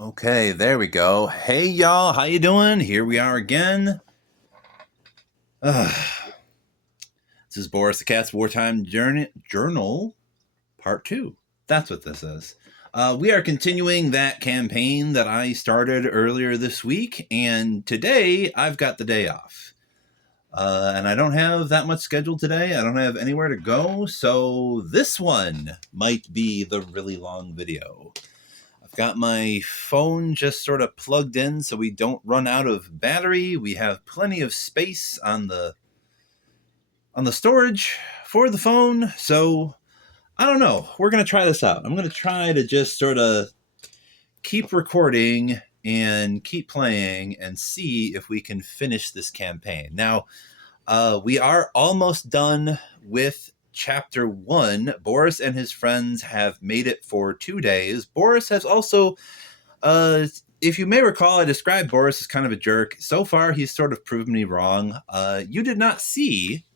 Okay, there we go. Hey y'all, how you doing? Here we are again. This is Boris the Cat's Wartime Journal, Part 2. That's what this is. We are continuing that campaign that I started earlier this week, and today I've got the day off. And I don't have that much scheduled today. I don't have anywhere to go, so this one might be the really long video. Got my phone just sort of plugged in so we don't run out of battery. We have plenty of space on the storage for the phone. So I don't know. We're going to try this out. I'm going to try to just sort of keep recording and keep playing and see if we can finish this campaign. Now, we are almost done with Chapter 1. Boris and his friends have made it for 2 days. Boris has also, if you may recall, I described Boris as kind of a jerk. So far, he's sort of proven me wrong. You did not see,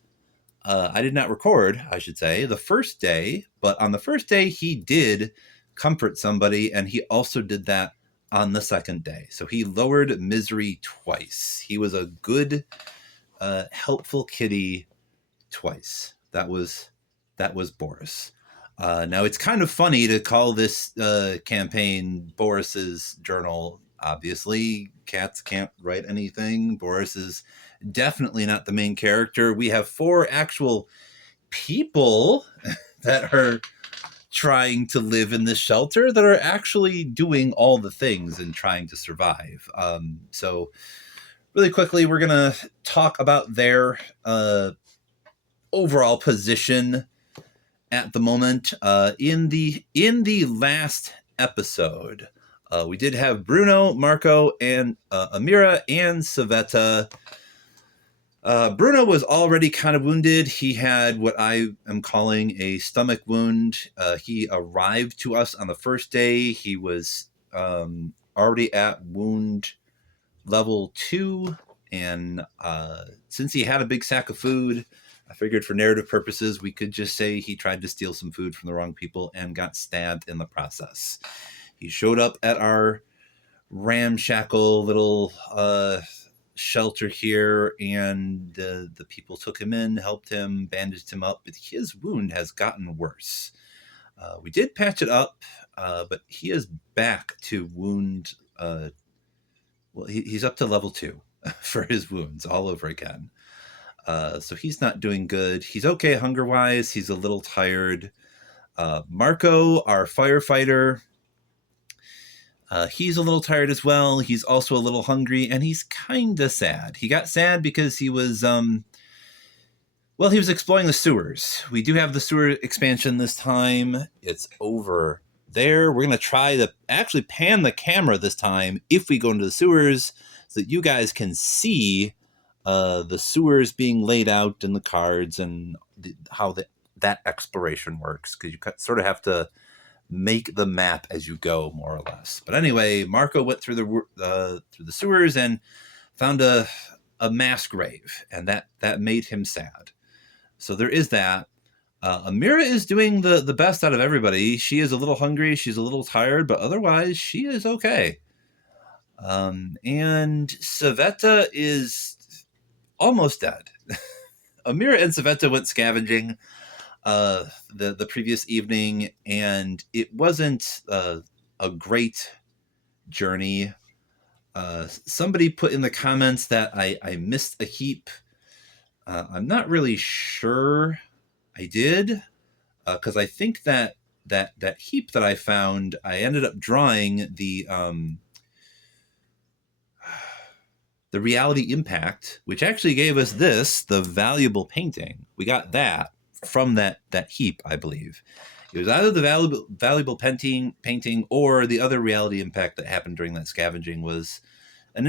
I did not record, I should say, the first day. But on the first day, he did comfort somebody, and he also did that on the second day. So he lowered misery twice. He was a good, helpful kitty twice. That was Boris. Now it's kind of funny to call this campaign Boris's journal. Obviously, cats can't write anything. Boris is definitely not the main character. We have 4 actual people that are trying to live in this shelter that are actually doing all the things and trying to survive. So really quickly, we're going to talk about their overall position at the moment. In the last episode, we did have Bruno, Marco, and Amira and Savetta. Bruno was already kind of wounded. He had what I am calling a stomach wound. He arrived to us on the first day. He was already at wound level 2, and since he had a big sack of food, I figured for narrative purposes, we could just say he tried to steal some food from the wrong people and got stabbed in the process. He showed up at our ramshackle little shelter here, and the people took him in, helped him, bandaged him up, but his wound has gotten worse. We did patch it up, but he is back to wound. He's up to level 2 for his wounds all over again. So he's not doing good. He's okay hunger-wise. He's a little tired. Marco, our firefighter, he's a little tired as well. He's also a little hungry, and he's kind of sad. He got sad because he was, he was exploring the sewers. We do have the sewer expansion this time. It's over there. We're going to try to actually pan the camera this time if we go into the sewers so that you guys can see the sewers being laid out in the cards and how that exploration works, because you sort of have to make the map as you go, more or less. But anyway, Marco went through the sewers and found a mass grave, and that made him sad. So there is that. Amira is doing the best out of everybody. She is a little hungry. She's a little tired, but otherwise she is okay. And Savetta is almost dead. Amira and Savetta went scavenging the previous evening, and it wasn't a great journey. Somebody put in the comments that I missed a heap. I'm not really sure I did, because I think that heap that I found, I ended up drawing the reality impact, which actually gave us the valuable painting. We got that from that heap, I believe. It was either the valuable painting or the other reality impact that happened during that scavenging was an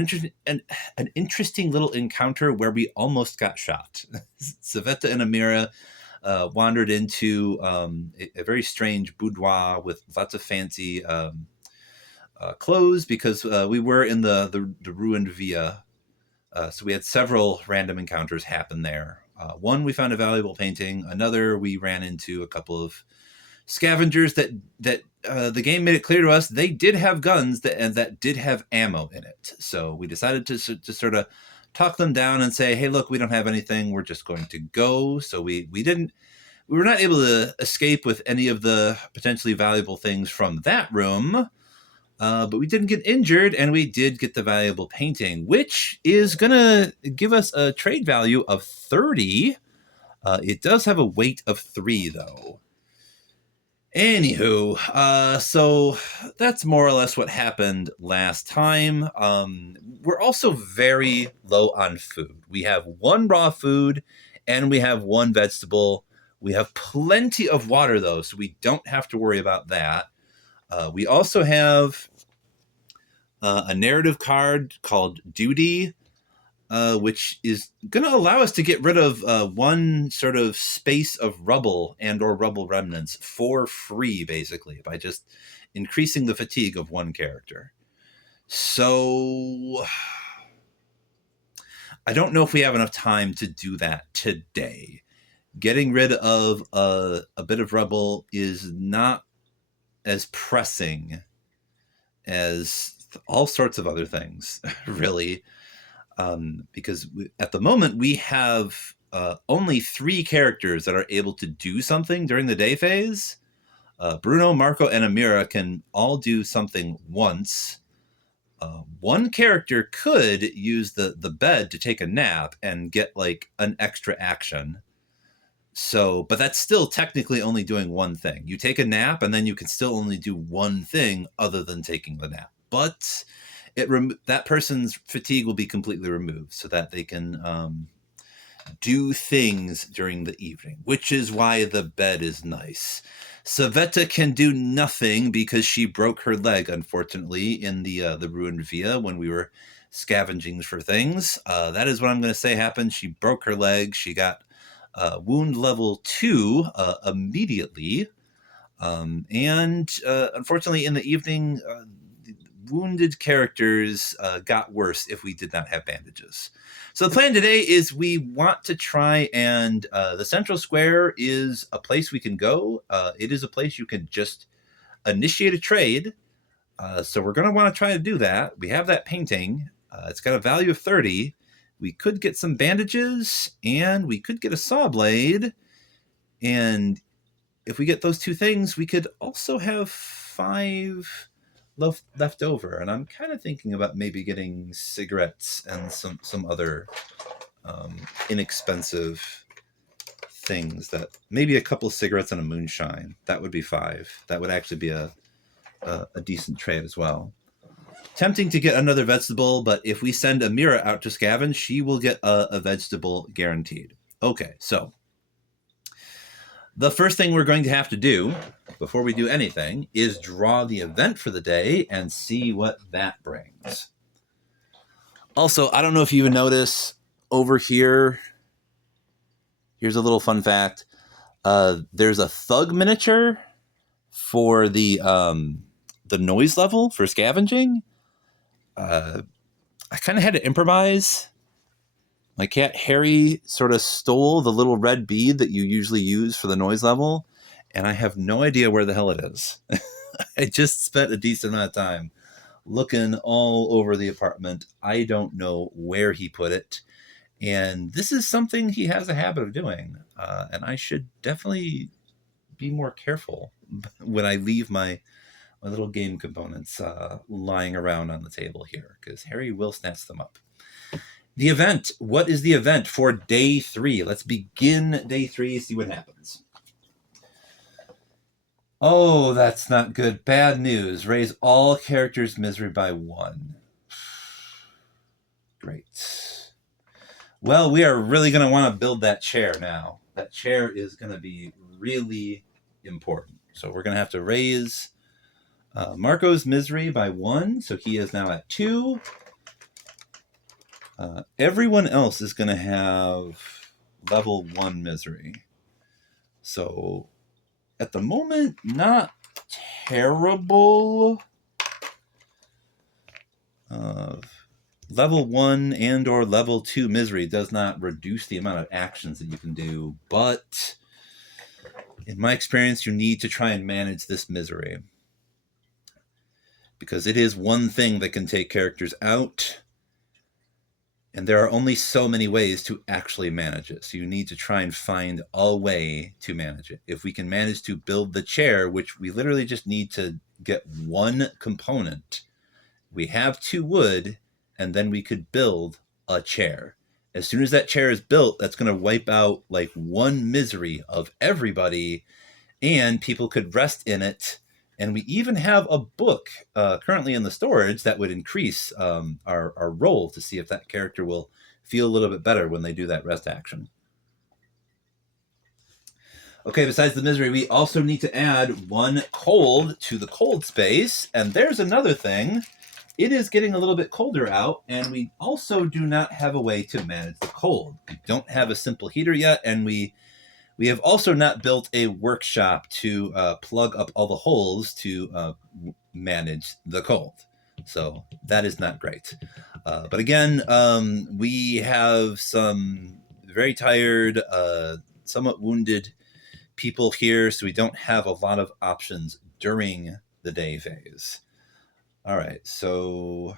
interesting little encounter where we almost got shot. Savetta and Amira wandered into a very strange boudoir with lots of fancy clothes, because we were in the ruined villa. So we had several random encounters happen there. One, we found a valuable painting. Another, we ran into a couple of scavengers that the game made it clear to us they did have guns that did have ammo in it. So we decided to sort of talk them down and say, hey, look, we don't have anything. We're just going to go. So we were not able to escape with any of the potentially valuable things from that room. But we didn't get injured, and we did get the valuable painting, which is going to give us a trade value of 30. It does have a weight of 3, though. Anywho, so that's more or less what happened last time. We're also very low on food. We have 1 raw food, and we have 1 vegetable. We have plenty of water, though, so we don't have to worry about that. We also have a narrative card called Duty, which is going to allow us to get rid of 1 sort of space of rubble and or rubble remnants for free, basically, by just increasing the fatigue of 1 character. So I don't know if we have enough time to do that today. Getting rid of a bit of rubble is not as pressing as all sorts of other things, really, because at the moment we have only 3 characters that are able to do something during the day phase. Bruno, Marco, and Amira can all do something once. 1 character could use the bed to take a nap and get like an extra action. So, but that's still technically only doing 1 thing. You take a nap and then you can still only do 1 thing other than taking the nap. But that person's fatigue will be completely removed so that they can do things during the evening, which is why the bed is nice. Savetta can do nothing because she broke her leg, unfortunately, in the ruined villa when we were scavenging for things. That is what I'm going to say happened. She broke her leg. She got wound level 2 immediately. And unfortunately, in the evening, wounded characters got worse if we did not have bandages. So the plan today is we want to try and the central square is a place we can go. It is a place you can just initiate a trade. So we're going to want to try to do that. We have that painting. It's got a value of 30. We could get some bandages and we could get a saw blade. And if we get those 2 things, we could also have 5 left over. And I'm kind of thinking about maybe getting cigarettes and some other inexpensive things, that maybe a couple of cigarettes and a moonshine. That would be 5. That would actually be a decent trade as well. Tempting to get another vegetable, but if we send Amira out to scavenge, she will get a vegetable guaranteed. Okay, so the first thing we're going to have to do before we do anything is draw the event for the day and see what that brings. Also, I don't know if you even notice over here, here's a little fun fact. There's a thug miniature for the noise level for scavenging. I kind of had to improvise. My cat Harry sort of stole the little red bead that you usually use for the noise level, and I have no idea where the hell it is. I just spent a decent amount of time looking all over the apartment. I don't know where he put it, and this is something he has a habit of doing, and I should definitely be more careful when I leave my little game components lying around on the table here, because Harry will snatch them up. The event. What is the event for day 3? Let's begin day 3, see what happens. Oh, that's not good. Bad news. Raise all characters' misery by 1. Great. Well, we are really going to want to build that chair now. That chair is going to be really important. So we're going to have to raise Marco's misery by 1, so he is now at 2. Everyone else is going to have level 1 misery. So at the moment, not terrible. Level 1 and or level 2 misery does not reduce the amount of actions that you can do, but In my experience, you need to try and manage this misery, because it is one thing that can take characters out, and there are only so many ways to actually manage it. So you need to try and find a way to manage it. If we can manage to build the chair, which we literally just need to get one component, we have 2 wood, and then we could build a chair. As soon as that chair is built, that's going to wipe out like one misery of everybody, and people could rest in it. And we even have a book currently in the storage that would increase our roll to see if that character will feel a little bit better when they do that rest action. Okay, besides the misery, we also need to add 1 cold to the cold space. And there's another thing. It is getting a little bit colder out, and we also do not have a way to manage the cold. We don't have a simple heater yet, and we have also not built a workshop to plug up all the holes to manage the cold. So that is not great. But again, we have some very tired, somewhat wounded people here, so we don't have a lot of options during the day phase. All right, so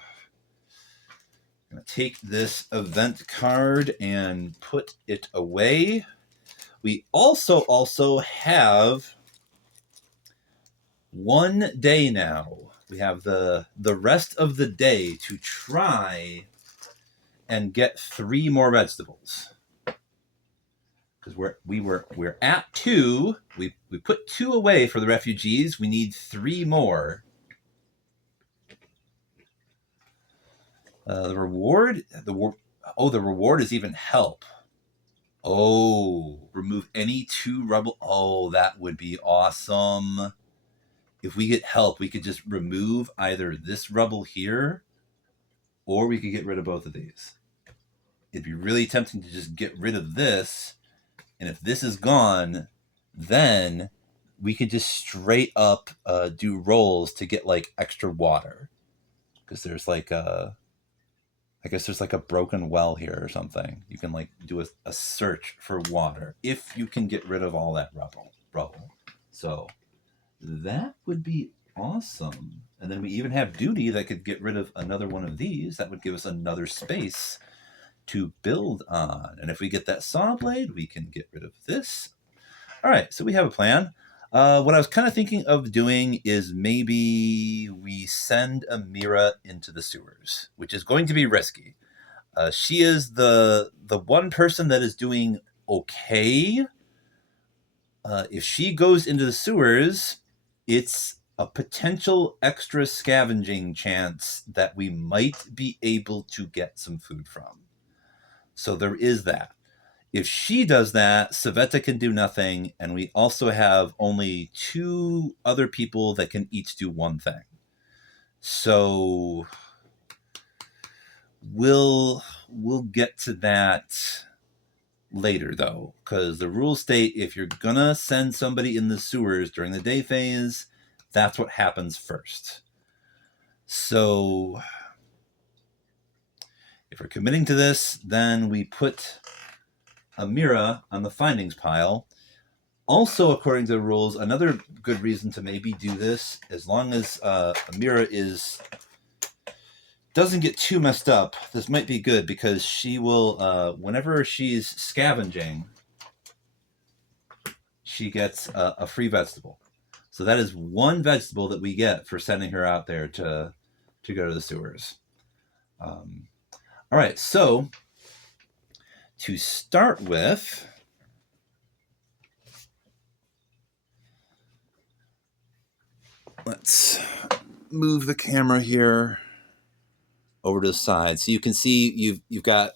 I'm going to take this event card and put it away. We also have 1 day now. We have the rest of the day to try and get 3 more vegetables. Because we're at 2. We put 2 away for the refugees. We need 3 more. The reward is even help. Oh, remove any 2 rubble. Oh, that would be awesome. If we get help, we could just remove either this rubble here, or we could get rid of both of these. It'd be really tempting to just get rid of this, and if this is gone, then we could just straight up do rolls to get like extra water. Because there's like I guess there's like a broken well here or something. You can like do a search for water if you can get rid of all that rubble. So that would be awesome. And then we even have duty that could get rid of another one of these. That would give us another space to build on. And if we get that saw blade, we can get rid of this. All right, so we have a plan. What I was kind of thinking of doing is maybe we send Amira into the sewers, which is going to be risky. She is the one person that is doing okay. If she goes into the sewers, it's a potential extra scavenging chance that we might be able to get some food from. So there is that. If she does that, Savetta can do nothing, and we also have only 2 other people that can each do 1 thing. So we'll get to that later, though, because the rules state if you're gonna send somebody in the sewers during the day phase, that's what happens first. So if we're committing to this, then we put Amira on the findings pile. Also, according to the rules, another good reason to maybe do this, as long as Amira doesn't get too messed up, this might be good because she will, whenever she's scavenging, she gets a free vegetable. So that is 1 vegetable that we get for sending her out there to go to the sewers. All right, so to start with, let's move the camera here over to the side. So you can see you've got,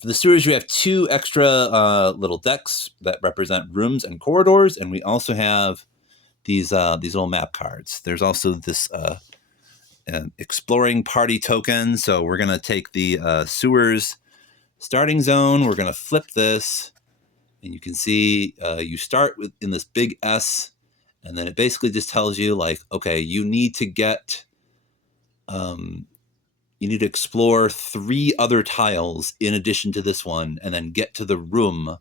for the sewers, you have 2 extra little decks that represent rooms and corridors, and we also have these little map cards. There's also this exploring party token. So we're going to take the sewers starting zone. We're going to flip this, and you can see you start in this big S, and then it basically just tells you like, okay, you need to get, you need to explore 3 other tiles in addition to this one, and then get to the room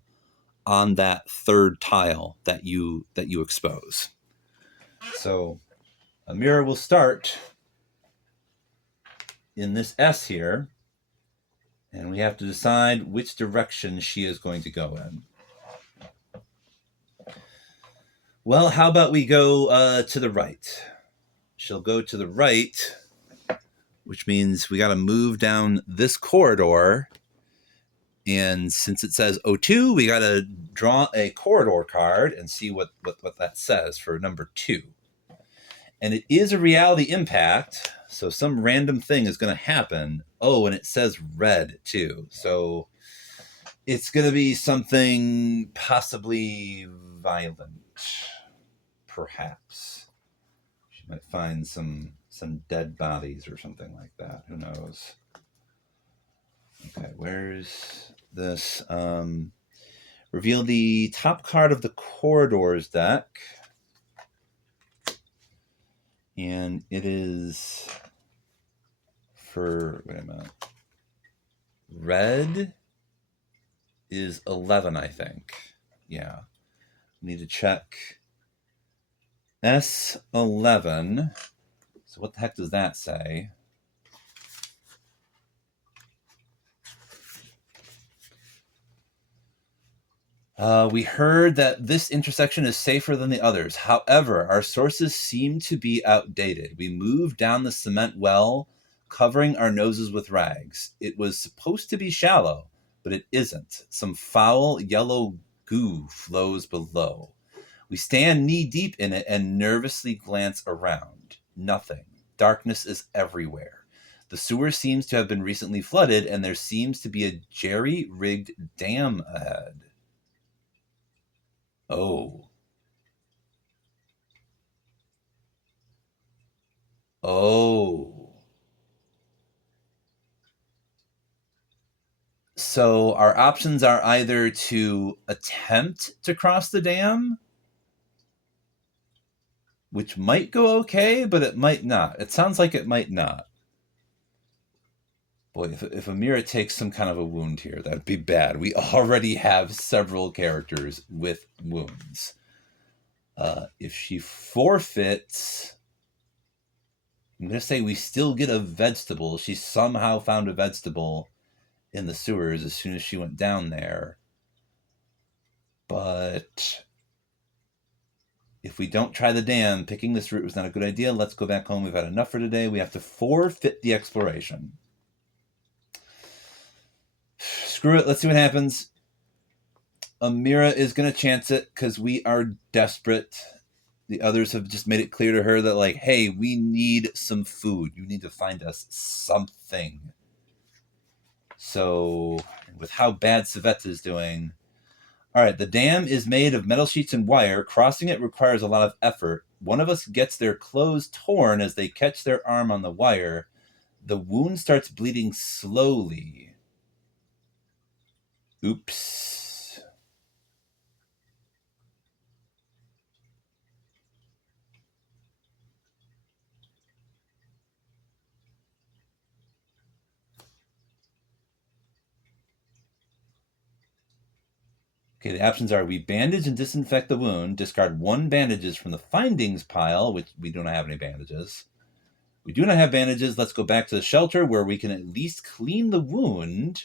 on that third tile that you expose. So Amira will start in this S here, and we have to decide which direction she is going to go in. Well, how about we go to the right? She'll go to the right, which means we got to move down this corridor. And since it says O2, we got to draw a corridor card and see what that says for number 2. And it is a reality impact, so some random thing is going to happen. Oh, and it says red, too. So it's going to be something possibly violent, perhaps. She might find some dead bodies or something like that. Who knows? Okay, where's this? Reveal the top card of the Corridors deck. And it is for, wait a minute. Red is 11, I think. Yeah. Need to check. S11. So what the heck does that say? We heard that this intersection is safer than the others. However, our sources seem to be outdated. We moved down the cement well, covering our noses with rags. It was supposed to be shallow, but it isn't. Some foul yellow goo flows below. We stand knee-deep in it and nervously glance around. Nothing. Darkness is everywhere. The sewer seems to have been recently flooded, and there seems to be a jerry-rigged dam ahead. Oh. Oh. So our options are either to attempt to cross the dam, which might go okay, but it might not. It sounds like it might not. Boy, if Amira takes some kind of a wound here, that would be bad. We already have several characters with wounds. If she forfeits, I'm going to say we still get a vegetable. She somehow found a vegetable in the sewers as soon as she went down there. But if we don't try the dam, picking this route was not a good idea. Let's go back home. We've had enough for today. We have to forfeit the exploration. Screw it. Let's see what happens. Amira is going to chance it because we are desperate. The others have just made it clear to her that, like, hey, we need some food. You need to find us something. So, with how bad Savetta is doing... All right, the dam is made of metal sheets and wire. Crossing it requires a lot of effort. One of us gets their clothes torn as they catch their arm on the wire. The wound starts bleeding slowly. Oops. Okay, the options are we bandage and disinfect the wound, discard 1 bandages from the findings pile, which we do not have any bandages. We do not have bandages. Let's go back to the shelter where we can at least clean the wound.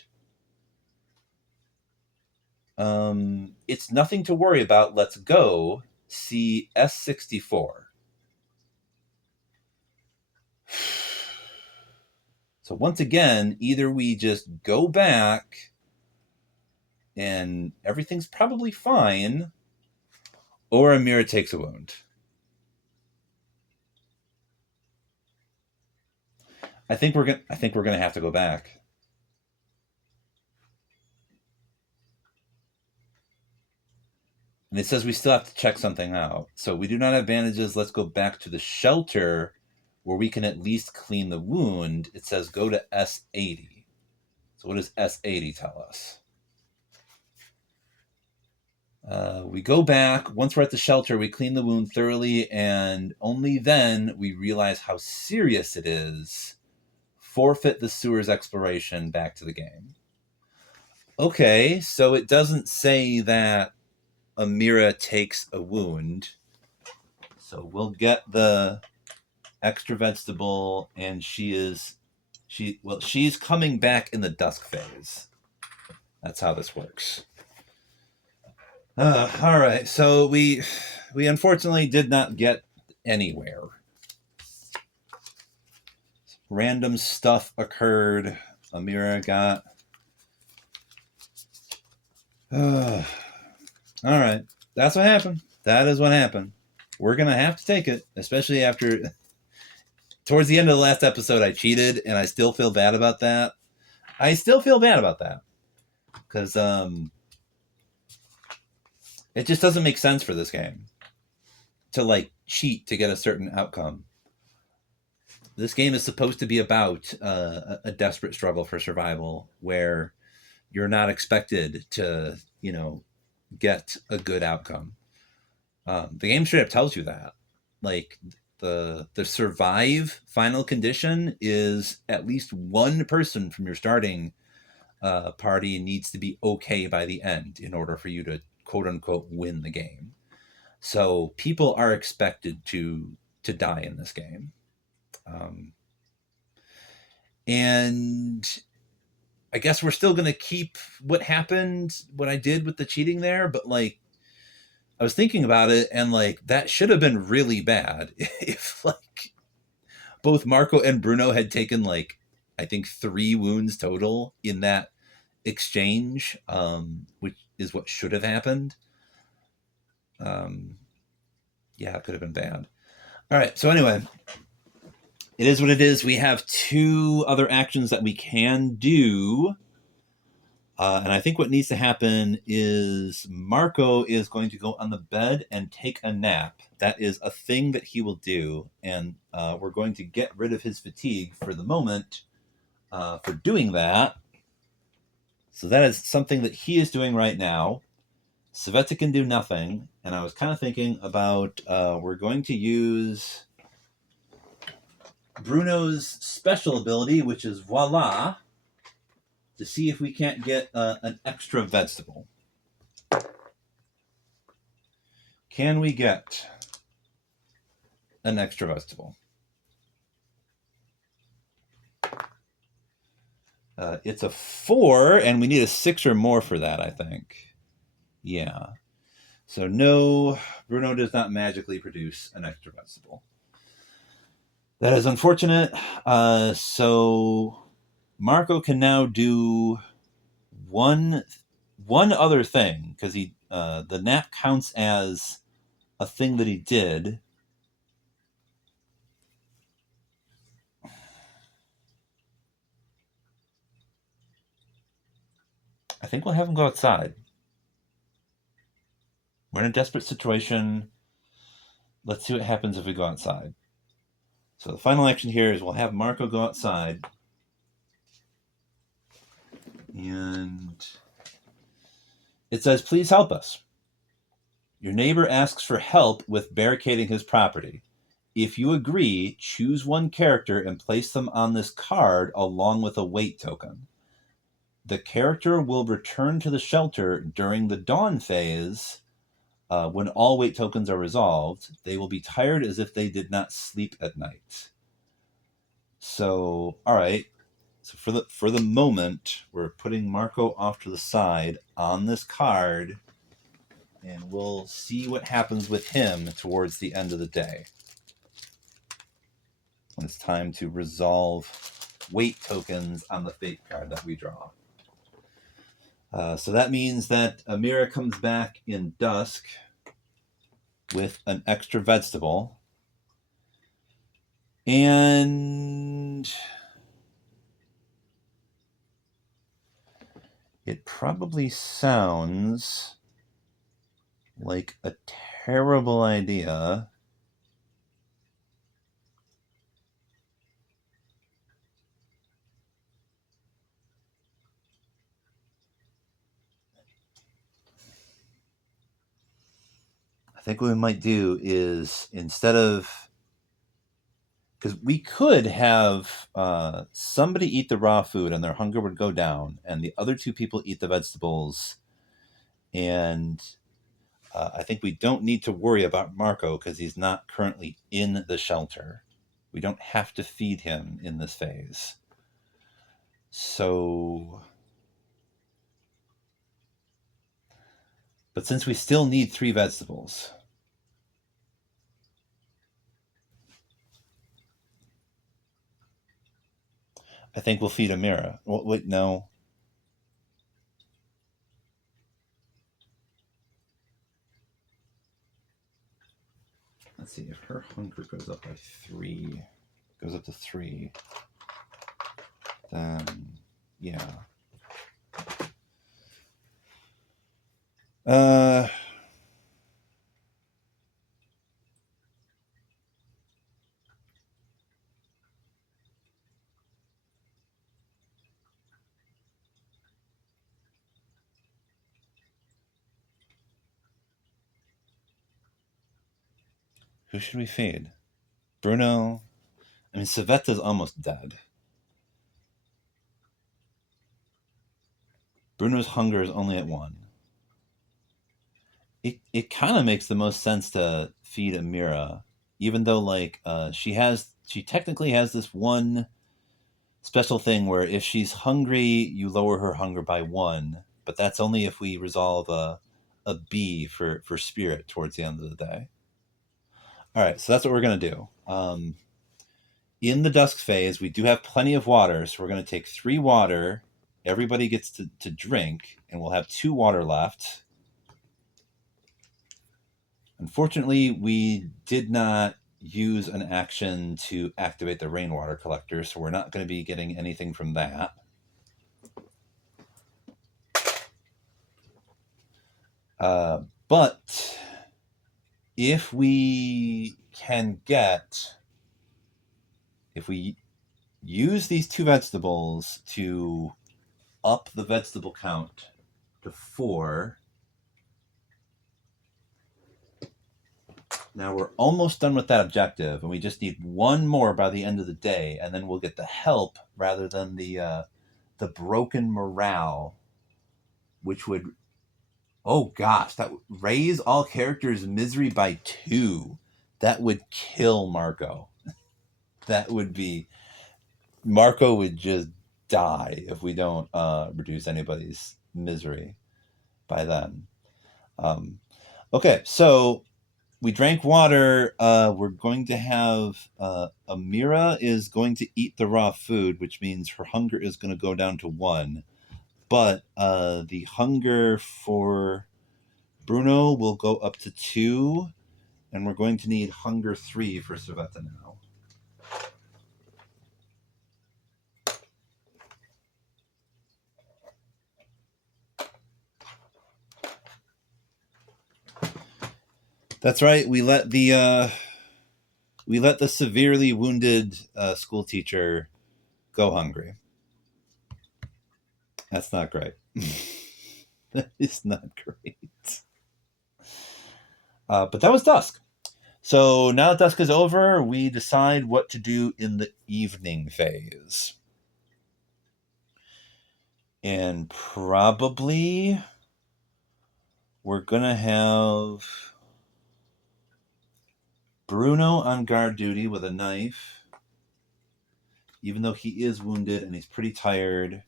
It's nothing to worry about. Let's go. See S64. So once again, either we just go back and everything's probably fine, or Amira takes a wound. I think we're gonna have to go back. And it says we still have to check something out. So we do not have bandages. Let's go back to the shelter where we can at least clean the wound. It says go to S80. So what does S80 tell us? We go back. Once we're at the shelter, we clean the wound thoroughly, and only then we realize how serious it is. Forfeit the sewers exploration, back to the game. Okay, so it doesn't say that Amira takes a wound. So we'll get the extra vegetable, and she's coming back in the dusk phase. That's how this works. All right, so we unfortunately did not get anywhere. Random stuff occurred. Amira got. All right, that's what happened. That is what happened. We're gonna have to take it, especially after. Towards the end of the last episode, I cheated, and I still feel bad about that. I still feel bad about that because it just doesn't make sense for this game to like cheat to get a certain outcome. This game is supposed to be about a desperate struggle for survival where you're not expected to, get a good outcome. The game straight up tells you that. Like the survive final condition is at least one person from your starting party needs to be okay by the end in order for you to quote unquote win the game. So people are expected to die in this game. Um, and I guess we're still going to keep what happened, what I did with the cheating there, but like I was thinking about it and like that should have been really bad if like both Marco and Bruno had taken like I think 3 wounds total in that exchange, which is what should have happened. Um, yeah, it could have been bad. All right, so anyway, it is what it is. We have 2 other actions that we can do. And I think what needs to happen is Marco is going to go on the bed and take a nap. That is a thing that he will do. And we're going to get rid of his fatigue for the moment for doing that. So that is something that he is doing right now. Sveta can do nothing. And I was kind of thinking about we're going to use Bruno's special ability, which is voila, to see if we can't get an extra vegetable. Can we get an extra vegetable? It's a 4, and we need a 6 or more for that, I think. Yeah. So no, Bruno does not magically produce an extra vegetable. That is unfortunate. So Marco can now do one other thing because the nap counts as a thing that he did. I think we'll have him go outside. We're in a desperate situation. Let's see what happens if we go outside. So the final action here is we'll have Marco go outside. And it says, please help us. Your neighbor asks for help with barricading his property. If you agree, choose one character and place them on this card along with a wait token. The character will return to the shelter during the dawn phase. When all wait tokens are resolved, they will be tired as if they did not sleep at night. So, all right. So for the moment, we're putting Marco off to the side on this card, and we'll see what happens with him towards the end of the day. When it's time to resolve wait tokens on the fate card that we draw. So that means that Amira comes back in dusk with an extra vegetable. And it probably sounds like a terrible idea. I think what we might do is instead of Because we could have somebody eat the raw food and their hunger would go down, and the other two people eat the vegetables. And I think we don't need to worry about Marco because he's not currently in the shelter. We don't have to feed him in this phase. So... But since we still need 3 vegetables... I think we'll feed Amira. Well, wait, no. Let's see, if her hunger goes up by 3, goes up to 3, then, yeah. Who should we feed? Bruno? I mean, Saveta's almost dead. Bruno's hunger is only at 1. It kind of makes the most sense to feed Amira, even though, like, she technically has this one special thing where if she's hungry, you lower her hunger by 1, but that's only if we resolve a B for spirit towards the end of the day. All right, so that's what we're going to do. In the dusk phase, we do have plenty of water, so we're going to take 3 water. Everybody gets to drink, and we'll have 2 water left. Unfortunately, we did not use an action to activate the rainwater collector, so we're not going to be getting anything from that. But if we use these 2 vegetables to up the vegetable count to 4, now we're almost done with that objective, and we just need 1 more by the end of the day, and then we'll get the help rather than the broken morale, which would, oh gosh, that would raise all characters' misery by 2. That would kill Marco. That would be... Marco would just die if we don't reduce anybody's misery by then. Okay, so we drank water. We're going to have... Amira is going to eat the raw food, which means her hunger is going to go down to 1. But the hunger for Bruno will go up to 2, and we're going to need hunger 3 for Saveta now. That's right. We let the severely wounded school teacher go hungry. That's not great. That is not great. But that was dusk. So now that dusk is over, we decide what to do in the evening phase. And probably we're going to have Bruno on guard duty with a knife. Even though he is wounded and he's pretty tired,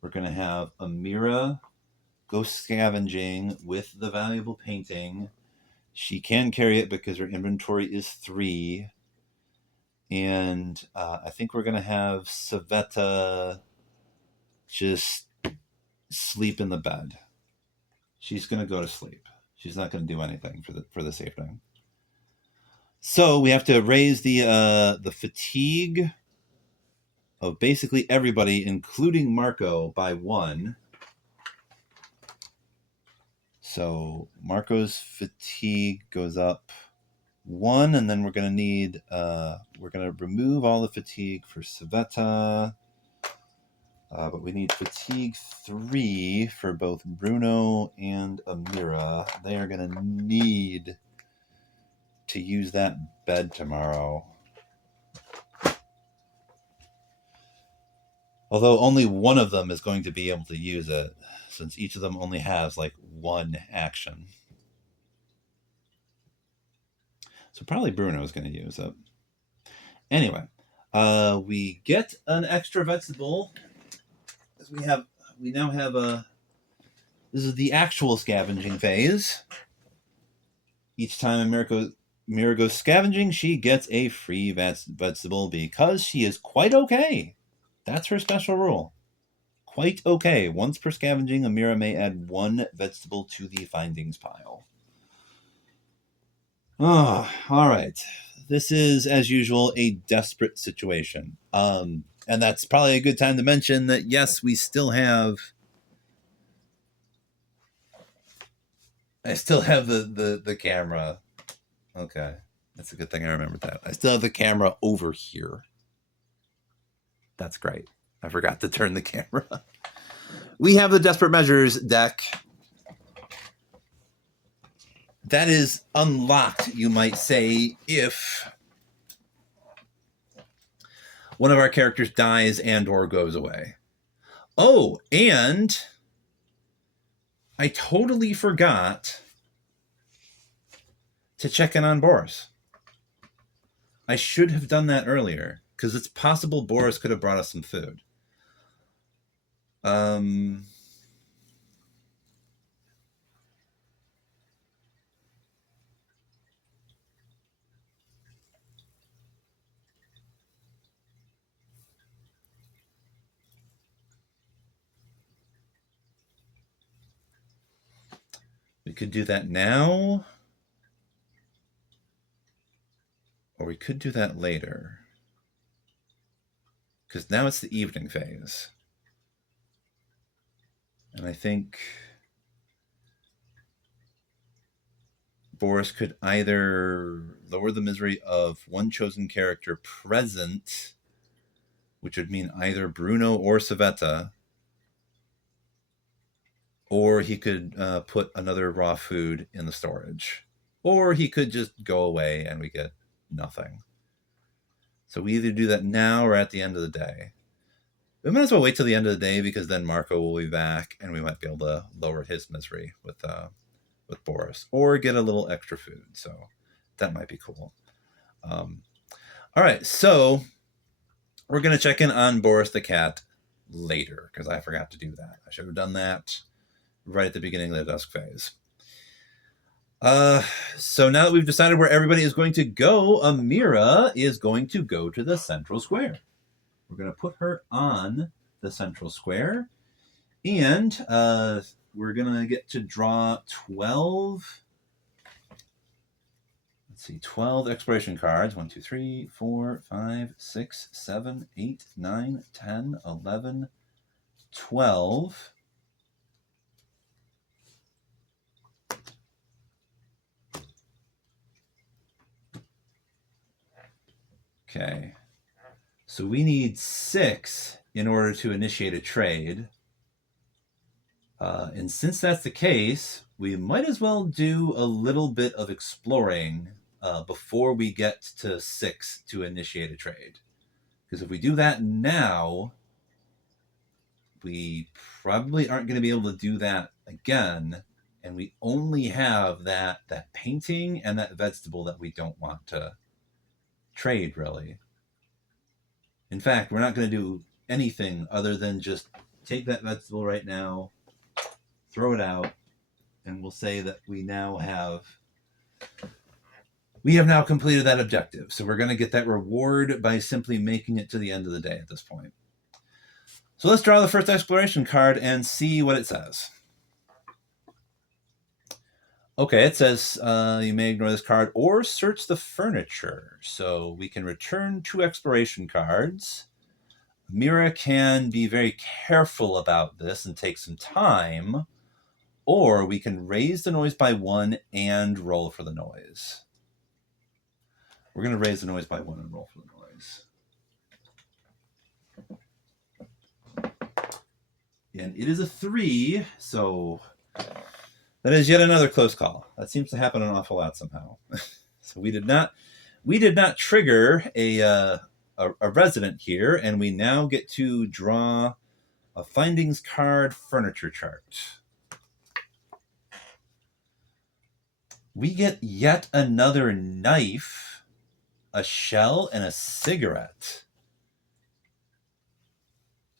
we're going to have Amira go scavenging with the valuable painting. She can carry it because her inventory is 3. And I think we're going to have Saveta just sleep in the bed. She's going to go to sleep. She's not going to do anything for this evening. So we have to raise the fatigue of basically everybody, including Marco, by 1. So Marco's fatigue goes up 1, and then we're going to need... we're going to remove all the fatigue for Saveta. But we need fatigue 3 for both Bruno and Amira. They are going to need to use that bed tomorrow. Although only one of them is going to be able to use it, since each of them only has like one action. So probably Bruno is going to use it. Anyway, we get an extra vegetable. We now have a. This is the actual scavenging phase. Each time Mira goes scavenging, she gets a free vegetable because she is quite okay. That's her special rule. Quite okay. Once per scavenging, Amira may add one vegetable to the findings pile. Oh, all right. This is, as usual, a desperate situation. And that's probably a good time to mention that, yes, we still have... I still have the camera. Okay. That's a good thing I remembered that. I still have the camera over here. That's great. I forgot to turn the camera. We have the Desperate Measures deck. That is unlocked, you might say, if one of our characters dies and or goes away. Oh, and I totally forgot to check in on Boris. I should have done that earlier, because it's possible Boris could have brought us some food. We could do that now, or we could do that later, because now it's the evening phase. And I think Boris could either lower the misery of one chosen character present, which would mean either Bruno or Savetta, or he could put another raw food in the storage, or he could just go away and we get nothing. So we either do that now or at the end of the day. We might as well wait till the end of the day, because then Marco will be back and we might be able to lower his misery with Boris, or get a little extra food. So that might be cool. All right, so we're going to check in on Boris the cat later, because I forgot to do that. I should have done that right at the beginning of the dusk phase. So now that we've decided where everybody is going to go, Amira is going to go to the central square. We're going to put her on the central square, and we're going to get to draw 12. Let's see, 12 exploration cards. 1, 2, 3, 4, 5, 6, 7, 8, 9, 10, 11, 12. Okay. So we need 6 in order to initiate a trade. And since that's the case, we might as well do a little bit of exploring before we get to 6 to initiate a trade. Because if we do that now, we probably aren't going to be able to do that again. And we only have that painting and that vegetable that we don't want to trade, really. In fact, we're not going to do anything other than just take that vegetable right now, throw it out, and we'll say that we have now completed that objective. So we're going to get that reward by simply making it to the end of the day at this point. So let's draw the first exploration card and see what it says. Okay, it says you may ignore this card or search the furniture. So we can return 2 exploration cards. Mira can be very careful about this and take some time, or we can raise the noise by 1 and roll for the noise. We're going to raise the noise by 1 and roll for the noise. And it is a 3, so that is yet another close call. That seems to happen an awful lot somehow. So we did not trigger a a resident here, and we now get to draw a findings card furniture chart. We get yet another knife, a shell, and a cigarette.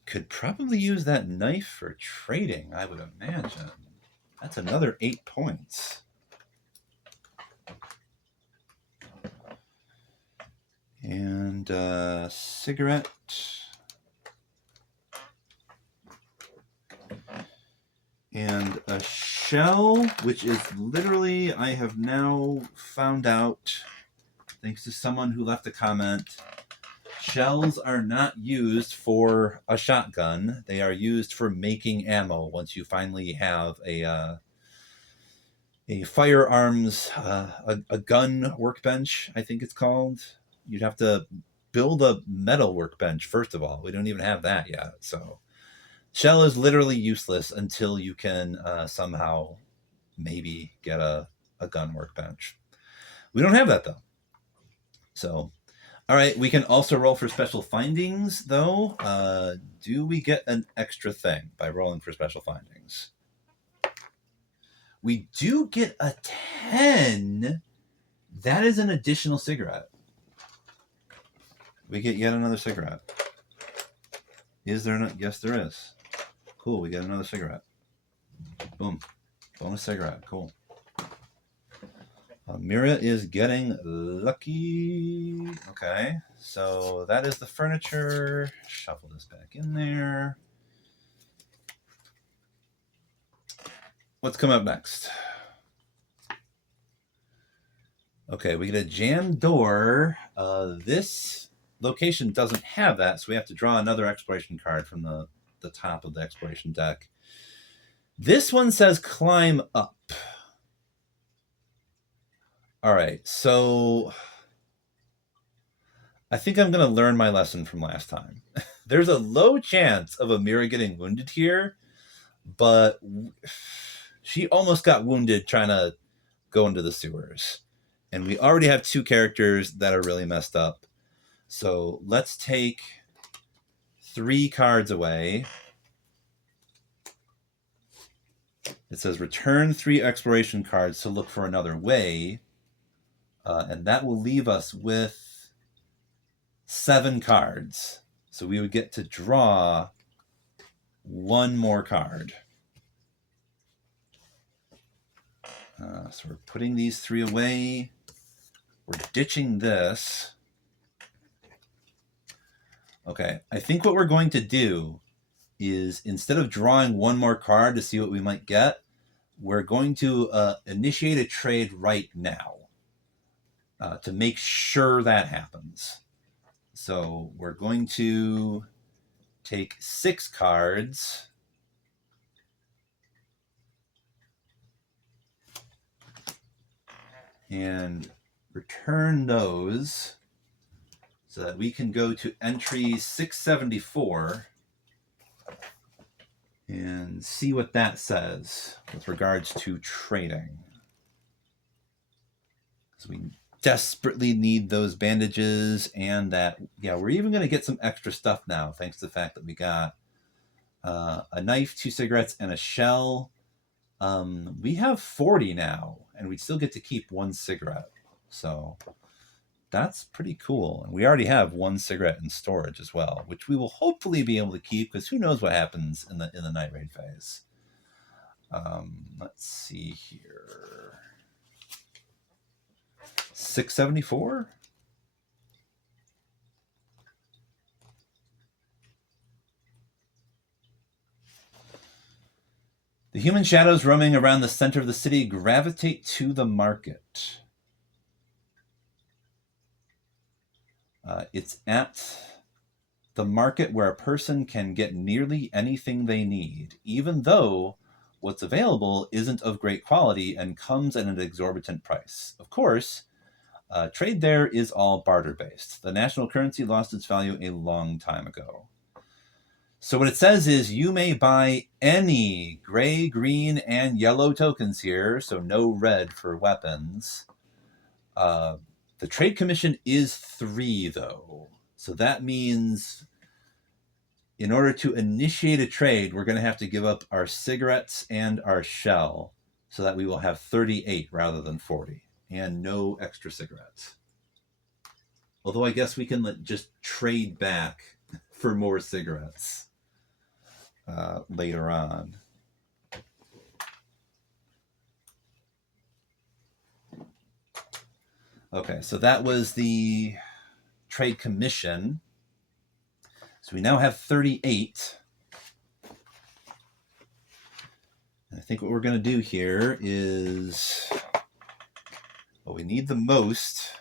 Could probably use that knife for trading, I would imagine. That's another 8 points. And cigarette. And a shell, which is literally, I have now found out, thanks to someone who left a comment, shells are not used for a shotgun. They are used for making ammo once you finally have a firearms, a gun workbench, I think it's called. You'd have to build a metal workbench, first of all. We don't even have that yet, so... Shell is literally useless until you can somehow maybe get a gun workbench. We don't have that, though. So, all right, we can also roll for special findings, though. Do we get an extra thing by rolling for special findings? We do get a 10. That is an additional cigarette. We get yet another cigarette. Is there not? Yes, there is. Cool, we get another cigarette. Boom. Bonus cigarette. Cool. Mira is getting lucky. Okay, so that is the furniture. Shuffle this back in there. What's coming up next? Okay, we get a jammed door. This location doesn't have that, so we have to draw another exploration card from the top of the exploration deck. This one says climb up. All right, so I think I'm going to learn my lesson from last time. There's a low chance of Amira getting wounded here, but she almost got wounded trying to go into the sewers. And we already have 2 characters that are really messed up. So let's take 3 cards away. It says return 3 exploration cards to look for another way. And that will leave us with 7 cards. So we would get to draw 1 more card. So we're putting these 3 away. We're ditching this. Okay, I think what we're going to do is instead of drawing 1 more card to see what we might get, we're going to initiate a trade right now to make sure that happens. So we're going to take 6 cards. And return those so that we can go to entry 674 and see what that says with regards to trading. So we desperately need those bandages and that, yeah, we're even going to get some extra stuff now thanks to the fact that we got a knife, 2 cigarettes, and a shell. We have 40 now, and we still get to keep 1 cigarette. So that's pretty cool. And we already have 1 cigarette in storage as well, which we will hopefully be able to keep because who knows what happens in the night raid phase. Let's see here. 674? The human shadows roaming around the center of the city gravitate to the market. It's at the market where a person can get nearly anything they need, even though what's available isn't of great quality and comes at an exorbitant price. Of course, trade there is all barter-based. The national currency lost its value a long time ago. So what it says is you may buy any gray, green, and yellow tokens here, so no red for weapons. The trade commission is 3, though. So that means in order to initiate a trade, we're going to have to give up our cigarettes and our shell so that we will have 38 rather than 40 and no extra cigarettes. Although I guess we can just trade back for more cigarettes later on. Okay, so that was the trade commission. So we now have 38. And I think what we're going to do here is what we need the most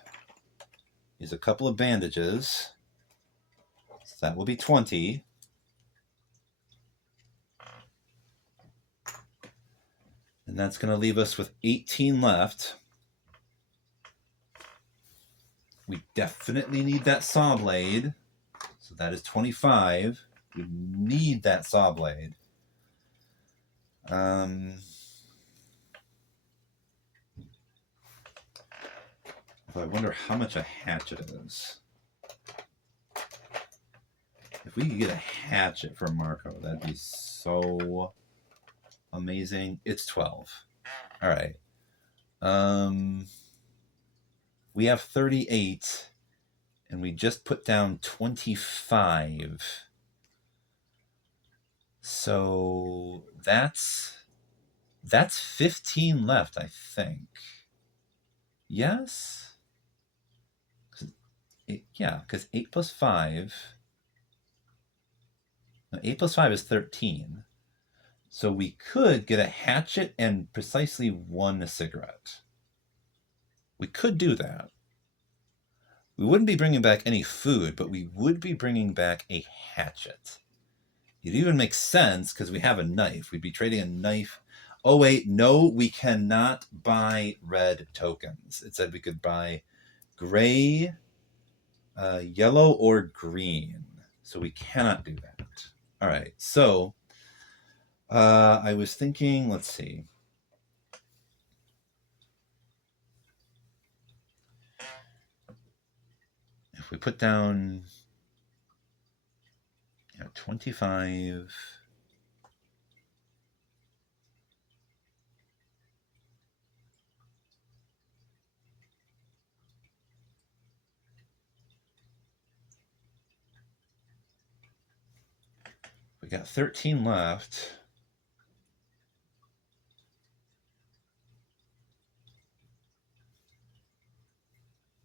is a couple of bandages. So that will be 20. And that's going to leave us with 18 left. We definitely need that saw blade. So that is 25. We need that saw blade. I wonder how much a hatchet is. If we could get a hatchet from Marco, that'd be so amazing. It's 12. All right. We have 38, and we just put down 25. So that's 15 left, I think. Yes? Yeah, because 8 plus 5... No, 8 plus 5 is 13. So we could get a hatchet and precisely 1 cigarette. We could do that. We wouldn't be bringing back any food, but we would be bringing back a hatchet. It even makes sense because we have a knife. We'd be trading a knife. Oh, wait, no, we cannot buy red tokens. It said we could buy gray, yellow, or green. So we cannot do that. All right, so I was thinking, let's see. If we put down 25... We got 13 left.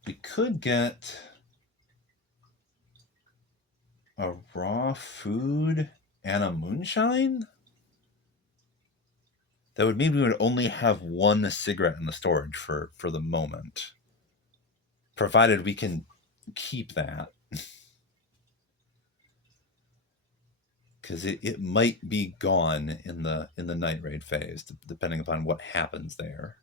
We could get a raw food and a moonshine? That would mean we would only have 1 cigarette in the storage for the moment. Provided we can keep that. Because it might be gone in the night raid phase, depending upon what happens there.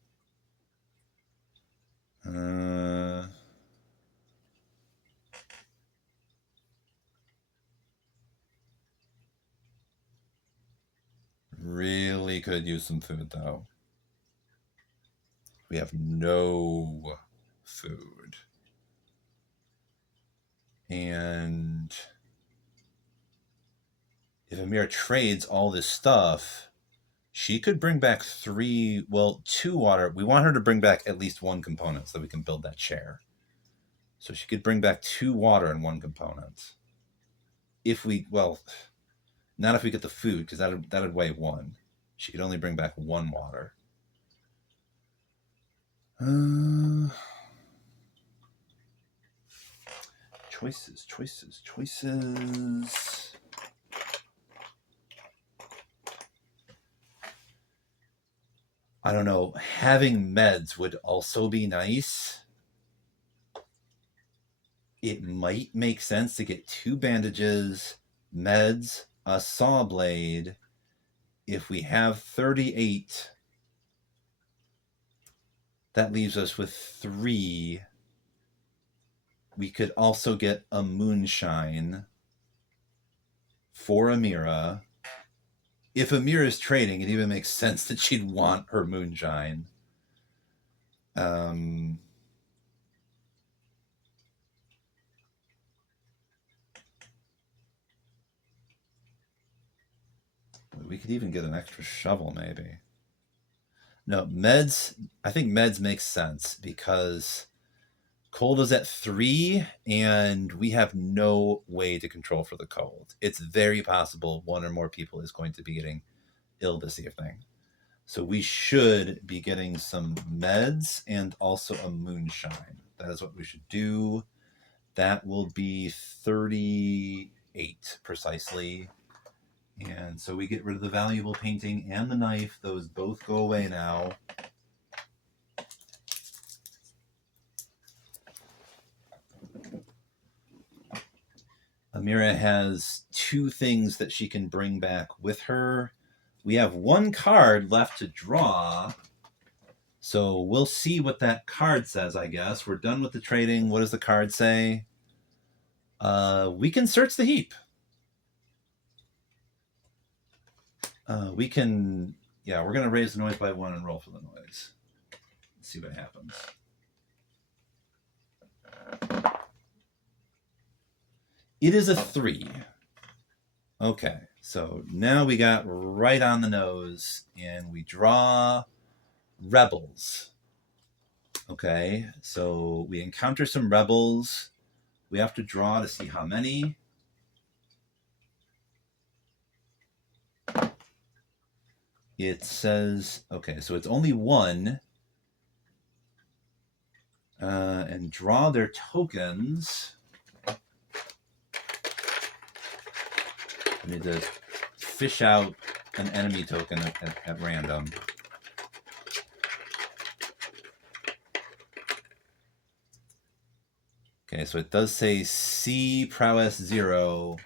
Really could use some food, though. We have no food. And if Amira trades all this stuff, she could bring back 2 water. We want her to bring back at least 1 component so that we can build that chair. So she could bring back 2 water and 1 component. Not if we get the food, because that'd weigh 1. She could only bring back 1 water. Choices. I don't know. Having meds would also be nice. It might make sense to get 2 bandages, meds, a saw blade. If we have 38, that leaves us with 3. We could also get a moonshine for Amira. If Amira's trading, it even makes sense that she'd want her moonshine. We could even get an extra shovel, maybe. No, meds. I think meds makes sense because cold is at 3, and we have no way to control for the cold. It's very possible one or more people is going to be getting ill this evening. So we should be getting some meds and also a moonshine. That is what we should do. That will be 38 precisely. And so we get rid of the valuable painting and the knife. Those both go away now. Amira has 2 things that she can bring back with her. We have 1 card left to draw. So we'll see what that card says, I guess. We're done with the trading. What does the card say? We can search the heap. We can, yeah, we're going to raise the noise by 1 and roll for the noise. Let's see what happens. It is a 3. Okay, so now we got right on the nose, and we draw rebels. Okay, so we encounter some rebels. We have to draw to see how many. It says, okay, so it's only 1. And draw their tokens. I need to fish out an enemy token at random. Okay, so it does say C prowess 0,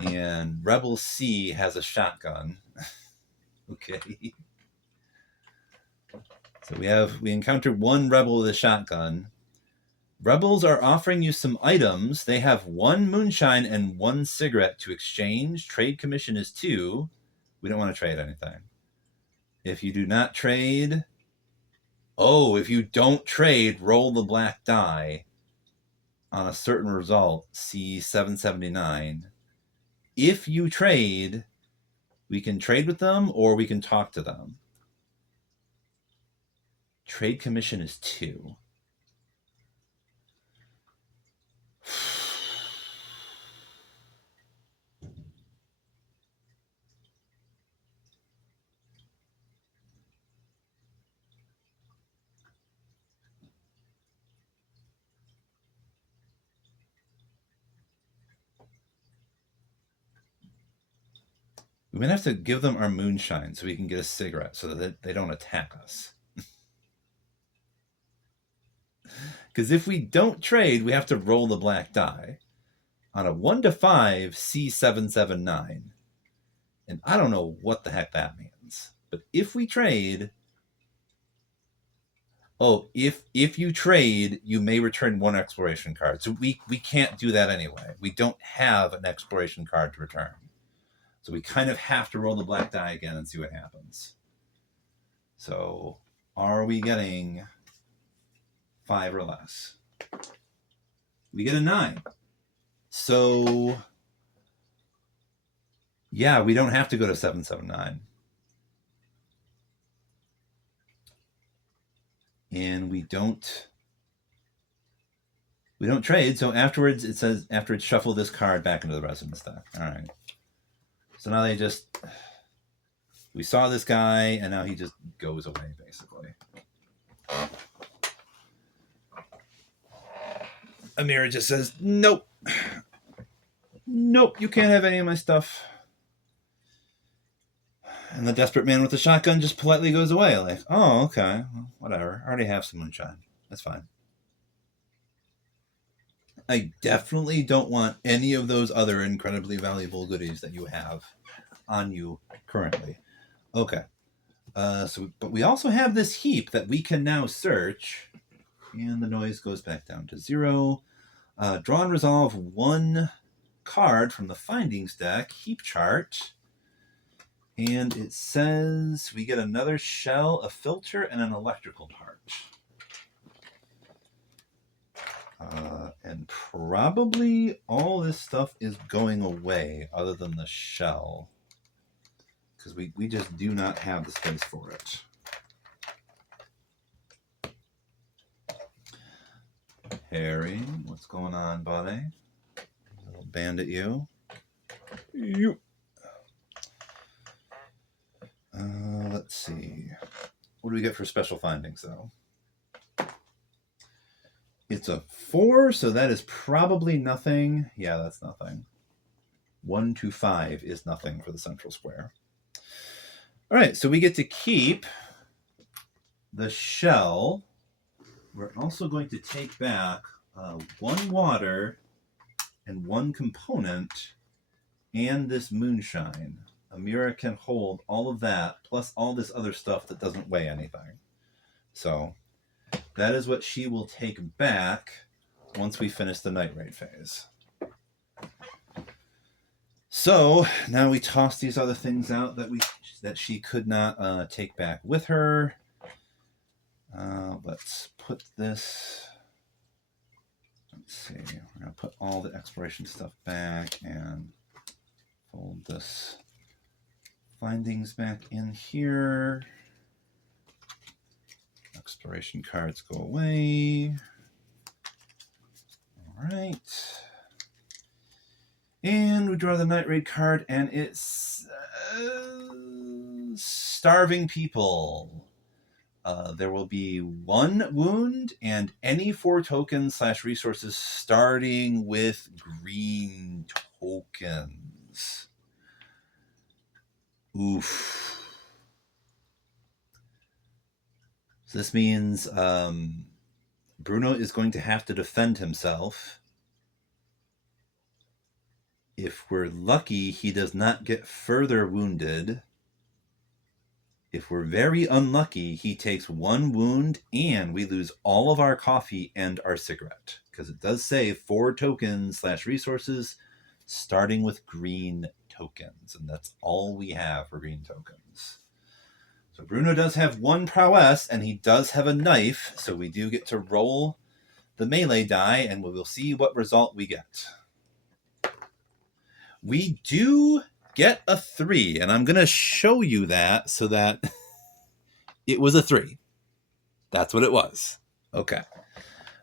and Rebel C has a shotgun. Okay. So we encountered 1 rebel with a shotgun. Rebels are offering you some items. They have 1 moonshine and 1 cigarette to exchange. Trade commission is 2. We don't want to trade anything. If you do not trade... Oh, if you don't trade, roll the black die on a certain result, see 779. If you trade, we can trade with them or we can talk to them. Trade commission is 2. We might have to give them our moonshine so we can get a cigarette so that they don't attack us. Because if we don't trade, we have to roll the black die. On a 1 to 5, C779. And I don't know what the heck that means. But if we trade... Oh, if you trade, you may return 1 exploration card. So we can't do that anyway. We don't have an exploration card to return. So we kind of have to roll the black die again and see what happens. So are we getting 5 or less? We get a 9. So yeah, we don't have to go to 779. And we don't trade, so afterwards it says afterwards shuffle this card back into the residence deck. All right. So now we saw this guy and now he just goes away basically. Amira just says, nope. Nope, you can't have any of my stuff. And the desperate man with the shotgun just politely goes away. Like, oh, okay, well, whatever. I already have some moonshine. That's fine. I definitely don't want any of those other incredibly valuable goodies that you have on you currently. Okay. But we also have this heap that we can now search. And the noise goes back down to 0. Draw and resolve 1 card from the findings deck, heap chart. And it says we get another shell, a filter, and an electrical part. And probably all this stuff is going away other than the shell. because we just do not have the space for it. Harry, what's going on, buddy? Little bandit you. Let's see. What do we get for special findings, though? It's a 4, so that is probably nothing. Yeah, that's nothing. 1 to 5 is nothing for the central square. All right, so we get to keep the shell. We're also going to take back 1 water and 1 component and this moonshine. Amira can hold all of that, plus all this other stuff that doesn't weigh anything. So that is what she will take back once we finish the night raid phase. So now we toss these other things out that she could not take back with her. Let's put this. Let's see. We're going to put all the exploration stuff back and fold this findings back in here. Exploration cards go away. All right. And we draw the night raid card, and it's starving people. There will be 1 wound and any 4 tokens / resources starting with green tokens. Oof. So this means Bruno is going to have to defend himself. If we're lucky, he does not get further wounded. If we're very unlucky, he takes 1 wound and we lose all of our coffee and our cigarette. Because it does say 4 tokens / resources starting with green tokens. And that's all we have for green tokens. So Bruno does have 1 prowess and he does have a knife. So we do get to roll the melee die and we will see what result we get. We do get a 3, and I'm going to show you that so that it was a 3. That's what it was. Okay.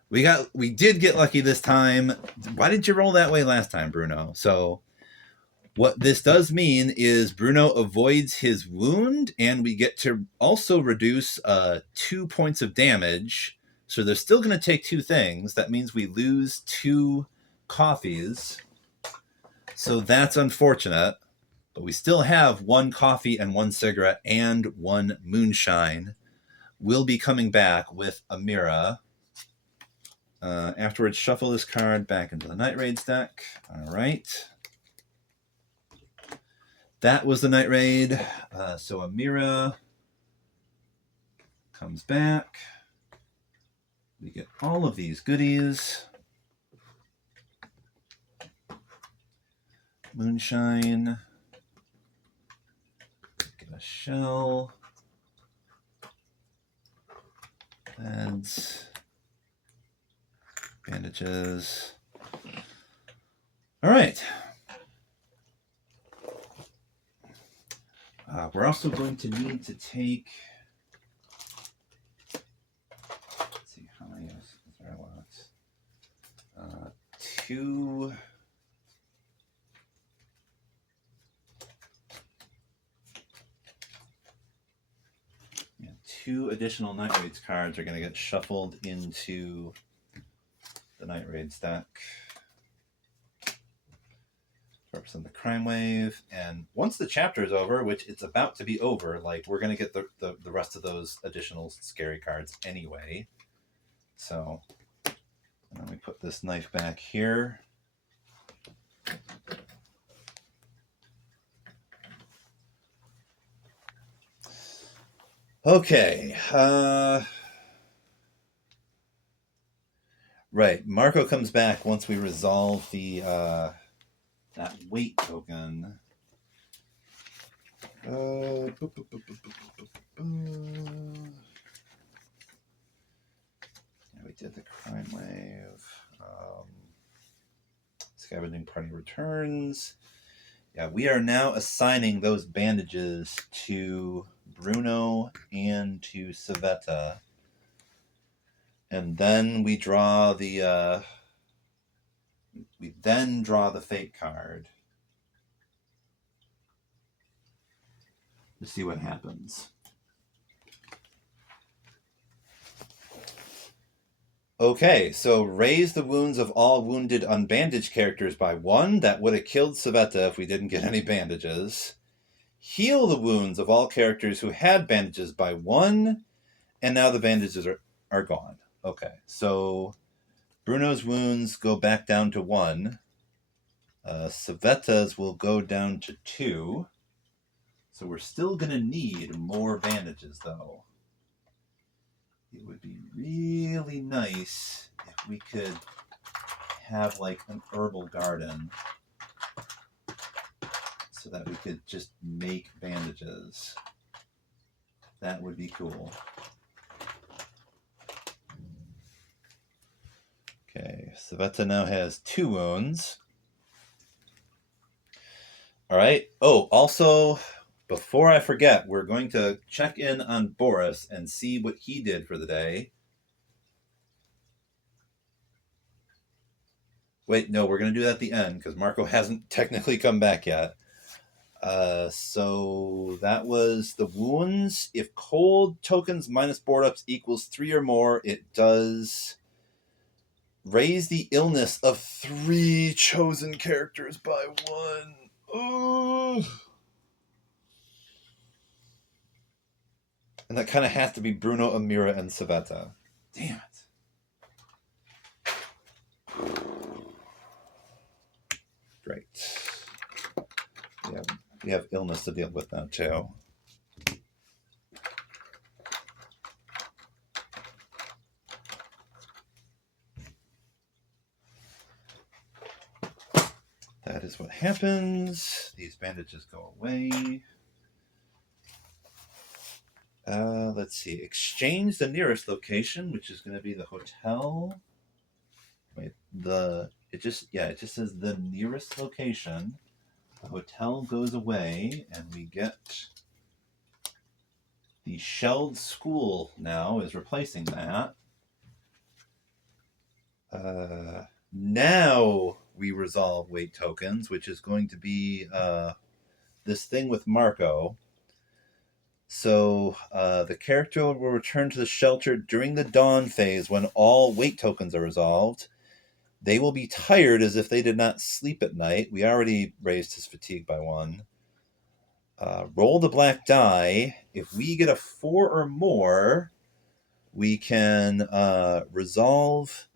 We did get lucky this time. Why didn't you roll that way last time, Bruno? So what this does mean is Bruno avoids his wound, and we get to also reduce 2 points of damage. So they're still going to take 2 things. That means we lose 2 coffees. So that's unfortunate. But we still have 1 coffee and 1 cigarette and 1 moonshine. We'll be coming back with Amira. Afterwards, shuffle this card back into the Night Raids deck. All right. That was the Night Raid. So Amira comes back. We get all of these goodies. Moonshine. Get a shell. Beds. Bandages. All right. We're also going to need to take. Let's see, how many is there left? 2. 2 additional Night Raids cards are going to get shuffled into the Night Raids deck. Represent the crime wave. And once the chapter is over, which it's about to be over, like we're going to get the rest of those additional scary cards anyway. So, and then we put this knife back here. Okay. Right. Marco comes back once we resolve the that weight token. Yeah, we did the crime wave. Scavenging party returns. Yeah, we are now assigning those bandages to Bruno and to Savetta. And then we draw the fate card to see what happens. Okay, so raise the wounds of all wounded unbandaged characters by 1. That would have killed Savetta if we didn't get any bandages. Heal the wounds of all characters who had bandages by 1. And now the bandages are gone. Okay, so Bruno's wounds go back down to 1. Savetta's will go down to 2. So we're still going to need more bandages, though. It would be really nice if we could have like an herbal garden so that we could just make bandages. That would be cool. Okay, Savetta now has 2 wounds. All right. Oh, also, before I forget, we're going to check in on Boris and see what he did for the day. Wait, no, we're going to do that at the end because Marco hasn't technically come back yet. So that was the wounds. If cold tokens minus board ups equals 3 or more, it does raise the illness of 3 chosen characters by 1. Oh. And that kind of has to be Bruno, Amira, and Savetta. Damn it. Great. We have illness to deal with now, too. That is what happens. These bandages go away. Let's see. Exchange the nearest location, which is going to be the hotel. Wait, it just says the nearest location. The hotel goes away, and we get the shelled school now is replacing that. Now we resolve weight tokens, which is going to be this thing with Marco. So the character will return to the shelter during the dawn phase when all weight tokens are resolved. They will be tired as if they did not sleep at night. We already raised his fatigue by 1. Roll the black die. If we get a 4 or more, we can resolve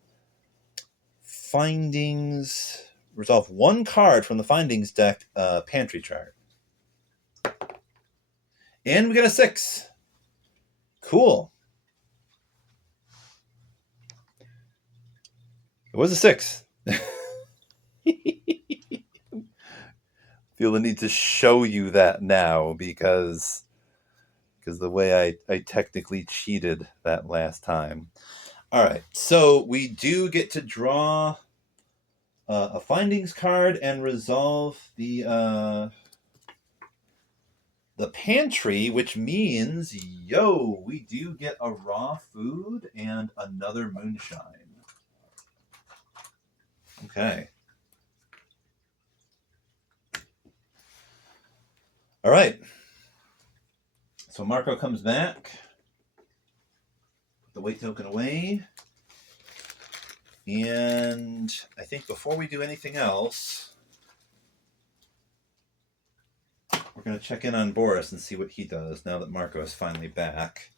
findings. Resolve 1 card from the findings deck pantry chart. And we got a 6. Cool. It was a 6. Feel the need to show you that now because the way I technically cheated that last time. All right, so we do get to draw a findings card and resolve the pantry, which means, we do get a raw food and another moonshine. Okay. All right. So Marco comes back. Put the weight token away. And I think before we do anything else, we're going to check in on Boris and see what he does now that Marco is finally back.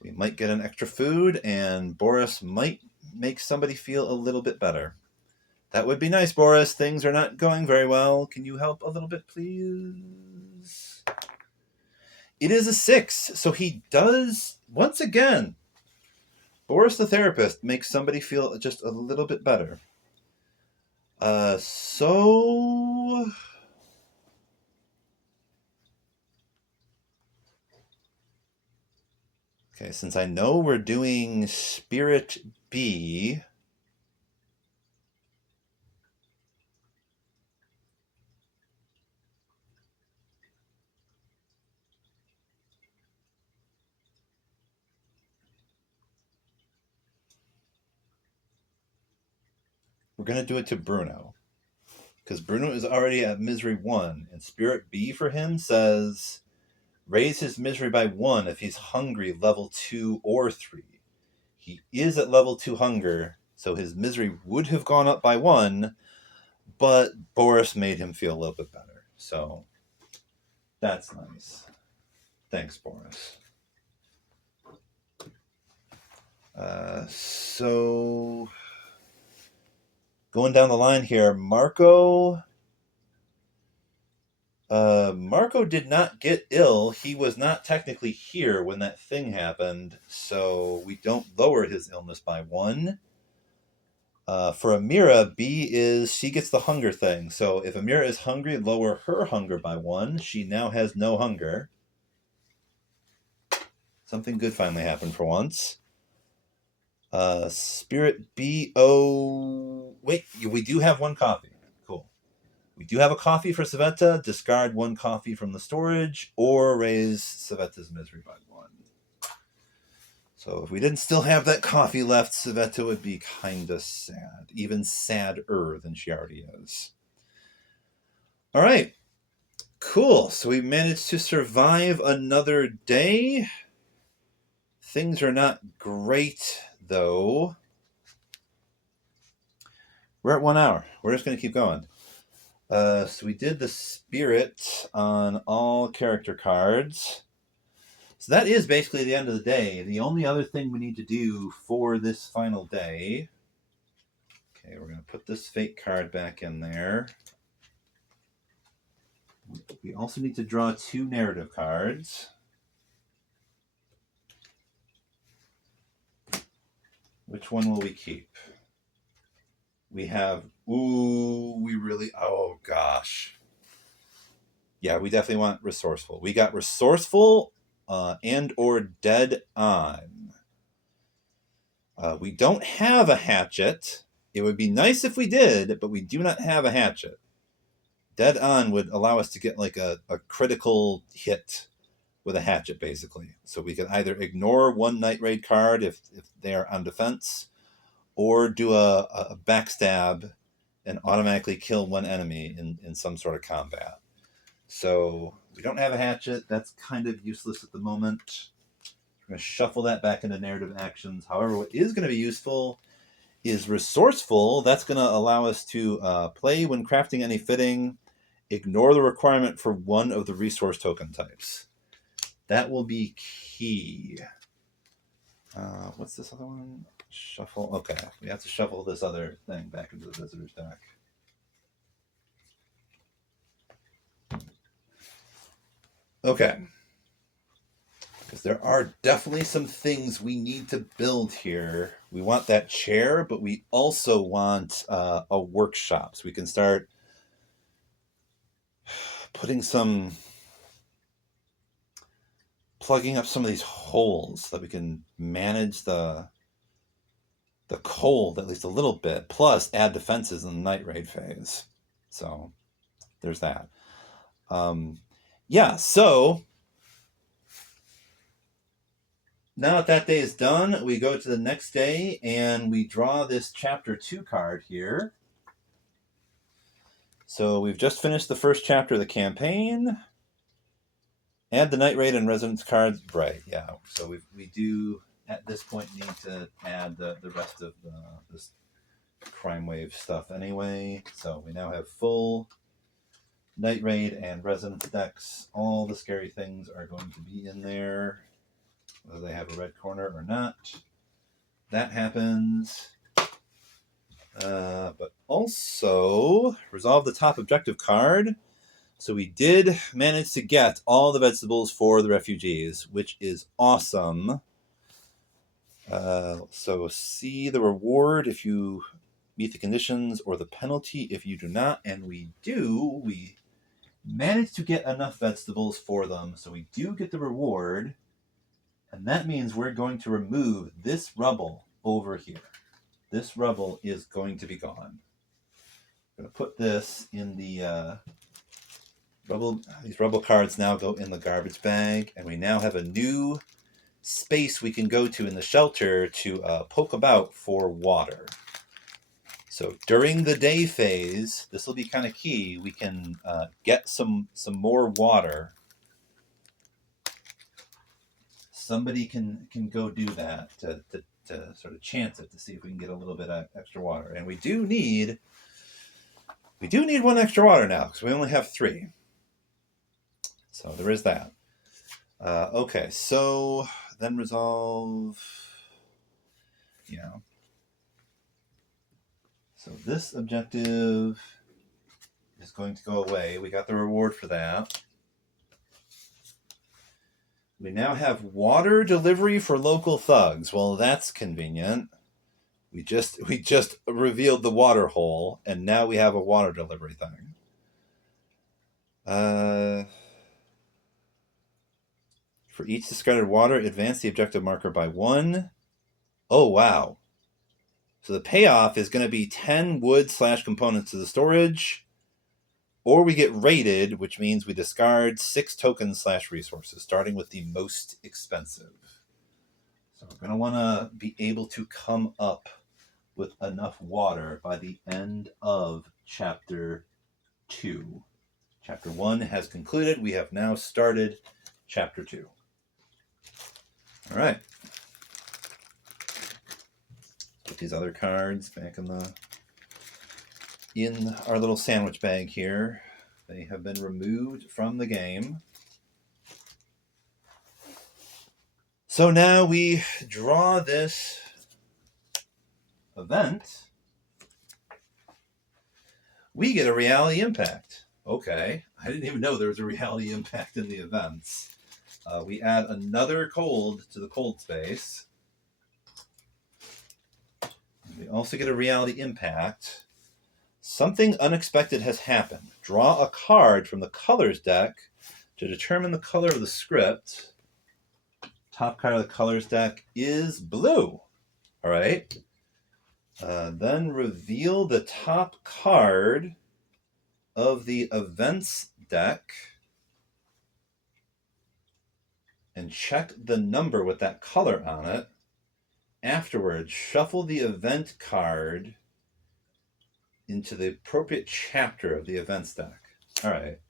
We might get an extra food, and Boris might make somebody feel a little bit better. That would be nice, Boris. Things are not going very well. Can you help a little bit, please? It is a 6, so he does, once again, Boris the therapist makes somebody feel just a little bit better. So... Okay, since I know we're doing Spirit B... we're going to do it to Bruno. Because Bruno is already at misery 1, and Spirit B for him says raise his misery by 1 if he's hungry level 2 or 3. He is at level 2 hunger, so his misery would have gone up by 1, but Boris made him feel a little bit better. So that's nice. Thanks, Boris. So going down the line here, Marco did not get ill. He was not technically here when that thing happened, so we don't lower his illness by 1. For Amira, B is she gets the hunger thing. So if Amira is hungry, lower her hunger by 1. She now has no hunger. Something good finally happened for once. Spirit B, oh, wait, we do have 1 coffee. Cool. We do have a coffee for Sveta. Discard 1 coffee from the storage or raise Sveta's misery by 1. So if we didn't still have that coffee left, Sveta would be kind of sad. Even sadder than she already is. All right. Cool. So we managed to survive another day. Things are not great, though. We're at 1 hour. We're just going to keep going. So we did the spirit on all character cards. So that is basically the end of the day. The only other thing we need to do for this final day... Okay, we're going to put this fate card back in there. We also need to draw 2 narrative cards. Which one will we keep? We have... Oh, gosh. Yeah, we definitely want resourceful. We got resourceful... and or dead on. We don't have a hatchet. It would be nice if we did, but we do not have a hatchet. Dead on would allow us to get like a critical hit with a hatchet, basically. So we could either ignore 1 Night Raid card if they are on defense, or do a backstab and automatically kill 1 enemy in some sort of combat. So we don't have a hatchet. That's kind of useless at the moment. We're going to shuffle that back into narrative actions. However, what is going to be useful is resourceful. That's going to allow us to play when crafting any fitting, ignore the requirement for 1 of the resource token types. That will be key. What's this other one? Shuffle. Okay, we have to shuffle this other thing back into the visitor's deck. Okay. Because there are definitely some things we need to build here. We want that chair, but we also want a workshop. So we can start putting plugging up some of these holes so that we can manage the cold at least a little bit, plus add defenses in the Night Raid phase. So there's that. Yeah, so now that day is done, we go to the next day and we draw this Chapter 2 card here. So we've just finished the first chapter of the campaign. Add the Night Raid and Residence cards. Right, yeah. So we do, at this point, need to add the rest of this Crime Wave stuff anyway. So we now have full Night Raid and Residence decks. All the scary things are going to be in there, whether they have a red corner or not. That happens. But also, resolve the top objective card. So we did manage to get all the vegetables for the refugees, which is awesome. So see the reward if you meet the conditions or the penalty if you do not. And we do. We managed to get enough vegetables for them. So we do get the reward. And that means we're going to remove this rubble over here. This rubble is going to be gone. I'm going to put this in the rubble. These rubble cards now go in the garbage bag. And we now have a new space we can go to in the shelter to poke about for water. So during the day phase, this will be kind of key. We can get some more water. Somebody can go do that to sort of chance it to see if we can get a little bit of extra water. And we do need one extra water now because we only have 3. So there is that. Okay, so then resolve. Yeah. So this objective is going to go away. We got the reward for that. We now have water delivery for local thugs. Well, that's convenient. We just revealed the water hole, and now we have a water delivery thing. For each discarded water, advance the objective marker by 1. Oh, wow. So the payoff is going to be 10 wood/components to the storage, or we get rated, which means we discard 6 tokens/resources, starting with the most expensive. So we're going to want to be able to come up with enough water by the end of Chapter 2. Chapter 1 has concluded. We have now started Chapter 2. All right. Put these other cards back in our little sandwich bag here. They have been removed from the game. So now we draw this event. We get a reality impact. Okay. I didn't even know there was a reality impact in the events. We add another cold to the cold space. We also get a reality impact. Something unexpected has happened. Draw a card from the colors deck to determine the color of the script. Top card of the colors deck is blue. All right. Then reveal the top card of the events deck and check the number with that color on it. Afterwards, shuffle the event card into the appropriate chapter of the events deck. All right.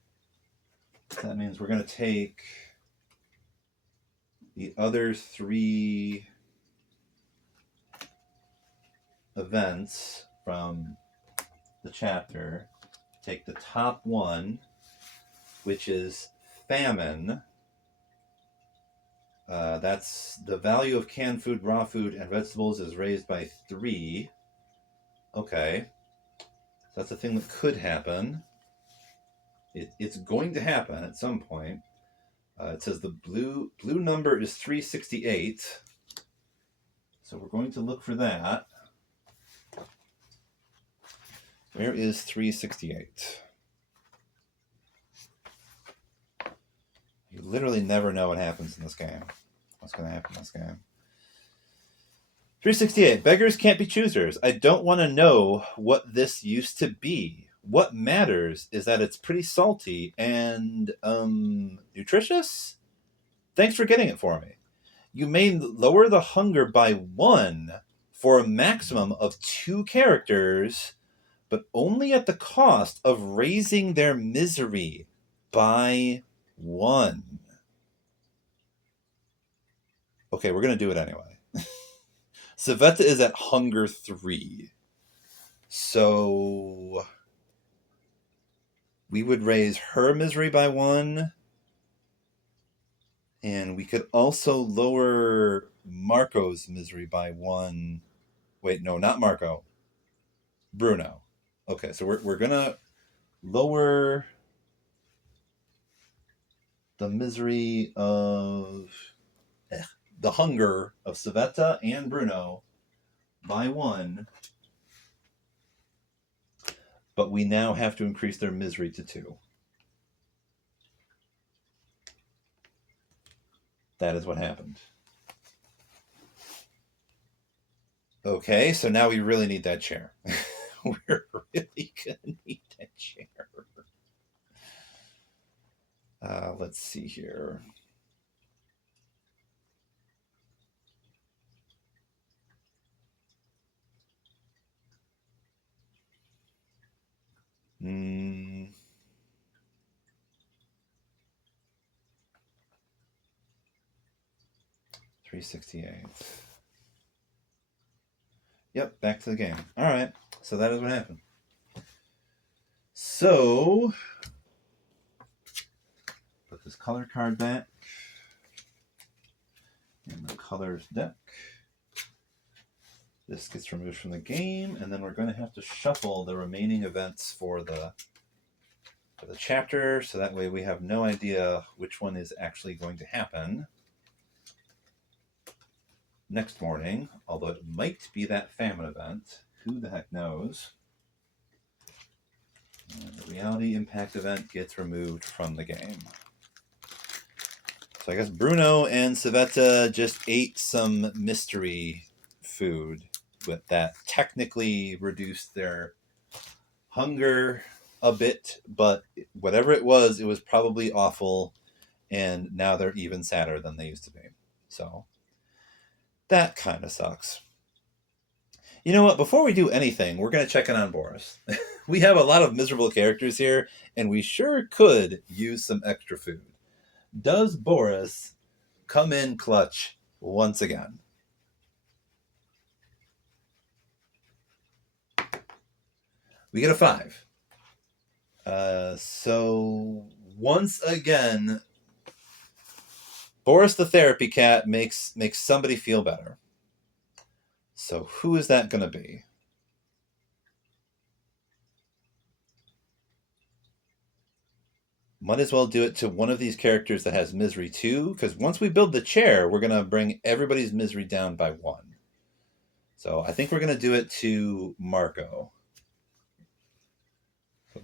That means we're going to take the other 3 events from the chapter, take the top one, which is famine. That's the value of canned food, raw food, and vegetables is raised by 3. Okay. So that's a thing that could happen. It's going to happen at some point. It says the blue number is 368. So we're going to look for that. Where is 368? You literally never know what happens in this game. What's going to happen in this game? 368. Beggars can't be choosers. I don't want to know what this used to be. What matters is that it's pretty salty and nutritious. Thanks for getting it for me. You may lower the hunger by 1 for a maximum of 2 characters, but only at the cost of raising their misery by 1. Okay, we're going to do it anyway. Savetta is at hunger 3. So we would raise her misery by 1. And we could also lower Marco's misery by 1. Wait, no, not Marco. Bruno. Okay, so we're going to lower the misery of the hunger of Savetta and Bruno by 1. But we now have to increase their misery to 2. That is what happened. Okay, so now we really need that chair. We're really going to need that chair. Let's see here. 368. Yep, back to the game. All right, so that is what happened. So, put this color card back in the colors deck. This gets removed from the game, and then we're going to have to shuffle the remaining events for the chapter, so that way we have no idea which one is actually going to happen next morning, although it might be that famine event. Who the heck knows? And the reality impact event gets removed from the game. So I guess Bruno and Civetta just ate some mystery food that technically reduced their hunger a bit, but whatever it was probably awful, and now they're even sadder than they used to be. So that kind of sucks. You know what? Before we do anything, we're going to check in on Boris. We have a lot of miserable characters here, and we sure could use some extra food. Does Boris come in clutch once again? We get a 5. So once again, Boris the therapy cat makes somebody feel better. So who is that going to be? Might as well do it to one of these characters that has misery too, because once we build the chair, we're going to bring everybody's misery down by 1. So I think we're going to do it to Marco.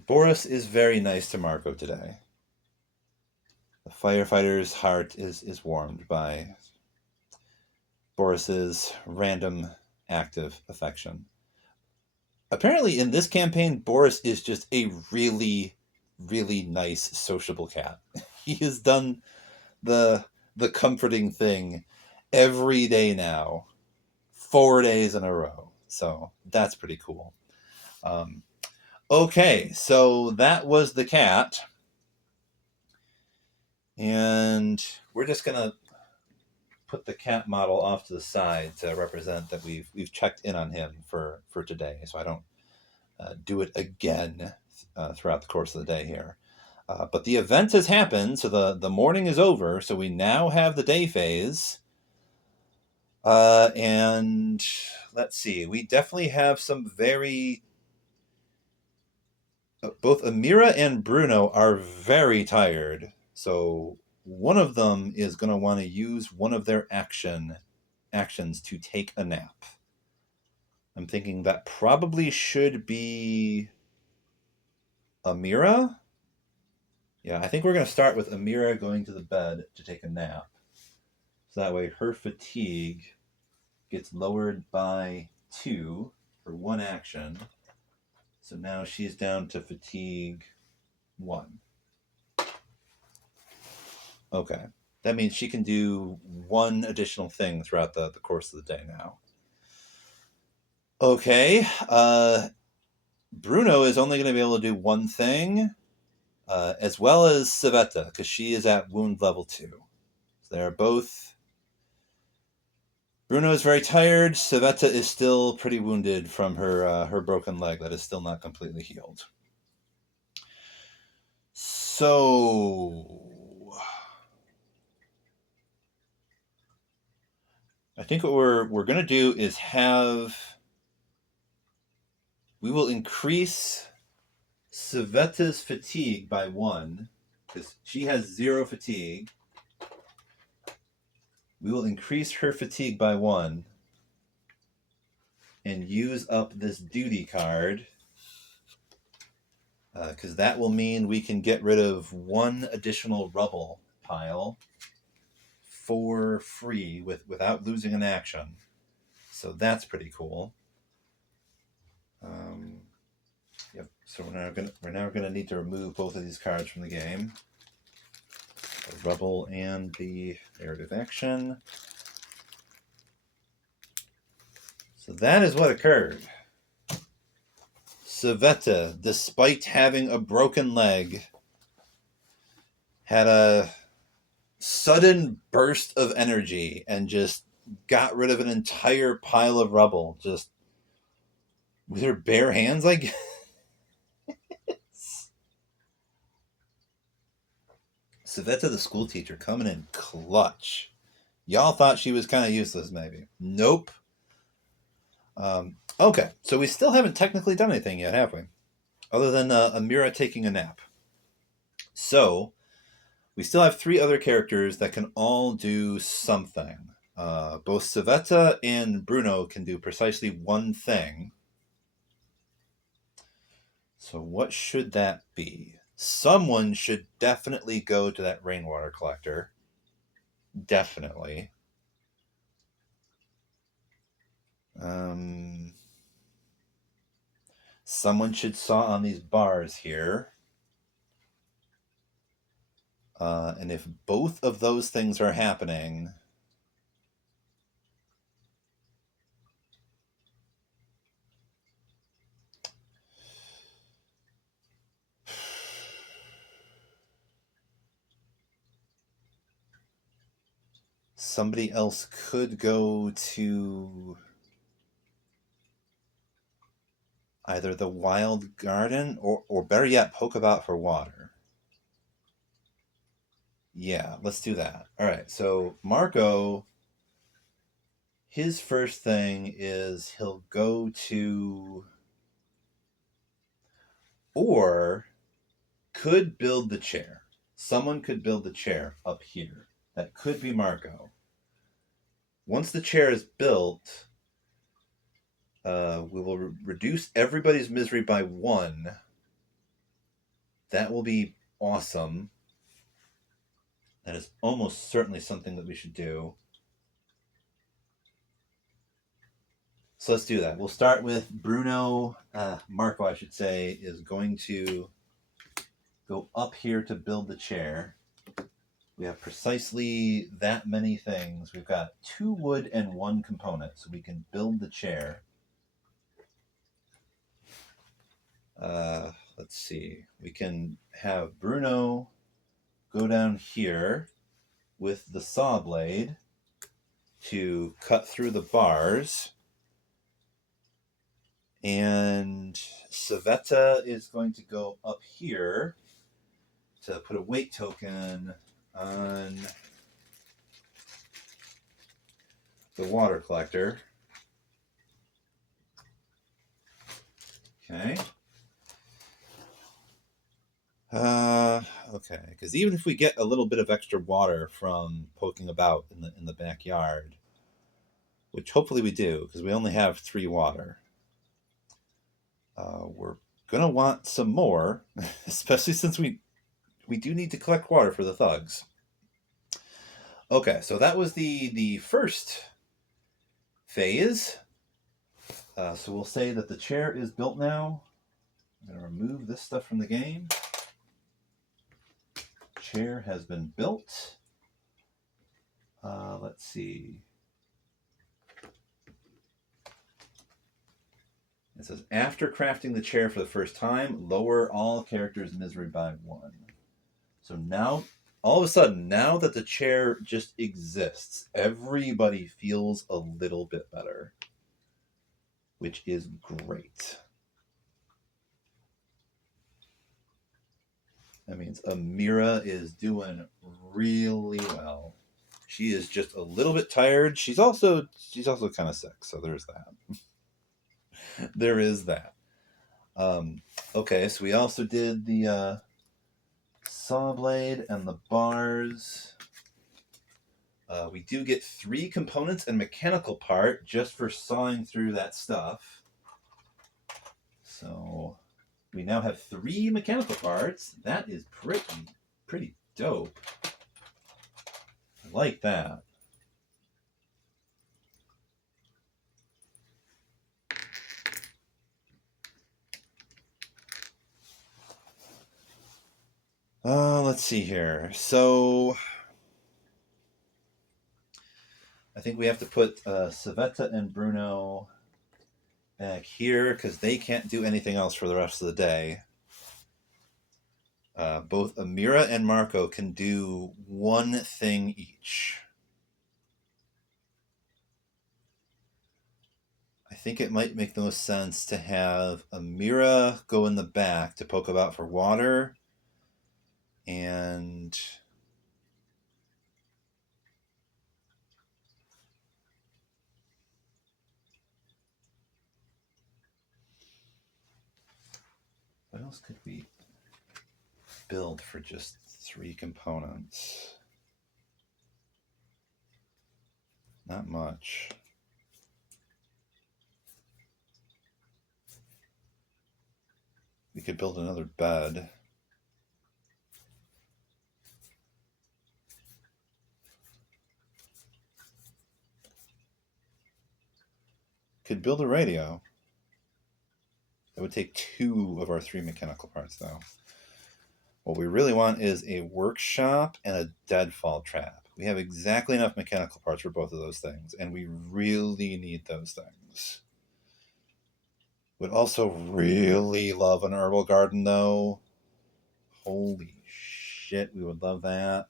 Boris is very nice to Marco today. The firefighter's heart is warmed by Boris's random act of affection. Apparently, in this campaign, Boris is just a really, really nice, sociable cat. He has done the comforting thing every day now, 4 days in a row. So that's pretty cool. Okay, so that was the cat. And we're just going to put the cat model off to the side to represent that we've checked in on him for today, so I don't do it again throughout the course of the day here. But the event has happened, so the morning is over, so we now have the day phase. And let's see, we definitely have some very... Both Amira and Bruno are very tired, so one of them is going to want to use one of their actions to take a nap. I'm thinking that probably should be Amira. Yeah, I think we're going to start with Amira going to the bed to take a nap. So that way her fatigue gets lowered by 2 for one action. So now she's down to fatigue 1. Okay. That means she can do 1 additional thing throughout the course of the day now. Okay. Bruno is only going to be able to do 1 thing, as well as Civetta, because she is at wound level 2. So they're both... Bruno is very tired. Civetta is still pretty wounded from her broken leg that is still not completely healed. So... I think what we're going to do is we will increase Civetta's fatigue by 1, because she has 0 fatigue. We will increase her fatigue by 1 and use up this duty card, because that will mean we can get rid of 1 additional rubble pile for free without losing an action. So that's pretty cool. Yep. So we're now gonna need to remove both of these cards from the game. The rubble and the narrative action. So that is what occurred. Civetta, despite having a broken leg, had a sudden burst of energy and just got rid of an entire pile of rubble just with her bare hands, I guess. Savetta, the school teacher, coming in clutch. Y'all thought she was kind of useless, maybe. Nope. Okay, so we still haven't technically done anything yet, have we? Other than Amira taking a nap. So, we still have 3 other characters that can all do something. Both Savetta and Bruno can do precisely one thing. So what should that be? Someone should definitely go to that rainwater collector. Definitely. Someone should saw on these bars here. And if both of those things are happening, somebody else could go to either the wild garden or better yet, poke about for water. Yeah, let's do that. All right, so Marco, his first thing is he'll go to or could build the chair. Someone could build the chair up here. That could be Marco. Once the chair is built, we will reduce everybody's misery by 1. That will be awesome. That is almost certainly something that we should do. So let's do that. We'll start with Bruno. Marco, I should say, is going to go up here to build the chair. We have precisely that many things. We've got 2 wood and 1 component, so we can build the chair. Let's see. We can have Bruno go down here with the saw blade to cut through the bars. And Savetta is going to go up here to put a weight token on the water collector. Okay. Okay, because even if we get a little bit of extra water from poking about in the backyard, which hopefully we do, because we only have 3 water, we're gonna want some more, especially since we do need to collect water for the thugs. Okay, so that was the first phase. So we'll say that the chair is built now. I'm gonna remove this stuff from the game. Chair has been built. Let's see. It says, after crafting the chair for the first time, lower all characters' misery by 1. So now, all of a sudden, now that the chair just exists, everybody feels a little bit better, which is great. That means Amira is doing really well. She is just a little bit tired. She's also kind of sick, so there's that. There is that. Okay, so we also did the saw blade and the bars. We do get 3 components and mechanical part just for sawing through that stuff. So we now have 3 mechanical parts. That is pretty dope. I like that. Let's see here. So I think we have to put Savetta and Bruno back here because they can't do anything else for the rest of the day. both Amira and Marco can do one thing each. I think it might make the most sense to have Amira go in the back to poke about for water, and what else could we build for just 3 components? Not much. We could build another bed. Could build a radio. That would take 2 of our 3 mechanical parts, though. What we really want is a workshop and a deadfall trap. We have exactly enough mechanical parts for both of those things, and we really need those things. Would also really love an herbal garden, though. Holy shit, we would love that.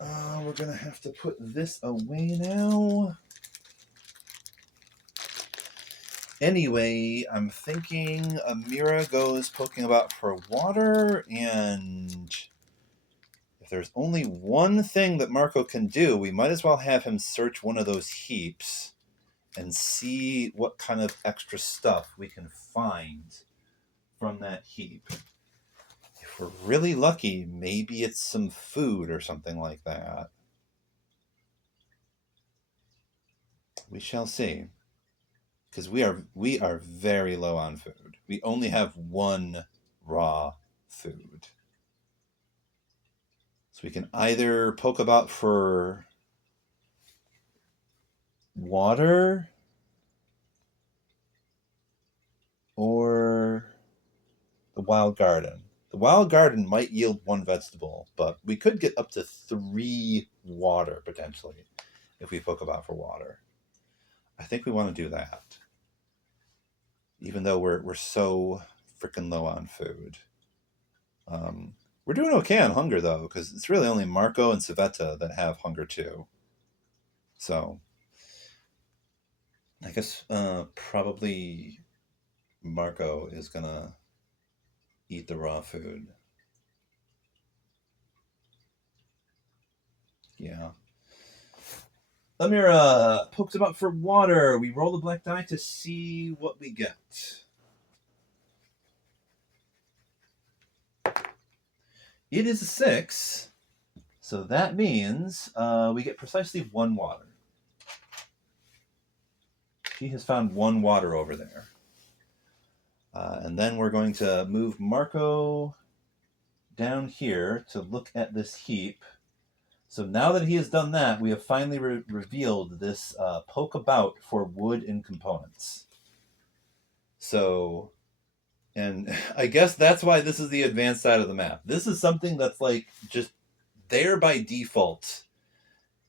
We're going to have to put this away now. Anyway, I'm thinking Amira goes poking about for water, and if there's only one thing that Marco can do, we might as well have him search one of those heaps and see what kind of extra stuff we can find from that heap. If we're really lucky, maybe it's some food or something like that. We shall see. Because we are very low on food. We only have 1 raw food. So we can either poke about for water or the wild garden. The wild garden might yield 1 vegetable, but we could get up to 3 water potentially if we poke about for water. I think we want to do that. Even though we're so freaking low on food. We're doing okay on hunger, though, because it's really only Marco and Savetta that have hunger, too. So, I guess probably Marco is going to eat the raw food. Yeah. Amira pokes about for water. We roll the black die to see what we get. It is a 6, so that means we get precisely 1 water. She has found 1 water over there. And then we're going to move Marco down here to look at this heap. So now that he has done that, we have finally revealed this poke about for wood and components. So, and I guess that's why this is the advanced side of the map. This is something that's like just there by default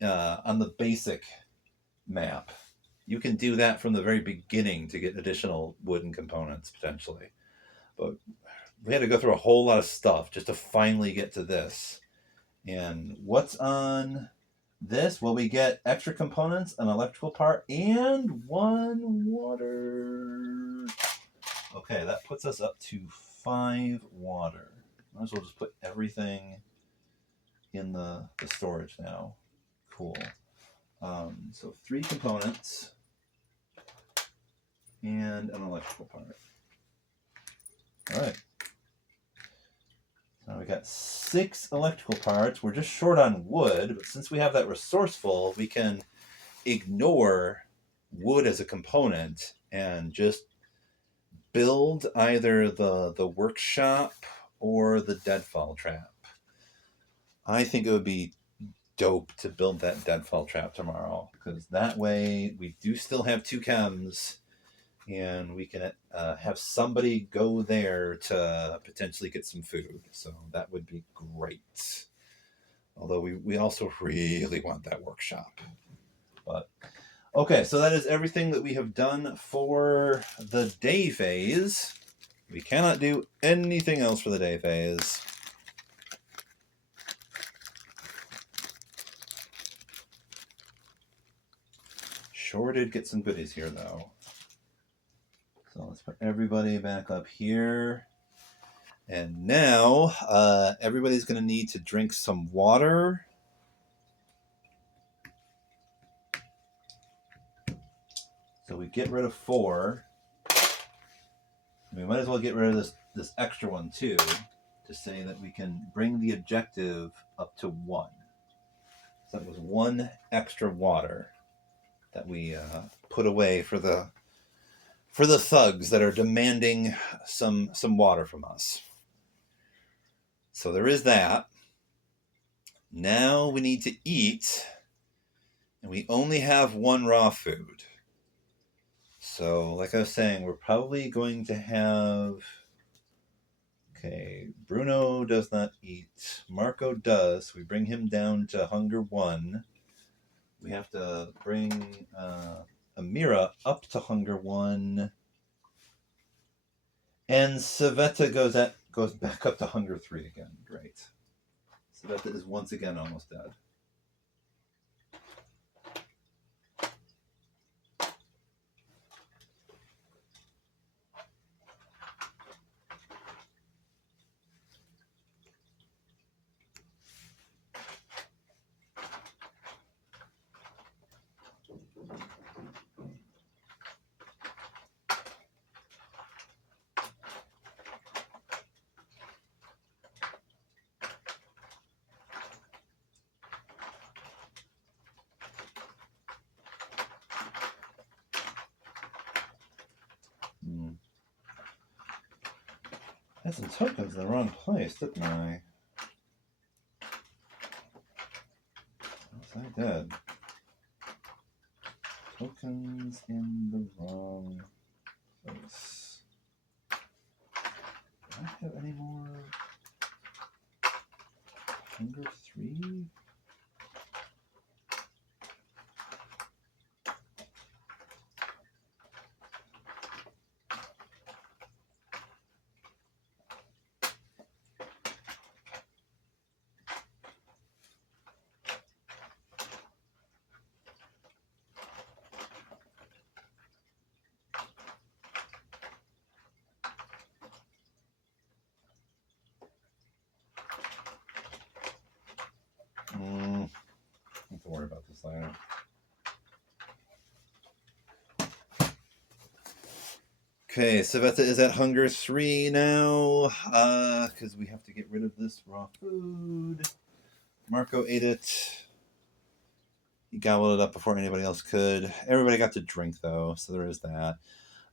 on the basic map. You can do that from the very beginning to get additional wooden components, potentially. But we had to go through a whole lot of stuff just to finally get to this. And what's on this? Well, we get extra components, an electrical part, and 1 water. Okay, that puts us up to 5 water. Might as well just put everything in the storage now. Cool. So 3 components and an electrical part. All right. Now we got 6 electrical parts. We're just short on wood, but since we have that resourceful, we can ignore wood as a component and just build either the workshop or the deadfall trap. I think it would be dope to build that deadfall trap tomorrow, because that way we do still have 2 chems, and we can have somebody go there to potentially get some food. So that would be great. Although we also really want that workshop. But okay, so that is everything that we have done for the day phase. We cannot do anything else for the day phase. Sure did get some goodies here, though. So let's put everybody back up here. And now everybody's going to need to drink some water. So we get rid of 4. We might as well get rid of this extra one, too, to say that we can bring the objective up to 1. So that was 1 extra water that we put away for the thugs that are demanding some water from us. So there is that. Now we need to eat, and we only have 1 raw food. So, like I was saying, we're probably going to have... Okay, Bruno does not eat. Marco does. We bring him down to hunger 1. We have to bring Amira up to hunger 1. And Savetta goes back up to hunger 3 again. Great. Savetta is once again almost dead. I had some tokens in the wrong place, didn't I? Yes, I did. Tokens in the wrong place. Do I have any more? Hunger 3? Don't have to worry about this later. Okay, Savetta is at hunger 3 now, because we have to get rid of this raw food. Marco ate it. He gobbled it up before anybody else could. Everybody got to drink, though, so there is that.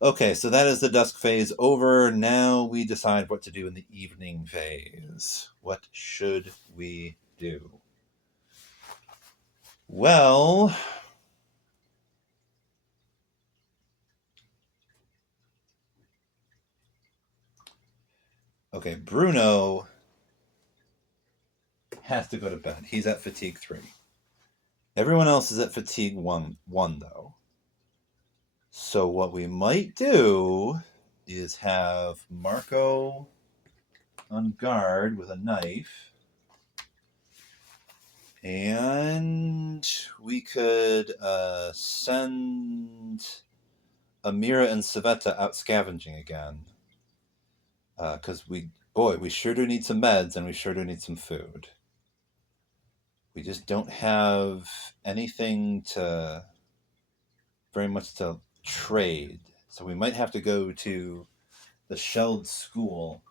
Okay, so that is the dusk phase over. Now we decide what to do in the evening phase. What should we do? Well... Okay, Bruno has to go to bed. He's at fatigue 3. Everyone else is at fatigue 1, though. So what we might do is have Marco on guard with a knife. And we could send Amira and Savetta out scavenging again. Because we sure do need some meds and we sure do need some food. We just don't have anything very much to trade. So we might have to go to the shelled school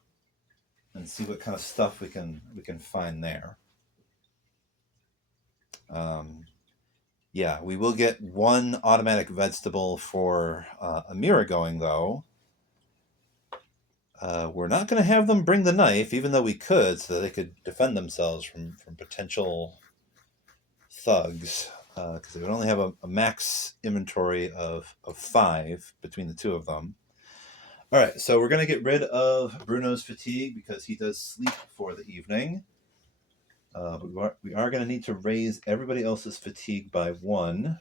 and see what kind of stuff we can find there. Yeah, we will get 1 automatic vegetable for Amira going, though. We're not going to have them bring the knife, even though we could, so that they could defend themselves from potential thugs, because they would only have a max inventory of 5 between the 2 of them. All right, so we're going to get rid of Bruno's fatigue because he does sleep for the evening. But we are going to need to raise everybody else's fatigue by 1.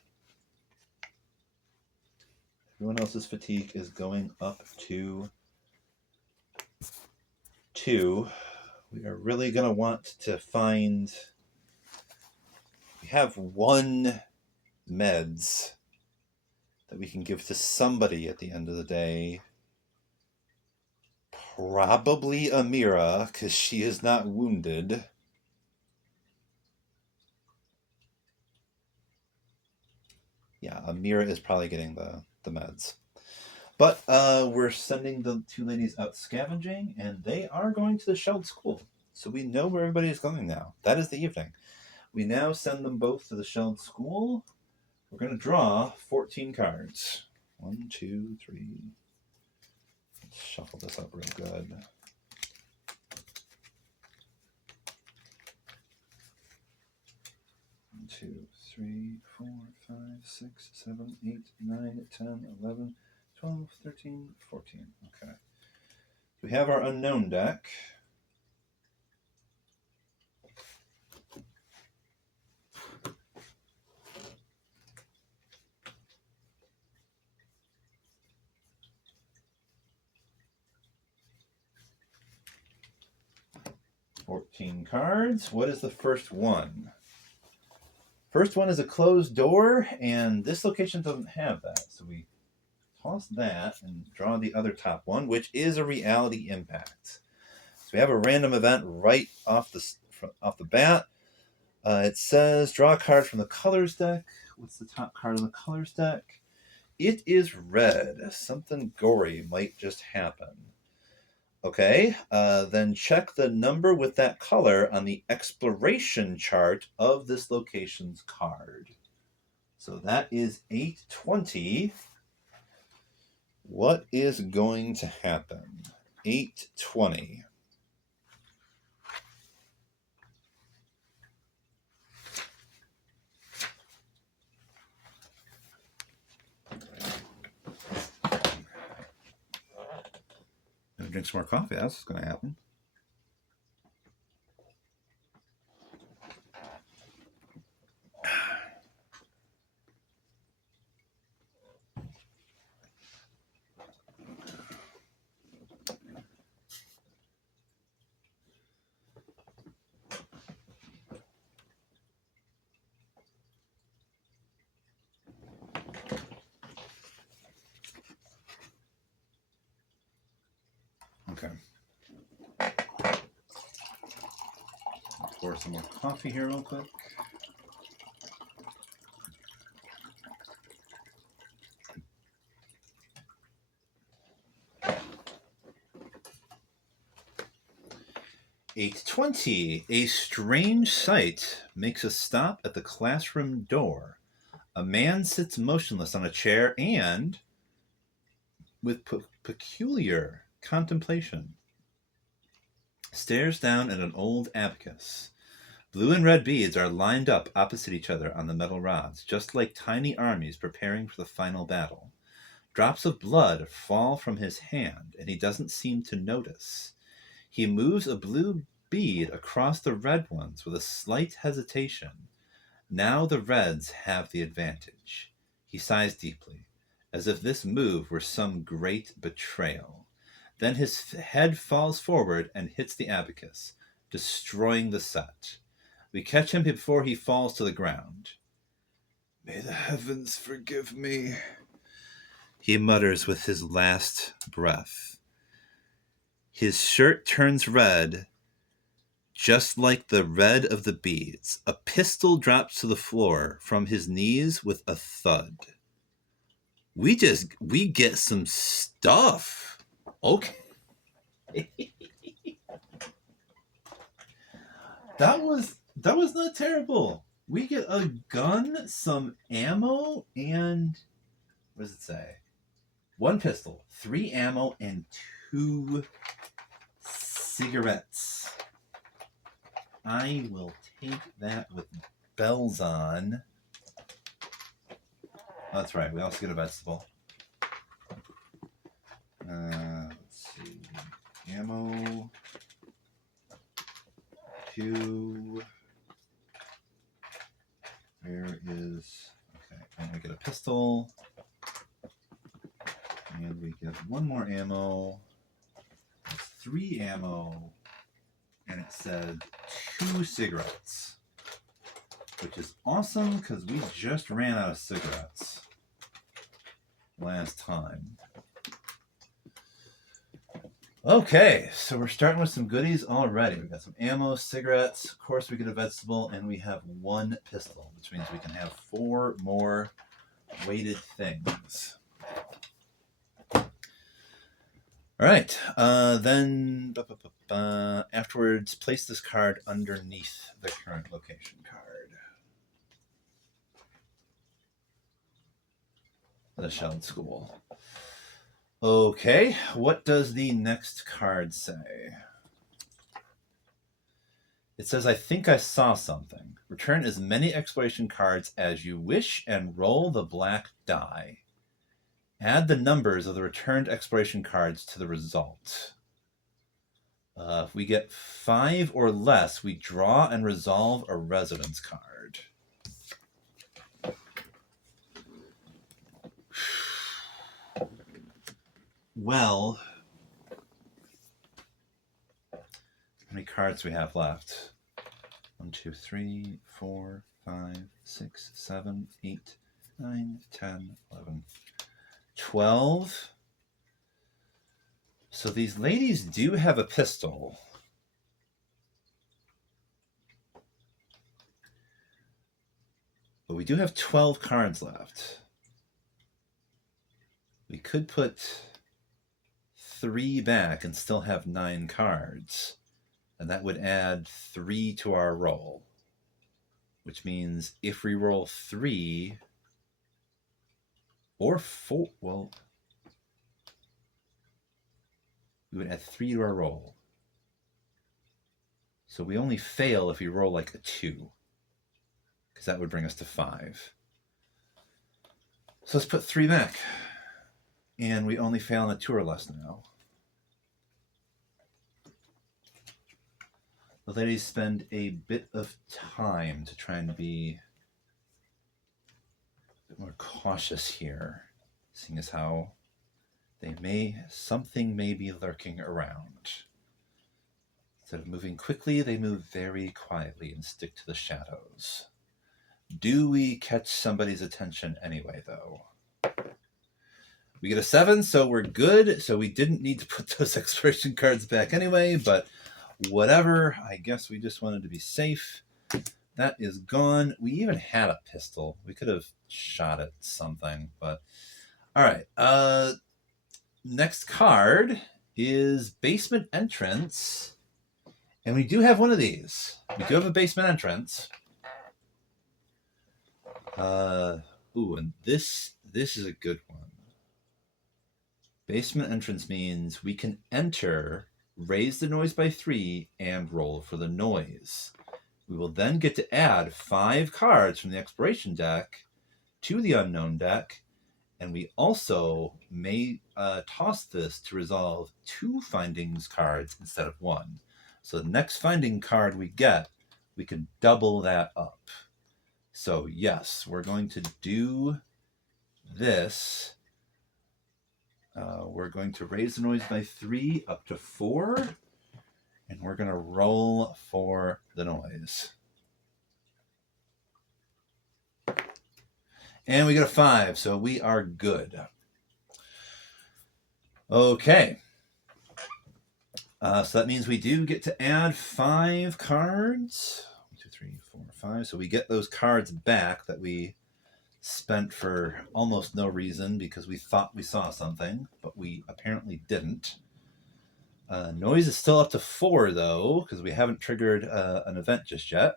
Everyone else's fatigue is going up to Pt.2, we are really going to want to find... We have one meds that we can give to somebody at the end of the day. Probably Amira, because she is not wounded. Yeah, Amira is probably getting the meds. But we're sending the two ladies out scavenging, and they are going to the shelled school. So we know where everybody is going now. That is the evening. We now send them both to the shelled school. We're going to draw 14 cards. 1, 2, 3. Let's shuffle this up real good. 1, 2, 3, 4, 5, 6, 7, 8, 9, 10, 11, 12, 13, 14. Okay. We have our unknown deck. $14 cards. What is the first one? First one is a closed door, and this location doesn't have that. So we toss that and draw the other top one, which is a reality impact. So we have a random event right off the bat. It says draw a card from the colors deck. What's the top card on the colors deck? It is red. Something gory might just happen. Okay, then check the number with that color on the exploration chart of this location's card. So that is 820. What is going to happen? 820. Drink some more coffee. That's what's going to happen. Okay. Pour some more coffee here real quick. $820. A strange sight makes a stop at the classroom door. A man sits motionless on a chair and with peculiar contemplation stares down at an old abacus. Blue and red beads are lined up opposite each other on the metal rods, just like tiny armies preparing for the final battle. Drops of blood fall from his hand, and he doesn't seem to notice. He moves a blue bead across the red ones with a slight hesitation. Now the reds have the advantage. He sighs deeply, as if this move were some great betrayal. Then his head falls forward and hits the abacus, destroying the set. We catch him before he falls to the ground. May the heavens forgive me, he mutters with his last breath. His shirt turns red, just like the red of the beads. A pistol drops to the floor from his knees with a thud. We get some stuff. Okay. That was not terrible. We get a gun, some ammo, and what does it say? 1 pistol, 3 ammo, and 2 cigarettes. I will take that with bells on. That's right. We also get a vegetable. Let's see. Ammo. 2. Where is... Okay. And we get a pistol. And we get 1 more ammo. That's 3 ammo, and it said 2 cigarettes, which is awesome because we just ran out of cigarettes last time. Okay, so we're starting with some goodies already. We've got some ammo, cigarettes, of course we get a vegetable, and we have 1 pistol, which means we can have 4 more weighted things. All right, then afterwards, place this card underneath the current location card. The Shelled School. Okay, what does the next card say? It says, I think I saw something. Return as many exploration cards as you wish and roll the black die. Add the numbers of the returned exploration cards to the result. If we get 5 or less, we draw and resolve a residence card. Well, how many cards do we have left? 1, 2, 3, 4, 5, 6, 7, 8, 9, 10, 11, 12. So these ladies do have a pistol. But we do have 12 cards left. We could put 3 back and still have 9 cards. And that would add 3 to our roll. Which means if we roll 3 or 4, well, we would add 3 to our roll. So we only fail if we roll like a 2. Because that would bring us to 5. So let's put 3 back. And we only fail on a 2 or less now. The ladies spend a bit of time to try and be a bit more cautious here, seeing as how something may be lurking around. Instead of moving quickly, they move very quietly and stick to the shadows. Do we catch somebody's attention anyway, though? We get a 7, so we're good. So we didn't need to put those exploration cards back anyway, but whatever. I guess we just wanted to be safe. That is gone. We even had a pistol. We could have shot at something, but all right. Next card is Basement Entrance. And we do have one of these. We do have a basement entrance. And this is a good one. Basement entrance means we can enter, raise the noise by 3, and roll for the noise. We will then get to add 5 cards from the exploration deck to the unknown deck, and we also may toss this to resolve 2 findings cards instead of 1. So the next finding card we get, we can double that up. So yes, we're going to do this. We're going to raise the noise by 3 up to 4, and we're going to roll for the noise. And we get a 5, so we are good. Okay. So that means we do get to add 5 cards. 1, 2, 3, 4, 5. So we get those cards back that we spent for almost no reason because we thought we saw something, but we apparently didn't. Noise is still up to 4, though, because we haven't triggered an event just yet.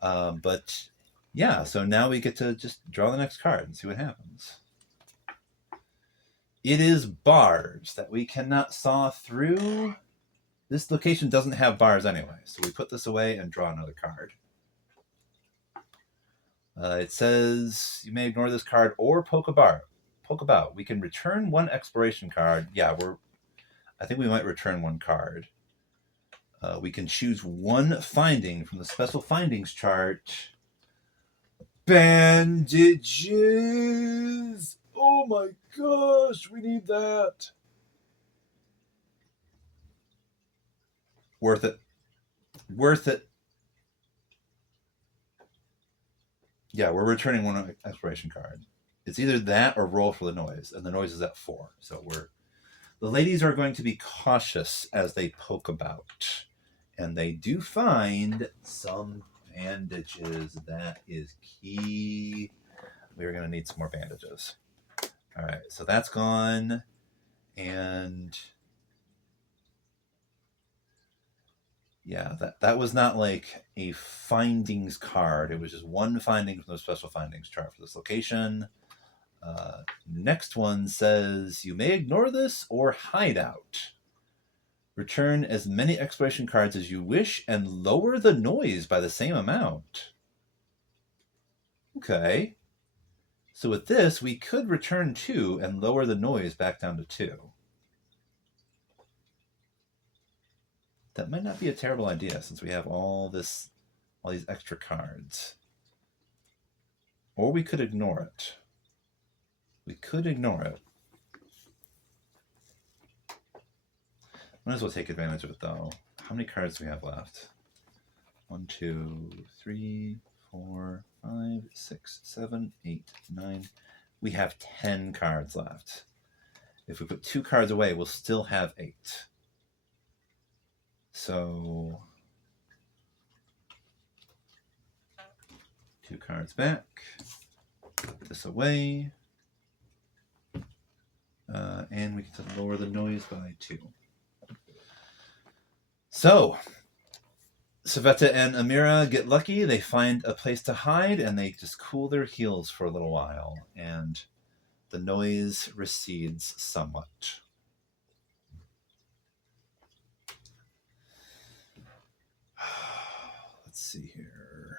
But yeah, so now we get to just draw the next card and see what happens. It is bars that we cannot saw through. This location doesn't have bars anyway, so we put this away and draw another card. It says you may ignore this card or poke about. We can return 1 exploration card. Yeah, I think we might return 1 card. We can choose 1 finding from the special findings chart. Bandages! Oh my gosh, we need that. Worth it. Worth it. Yeah, we're returning one exploration card. It's either that or roll for the noise, and the noise is at 4. So the ladies are going to be cautious as they poke about, and they do find some bandages. That is key. We're going to need some more bandages. All right, so that's gone, and yeah, that was not like a findings card. It was just one finding from the special findings chart for this location. Next one says, you may ignore this or hide out. Return as many exploration cards as you wish and lower the noise by the same amount. Okay. So with this, we could return 2 and lower the noise back down to 2. That might not be a terrible idea since we have all these extra cards. Or we could ignore it. We could ignore it. Might as well take advantage of it, though. How many cards do we have left? 1, 2, 3, 4, 5, 6, 7, 8, 9. We have 10 cards left. If we put 2 cards away, we'll still have 8. So 2 cards back. Put this away. And we can lower the noise by 2. So, Savetta and Amira get lucky. They find a place to hide, and they just cool their heels for a little while. And the noise recedes somewhat. Let's see here.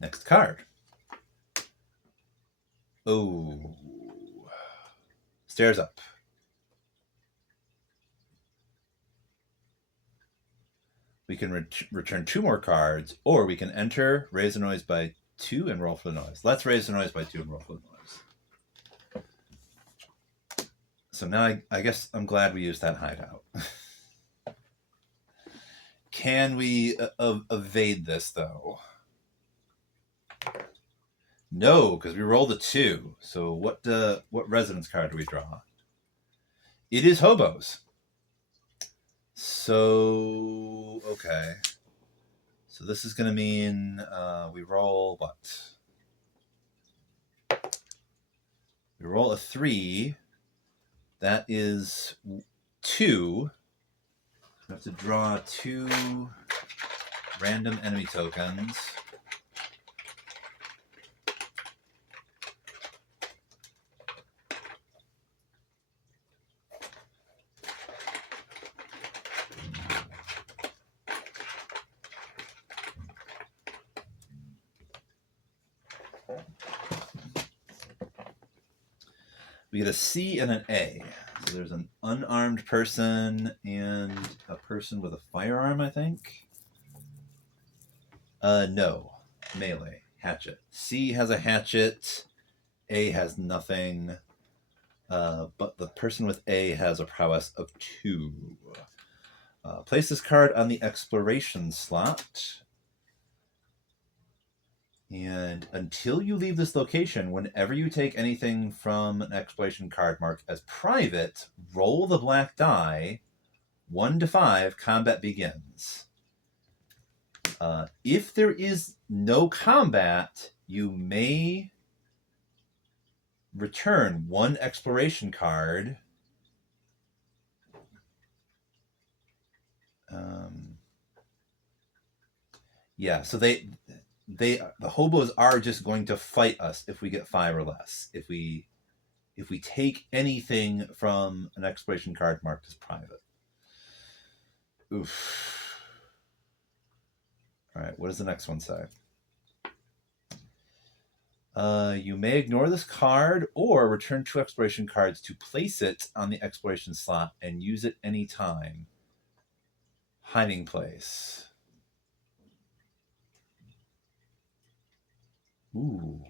Next card. Oh. Stairs up. We can return 2 more cards, or we can enter, raise the noise by 2, and roll for the noise. Let's raise the noise by 2 and roll for the noise. So now I guess I'm glad we used that hideout. Can we evade this, though? No, because we rolled a 2. So what resonance card do we draw? It is hobos. So, okay. So this is going to mean we roll what? We roll a 3. That is 2. We have to draw 2 random enemy tokens. We get a C and an A. So there's an unarmed person and a person with a firearm, I think. No. Melee. Hatchet. C has a hatchet. A has nothing. But the person with A has a prowess of 2. Place this card on the exploration slot. And until you leave this location, whenever you take anything from an exploration card marked as private, roll the black die. 1 to 5, combat begins. If there is no combat, you may return 1 exploration card. Yeah, so the hobos are just going to fight us if we get 5 or less. If we take anything from an exploration card marked as private. Oof. All right, what does the next one say? You may ignore this card or return 2 exploration cards to place it on the exploration slot and use it anytime. Hiding place. Ooh.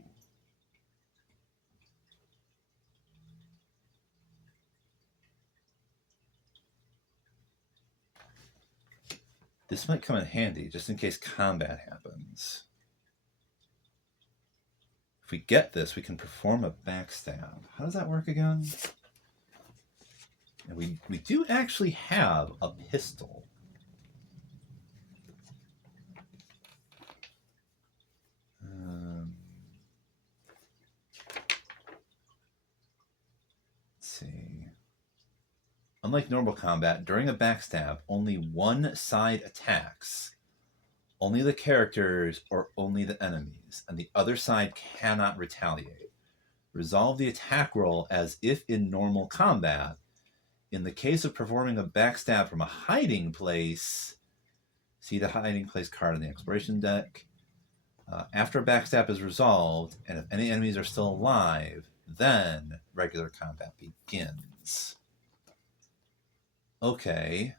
This might come in handy just in case combat happens. If we get this, we can perform a backstab. How does that work again? And we do actually have a pistol. Let's see. Unlike normal combat, during a backstab, only one side attacks. Only the characters or only the enemies, and the other side cannot retaliate. Resolve the attack roll as if in normal combat. In the case of performing a backstab from a hiding place, see the hiding place card in the exploration deck. After a backstab is resolved, and if any enemies are still alive, then regular combat begins. Okay.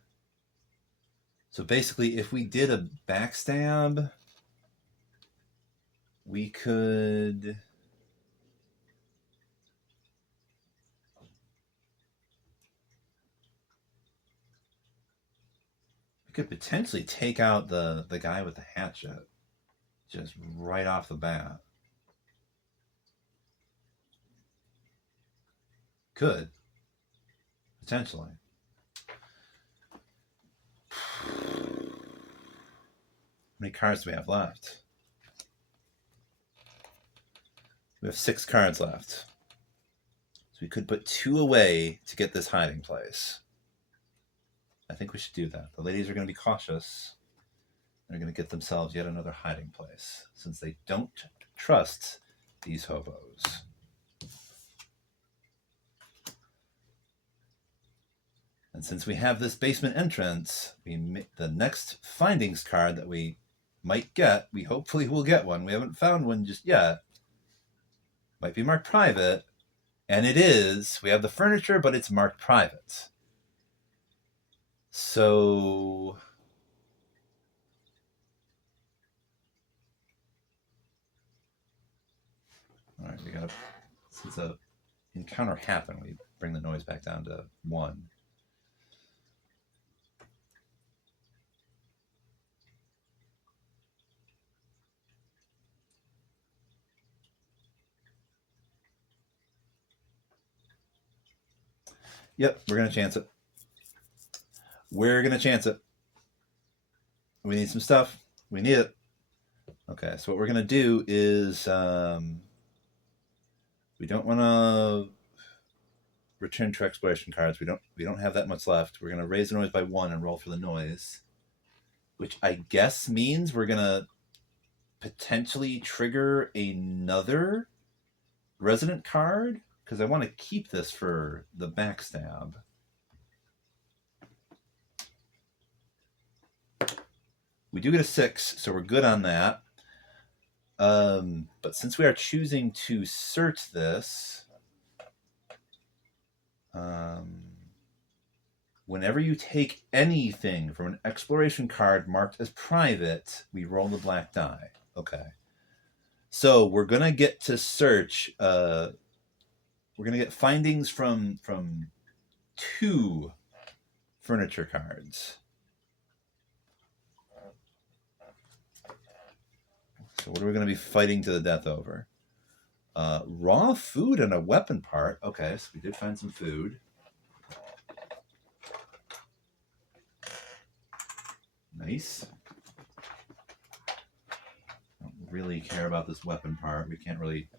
So basically, if we did a backstab, we could... We could potentially take out the guy with the hatchet. Just right off the bat. Could. Potentially. How many cards do we have left? We have 6 cards left. So we could put 2 away to get this hiding place. I think we should do that. The ladies are going to be cautious. They're going to get themselves yet another hiding place, since they don't trust these hobos. And since we have this basement entrance, the next findings card that we might get, we hopefully will get one. We haven't found one just yet. Might be marked private. And it is. We have the furniture, but it's marked private. So... All right, we got to... Since an encounter happened, we bring the noise back down to 1. Yep, we're going to chance it. We're going to chance it. We need some stuff. We need it. Okay, so what we're going to do is we don't want to return to exploration cards. We don't have that much left. We're going to raise the noise by 1 and roll for the noise, which I guess means we're going to potentially trigger another resident card, because I want to keep this for the backstab. We do get a 6, so we're good on that. But since we are choosing to search this, whenever you take anything from an exploration card marked as private, we roll the black die. Okay. So we're going to get to search... we're going to get findings from 2 furniture cards. So what are we going to be fighting to the death over? Raw food and a weapon part. Okay, so we did find some food. Nice. Don't really care about this weapon part. We can't really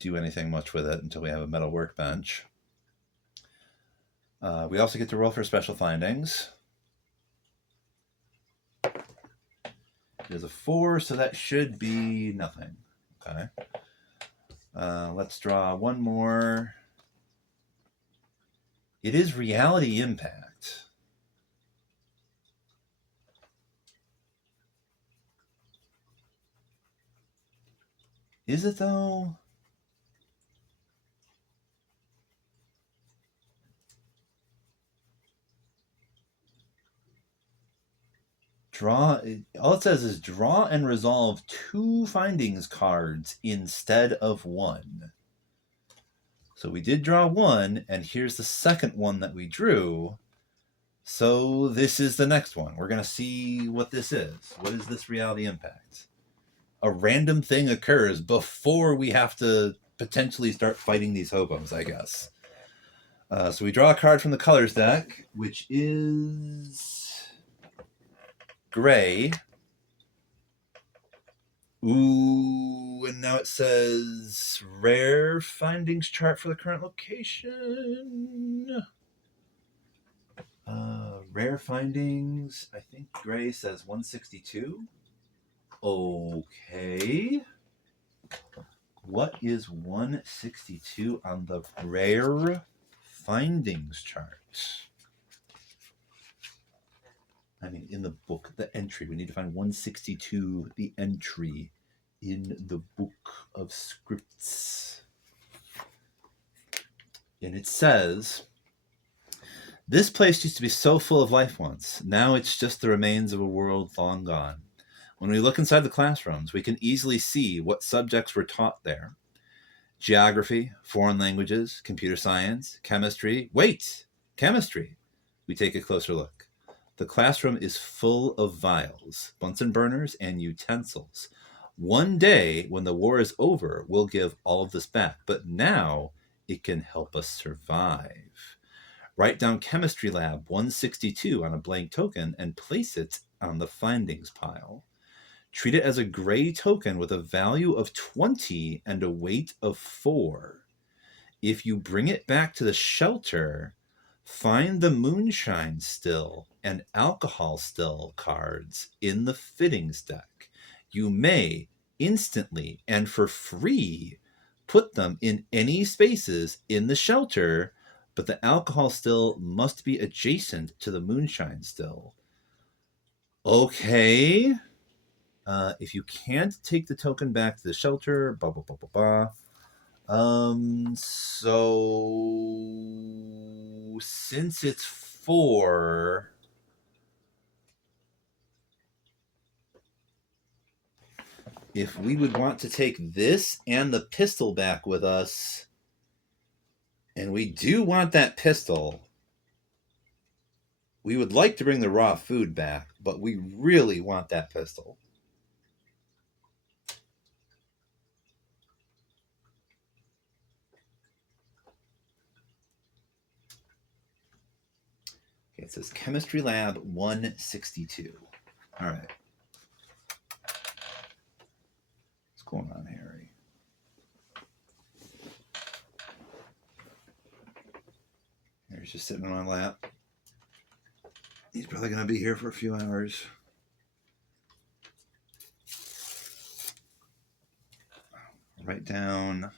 do anything much with it until we have a metal workbench. We also get to roll for special findings. There's a 4, so that should be nothing. Okay. Let's draw one more. It is reality impact. Is it though? Draw. All it says is draw and resolve 2 findings cards instead of 1. So we did draw 1, and here's the second one that we drew. So this is the next one. We're going to see what this is. What is this reality impact? A random thing occurs before we have to potentially start fighting these hobos, I guess. So we draw a card from the colors deck, which is gray. Ooh, and now it says rare findings chart for the current location. Rare findings, I think gray says 162. Okay. What is 162 on the rare findings chart? I mean, in the book, the entry. We need to find 162, the entry in the book of scripts. And it says, this place used to be so full of life once. Now it's just the remains of a world long gone. When we look inside the classrooms, we can easily see what subjects were taught there. Geography, foreign languages, computer science, chemistry. Wait! Chemistry! We take a closer look. The classroom is full of vials, Bunsen burners, and utensils. One day, when the war is over, we'll give all of this back, but now it can help us survive. Write down Chemistry Lab 162 on a blank token and place it on the findings pile. Treat it as a gray token with a value of 20 and a weight of 4. If you bring it back to the shelter, find the moonshine still and alcohol still cards in the fittings deck. You may instantly and for free put them in any spaces in the shelter, but the alcohol still must be adjacent to the moonshine still. Okay. If you can't take the token back to the shelter, blah, blah, blah, blah, blah. So since it's 4, if we would want to take this and the pistol back with us, and we do want that pistol, we would like to bring the raw food back, but we really want that pistol. Okay, it says Chemistry Lab 162. All right. What's going on, Harry? Harry's just sitting on my lap. He's probably going to be here for a few hours. Write down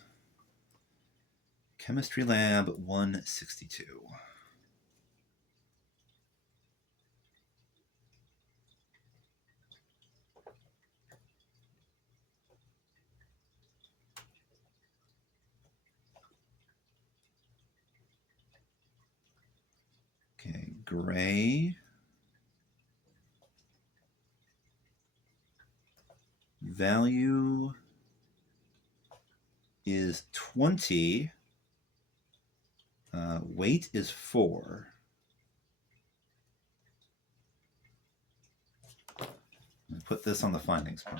Chemistry Lab 162. Okay, gray. Value is 20. Weight is 4. And put this on the findings pile.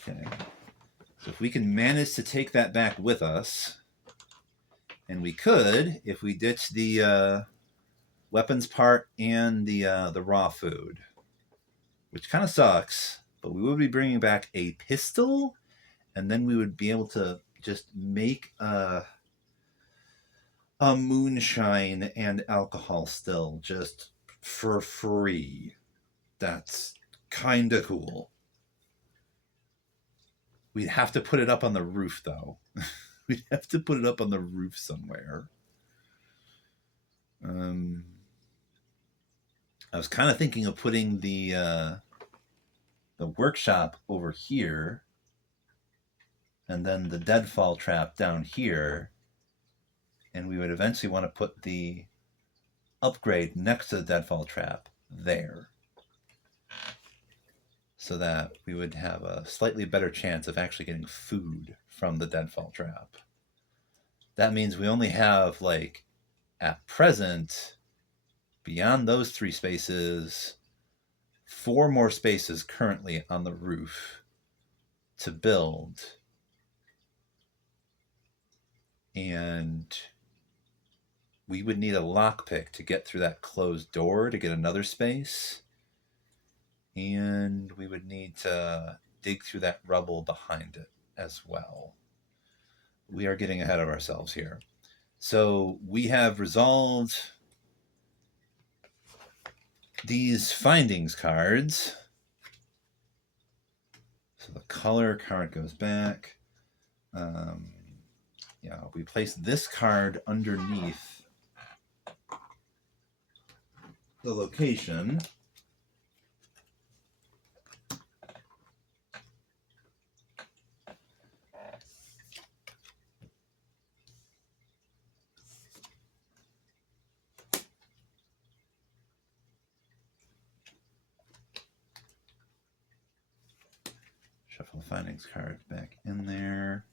Okay. So if we can manage to take that back with us, and we could if we ditch the weapons part and the raw food, which kind of sucks, but we would be bringing back a pistol, and then we would be able to just make a moonshine and alcohol still just for free. That's kind of cool. We'd have to put it up on the roof, though. We'd have to put it up on the roof somewhere. I was kind of thinking of putting the workshop over here, and then the deadfall trap down here, and we would eventually want to put the upgrade next to the deadfall trap there, so that we would have a slightly better chance of actually getting food from the deadfall trap. That means we only have like At present, beyond those 3 spaces, 4 more spaces currently on the roof to build. And we would need a lockpick to get through that closed door to get another space. And we would need to dig through that rubble behind it as well. We are getting ahead of ourselves here. So we have resolved these findings cards. So the color card goes back. Yeah, we place this card underneath the location. Shuffle the findings card back in there.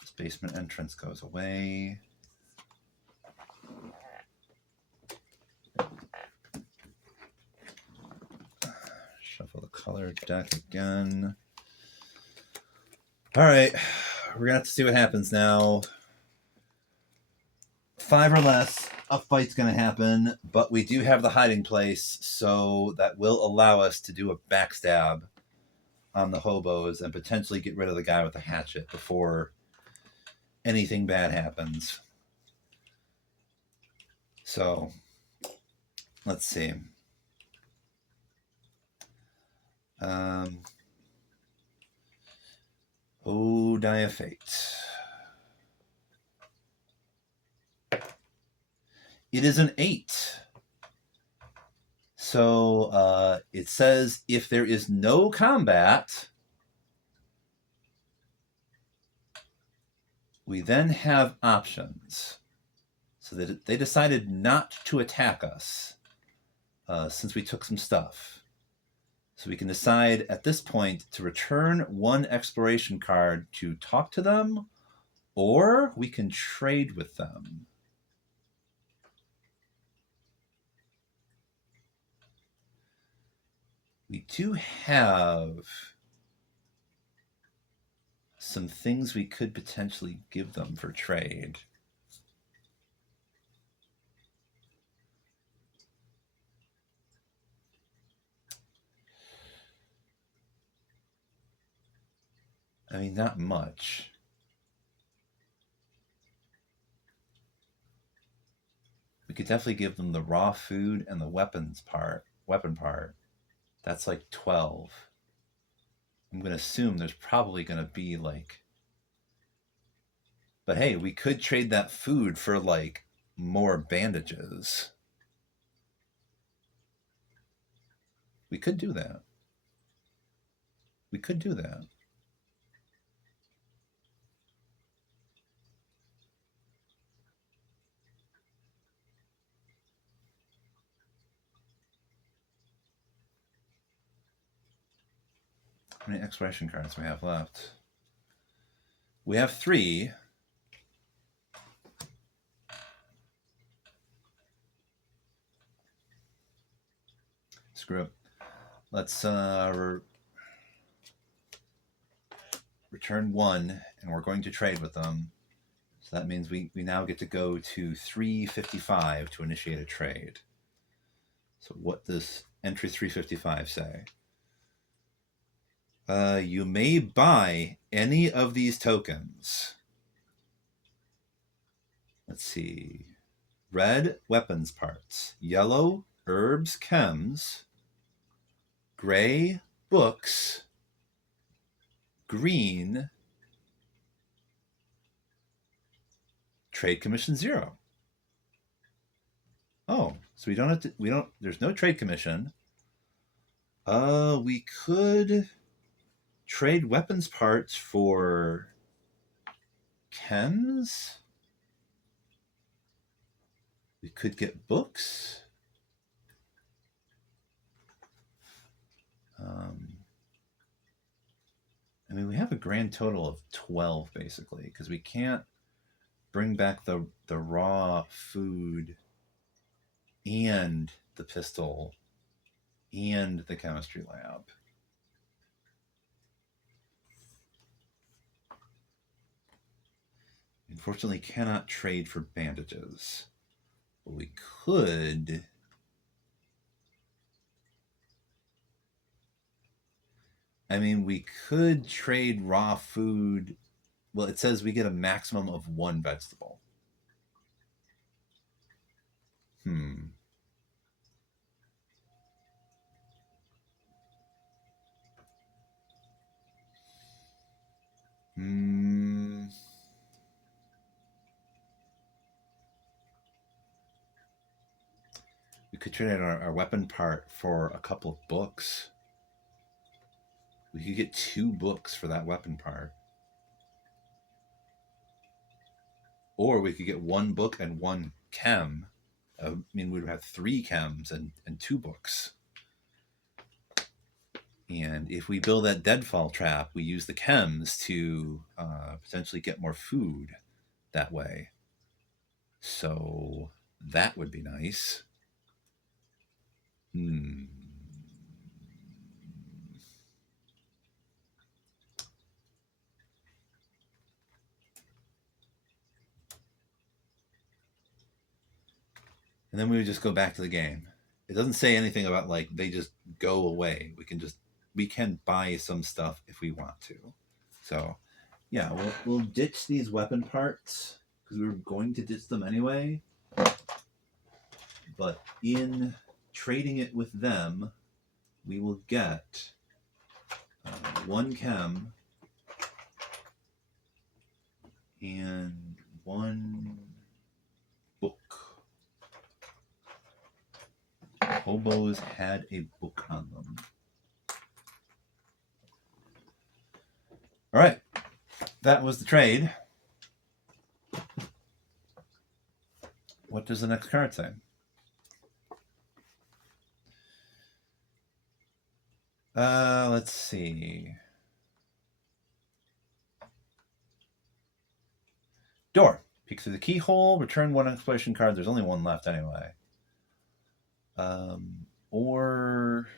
This basement entrance goes away. Shuffle the colored deck again. All right, we're gonna have to see what happens now. 5 or less, a fight's gonna happen, but we do have the hiding place, so that will allow us to do a backstab on the hobos and potentially get rid of the guy with the hatchet before anything bad happens. So let's see. Oh, die of fate. It is an 8. So it says if there is no combat, we then have options. So that they decided not to attack us since we took some stuff. So we can decide at this point to return 1 exploration card to talk to them, or we can trade with them. We do have some things we could potentially give them for trade. I mean, not much. We could definitely give them the raw food and the weapon part. That's like 12. I'm going to assume there's probably going to be like... But hey, we could trade that food for like more bandages. We could do that. We could do that. How many exploration cards do we have left? We have 3. Screw it. Let's return 1, and we're going to trade with them. So that means we now get to go to 355 to initiate a trade. So what does entry 355 say? You may buy any of these tokens. Let's see. Red, weapons parts. Yellow, herbs, chems. Gray, books. Green, trade commission 0. Oh, so we don't have to, there's no trade commission. We could trade weapons parts for chems. We could get books. I mean, we have a grand total of 12 basically, because we can't bring back the raw food and the pistol and the chemistry lab. Unfortunately, cannot trade for bandages. But we could. I mean, we could trade raw food. Well, it says we get a maximum of 1 vegetable. We could trade our weapon part for a couple of books. We could get 2 books for that weapon part. Or we could get 1 book and 1 chem. I mean, we would have 3 chems and 2 books. And if we build that deadfall trap, we use the chems to potentially get more food that way. So that would be nice. And then we would just go back to the game. It doesn't say anything about like they just go away. We can buy some stuff if we want to. So yeah, we'll ditch these weapon parts because we were going to ditch them anyway. But in trading it with them, we will get 1 chem and 1 book. Hobos had a book on them. All right, that was the trade. What does the next card say? Let's see. Door. Peek through the keyhole. Return 1 exploration card. There's only 1 left anyway. Or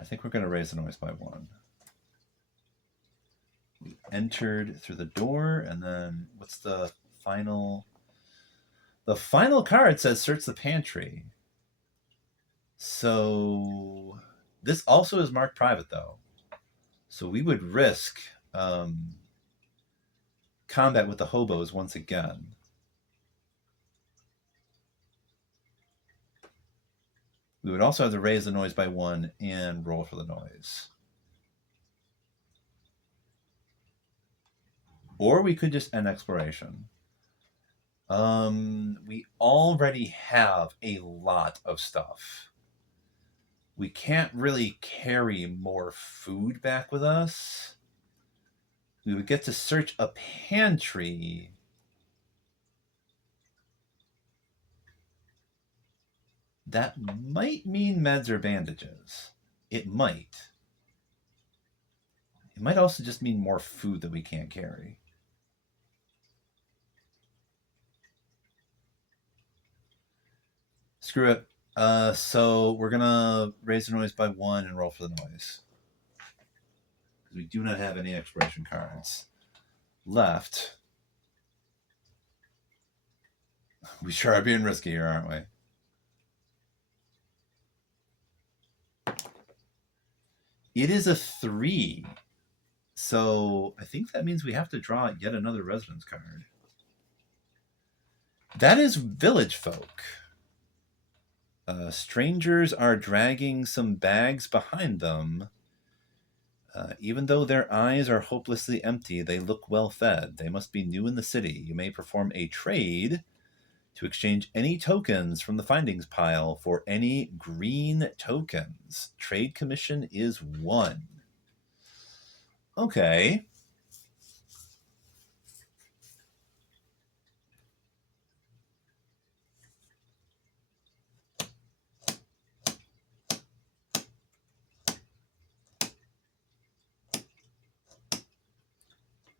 I think we're going to raise the noise by 1. We entered through the door, and then what's the final? The final card says search the pantry. So this also is marked private, though. So we would risk combat with the hobos once again. We would also have to raise the noise by 1 and roll for the noise. Or we could just end exploration. We already have a lot of stuff. We can't really carry more food back with us. We would get to search a pantry. That might mean meds or bandages. It might. It might also just mean more food that we can't carry. Screw it. So we're going to raise the noise by 1 and roll for the noise. Because we do not have any exploration cards left. We sure are being risky here, aren't we? It is a 3. So I think that means we have to draw yet another residence card. That is village folk. Strangers are dragging some bags behind them. Even though their eyes are hopelessly empty, they look well fed. They must be new in the city. You may perform a trade to exchange any tokens from the findings pile for any green tokens. Trade commission is 1. Okay.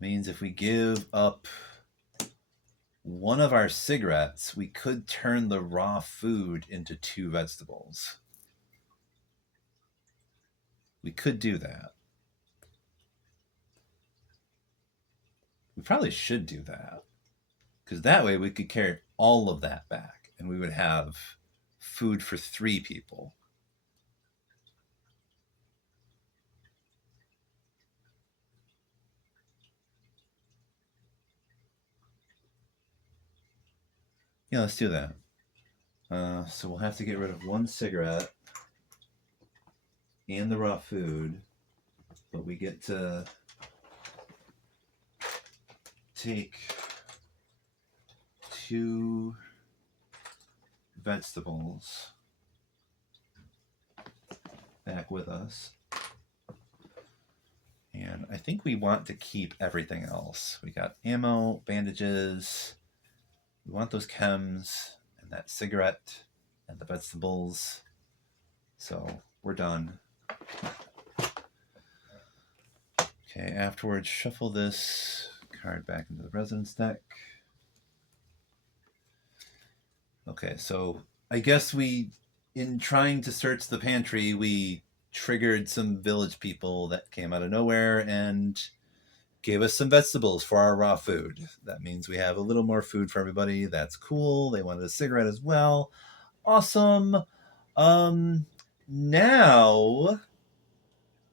Means if we give up one of our cigarettes, we could turn the raw food into 2 vegetables. We could do that. We probably should do that. Because that way we could carry all of that back and we would have food for 3 people. Yeah, let's do that. So we'll have to get rid of 1 cigarette and the raw food, but we get to take 2 vegetables back with us. And I think we want to keep everything else. We got ammo, bandages. We want those chems and that cigarette and the vegetables. So we're done. Okay, afterwards, shuffle this card back into the residence deck. Okay, so I guess in trying to search the pantry, we triggered some village people that came out of nowhere and gave us some vegetables for our raw food. That means we have a little more food for everybody. That's cool. They wanted a cigarette as well. Awesome. Now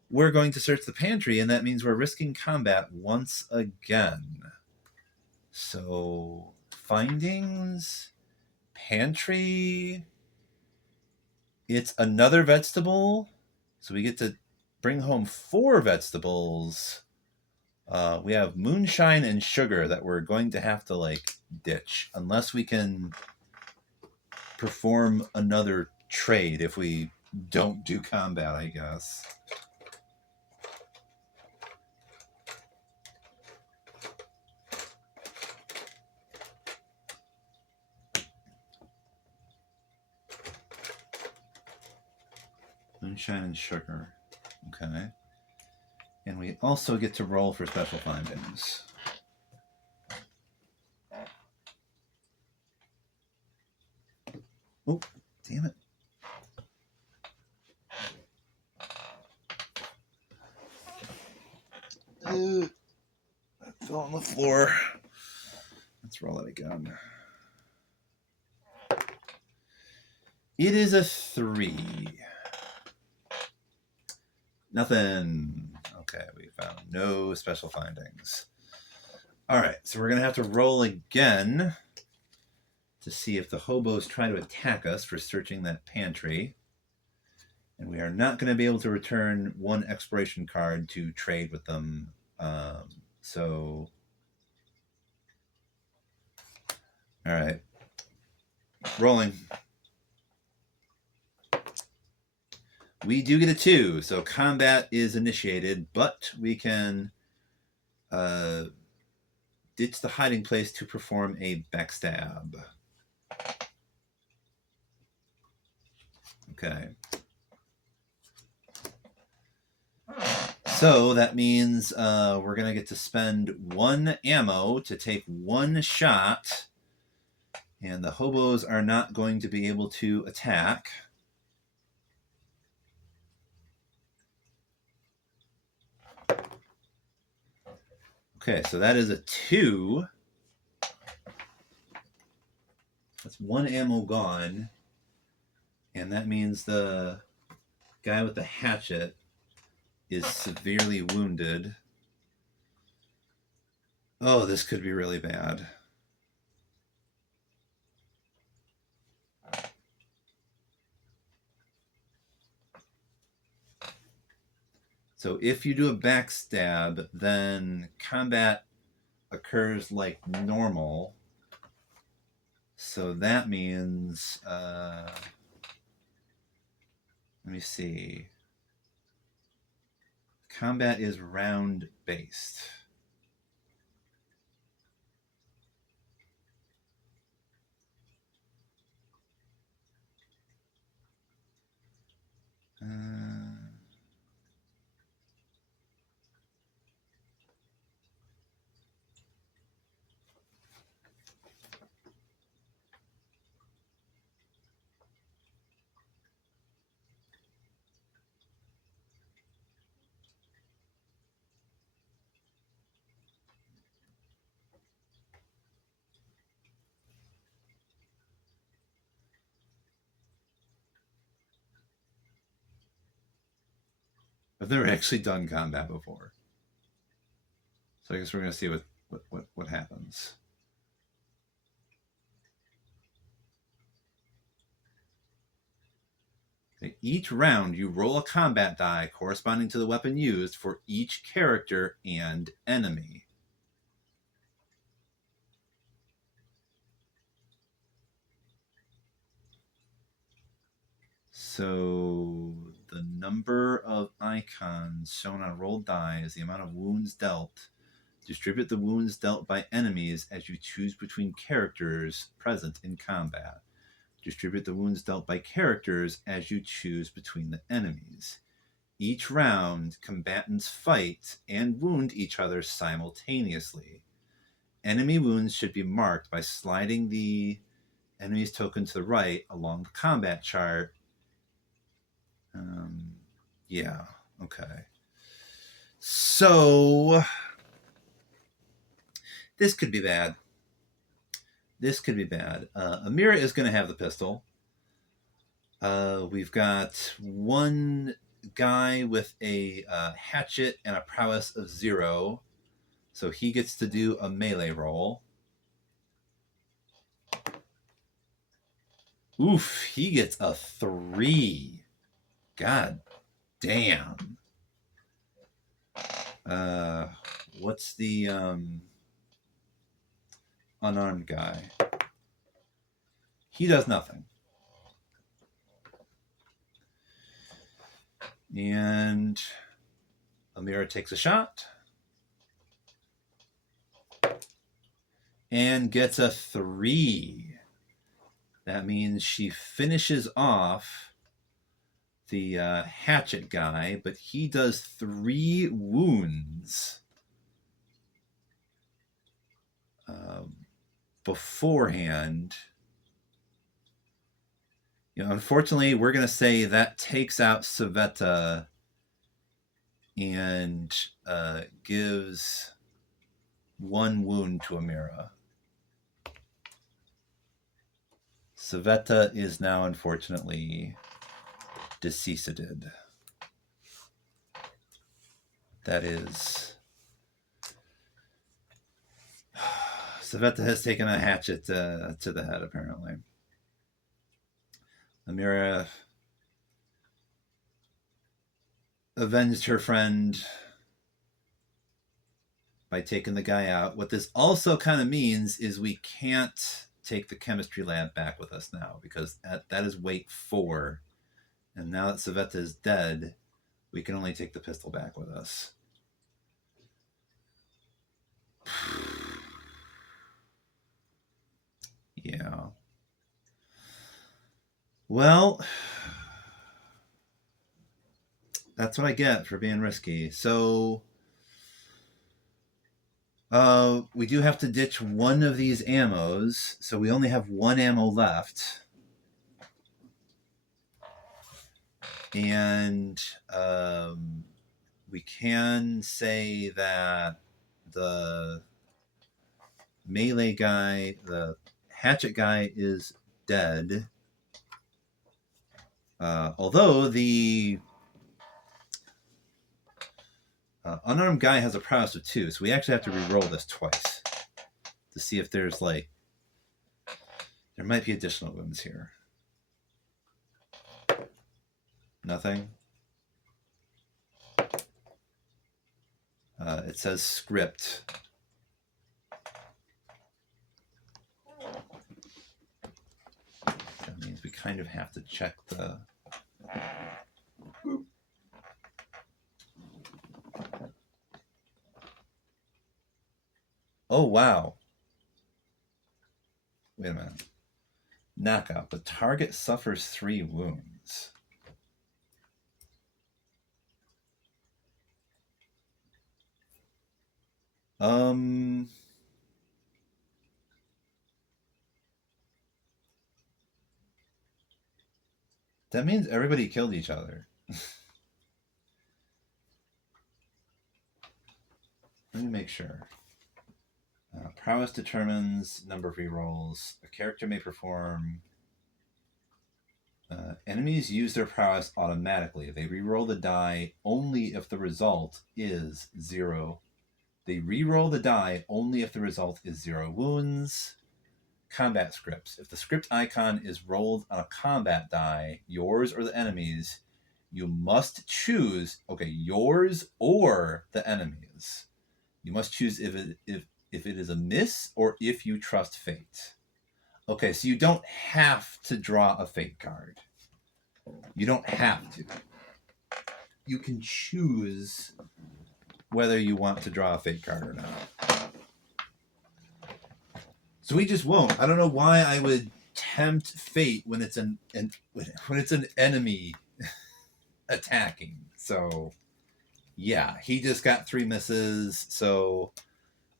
we're going to search the pantry, and that means we're risking combat once again. So, findings, pantry. It's another vegetable. So we get to bring home 4 vegetables. We have moonshine and sugar that we're going to have to ditch unless we can perform another trade if we don't do combat, I guess. Moonshine and sugar. Okay. And we also get to roll for special findings. Oh, damn it. It fell on the floor. Let's roll it again. It is a 3. Nothing. Okay, we found no special findings. All right, so we're going to have to roll again to see if the hobos try to attack us for searching that pantry. And we are not going to be able to return 1 exploration card to trade with them. So, all right. Rolling. We do get a 2, so combat is initiated, but we can ditch the hiding place to perform a backstab. Okay. So that means we're going to get to spend 1 ammo to take 1 shot, and the hobos are not going to be able to attack. Okay, so that is a 2. That's 1 ammo gone. And that means the guy with the hatchet is severely wounded. Oh, this could be really bad. So if you do a backstab, then combat occurs like normal. So that means, let me see. Combat is round based. I've never actually done combat before. So I guess we're going to see what happens. Okay. Each round, you roll a combat die corresponding to the weapon used for each character and enemy. So the number of icons shown on rolled die is the amount of wounds dealt. Distribute the wounds dealt by enemies as you choose between characters present in combat. Distribute the wounds dealt by characters as you choose between the enemies. Each round, combatants fight and wound each other simultaneously. Enemy wounds should be marked by sliding the enemy's token to the right along the combat chart. Yeah, okay. So, this could be bad. This could be bad. Amira is going to have the pistol. We've got one guy with a hatchet and a prowess of 0. So he gets to do a melee roll. Oof, he gets a 3. God damn. What's the unarmed guy? He does nothing. And Amira takes a shot and gets a 3. That means she finishes off the hatchet guy, but he does 3 wounds beforehand. Unfortunately, we're going to say that takes out Savetta and gives 1 wound to Amira. Savetta is now, unfortunately, deceased. That is... Savetta has taken a hatchet to the head, apparently. Amira avenged her friend by taking the guy out. What this also kind of means is we can't take the chemistry lab back with us now, because that is weight 4. And now that Savetta is dead, we can only take the pistol back with us. Yeah. Well, that's what I get for being risky. So we do have to ditch one of these ammos, so we only have 1 ammo left. And we can say that the melee guy, the hatchet guy, is dead. Although the unarmed guy has a prowess of 2, so we actually have to re-roll this twice to see if there's there might be additional wounds here. Nothing. It says script. That means we kind of have to check the... Oh, wow. Wait a minute. Knockout. The target suffers 3 wounds. That means everybody killed each other. Let me make sure. Prowess determines number of rerolls. A character may perform Enemies use their prowess automatically. They reroll the die only if the result is 0. They reroll the die only if the result is 0 wounds. Combat scripts. If the script icon is rolled on a combat die, yours or the enemy's, you must choose, yours or the enemy's. You must choose if it is a miss or if you trust fate. Okay, so you don't have to draw a fate card. You don't have to. You can choose whether you want to draw a fate card or not. So we just won't. I don't know why I would tempt fate when it's an enemy attacking. So yeah, he just got 3 misses. So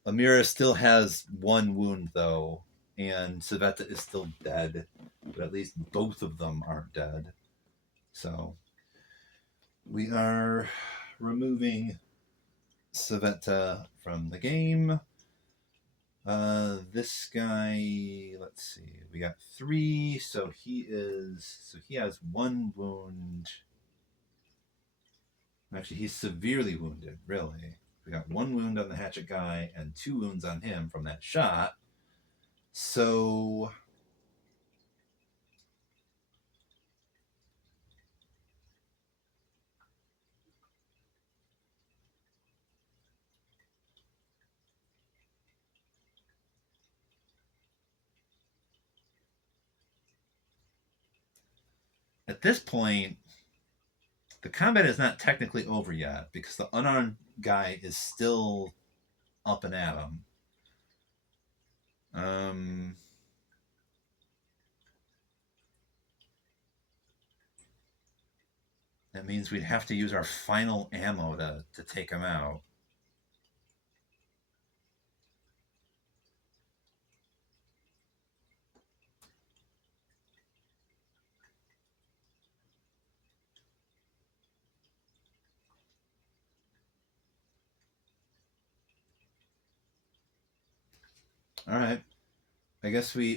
Amira still has 1 wound though, and Savetta is still dead, but at least both of them aren't dead. So we are removing Savetta from the game. This guy, let's see, we got 3, so he has 1 wound. Actually, he's severely wounded, really. We got 1 wound on the hatchet guy and 2 wounds on him from that shot. So at this point, the combat is not technically over yet because the unarmed guy is still up and at him. That means we'd have to use our final ammo to take him out. All right. I guess we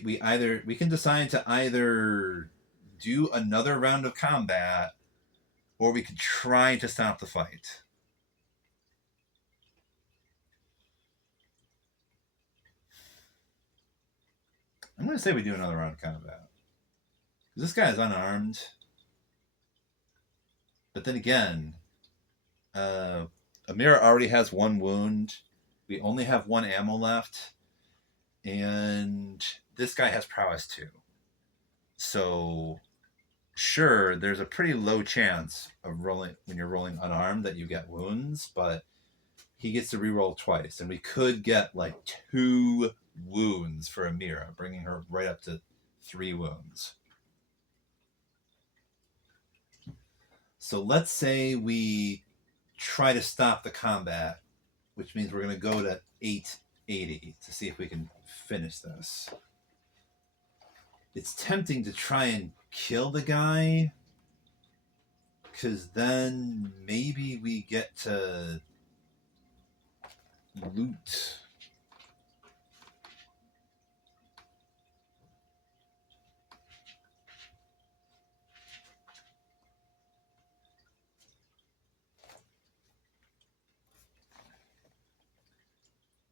can decide to either do another round of combat or we could try to stop the fight. I'm going to say we do another round of combat. This guy is unarmed. But then again, Amira already has 1 wound. We only have 1 ammo left. And this guy has prowess too. So sure, there's a pretty low chance of rolling when you're rolling unarmed that you get wounds, but he gets to reroll twice, and we could get like 2 wounds for Amira, bringing her right up to 3 wounds. So let's say we try to stop the combat, which means we're going to go to 880 to see if we can finish this. It's tempting to try and kill the guy, because then maybe we get to loot.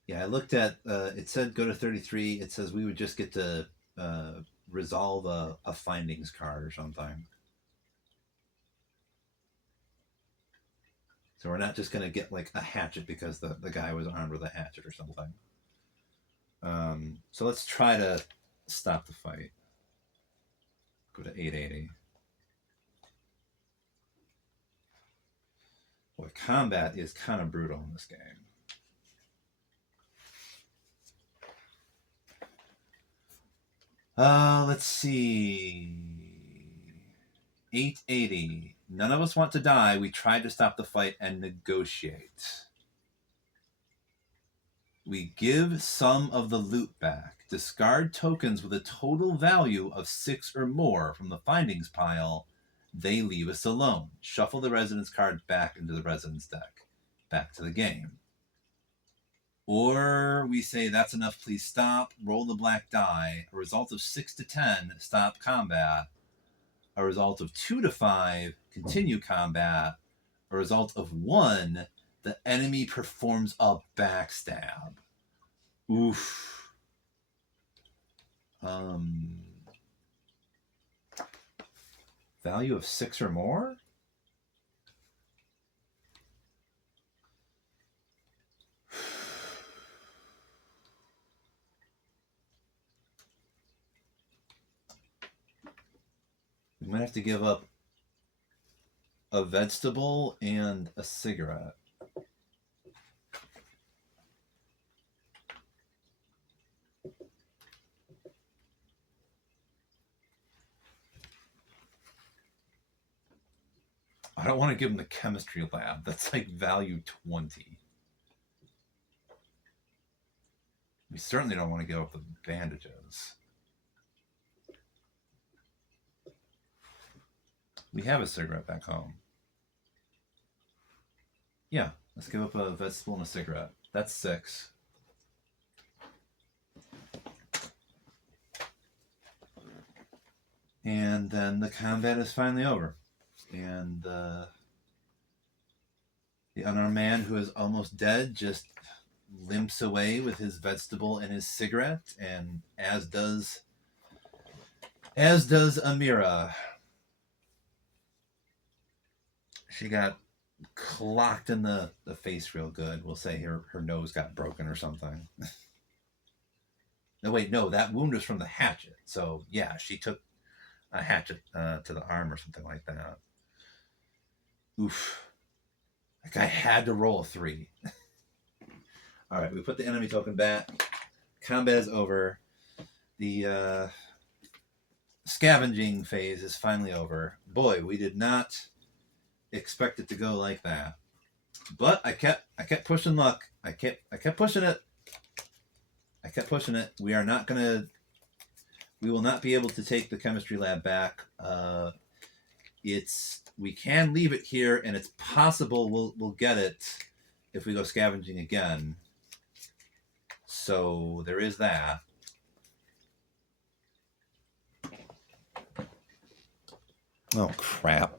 Yeah, I looked at, it said go to 33. It says we would just get to resolve a findings card or something. So we're not just going to get like a hatchet because the guy was armed with a hatchet or something. So let's try to stop the fight. Go to 880. Boy, combat is kind of brutal in this game. Let's see. 880. None of us want to die. We tried to stop the fight and negotiate. We give some of the loot back. Discard tokens with a total value of 6 or more from the findings pile. They leave us alone. Shuffle the residence cards back into the residence deck. Back to the game. Or we say, that's enough, please stop. Roll the black die. A result of 6 to 10, stop combat. A result of 2 to 5, continue combat. A result of 1, the enemy performs a backstab. Oof. Value of 6 or more? We might have to give up a vegetable and a cigarette. I don't want to give him the chemistry lab. That's like value 20. We certainly don't want to give up the bandages. We have a cigarette back home. Yeah, let's give up a vegetable and a cigarette. That's 6. And then the combat is finally over. And the unarmed man who is almost dead just limps away with his vegetable and his cigarette, and as does Amira. She got clocked in the face real good. We'll say her nose got broken or something. No, wait, no, that wound was from the hatchet. So yeah, she took a hatchet to the arm or something like that. Oof. That guy had to roll a 3. All right, we put the enemy token back. Combat is over. The scavenging phase is finally over. Boy, we did not expect it to go like that. But I kept pushing luck. I kept pushing it. I kept pushing it. We will not be able to take the chemistry lab back. We can leave it here, and it's possible we'll get it if we go scavenging again. So there is that. Oh crap.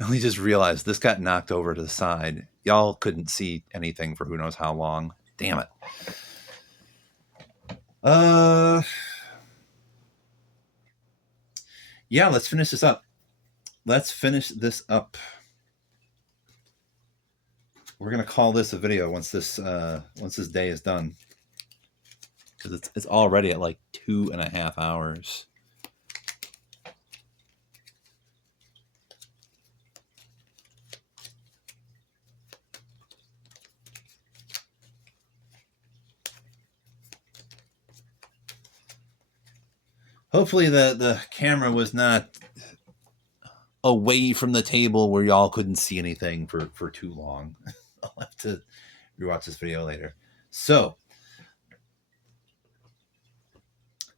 I only just realized this got knocked over to the side. Y'all couldn't see anything for who knows how long. Damn it. Yeah, let's finish this up. We're gonna call this a video once this day is done, because it's already at like 2.5 hours. Hopefully the camera was not away from the table where y'all couldn't see anything for too long. I'll have to rewatch this video later. So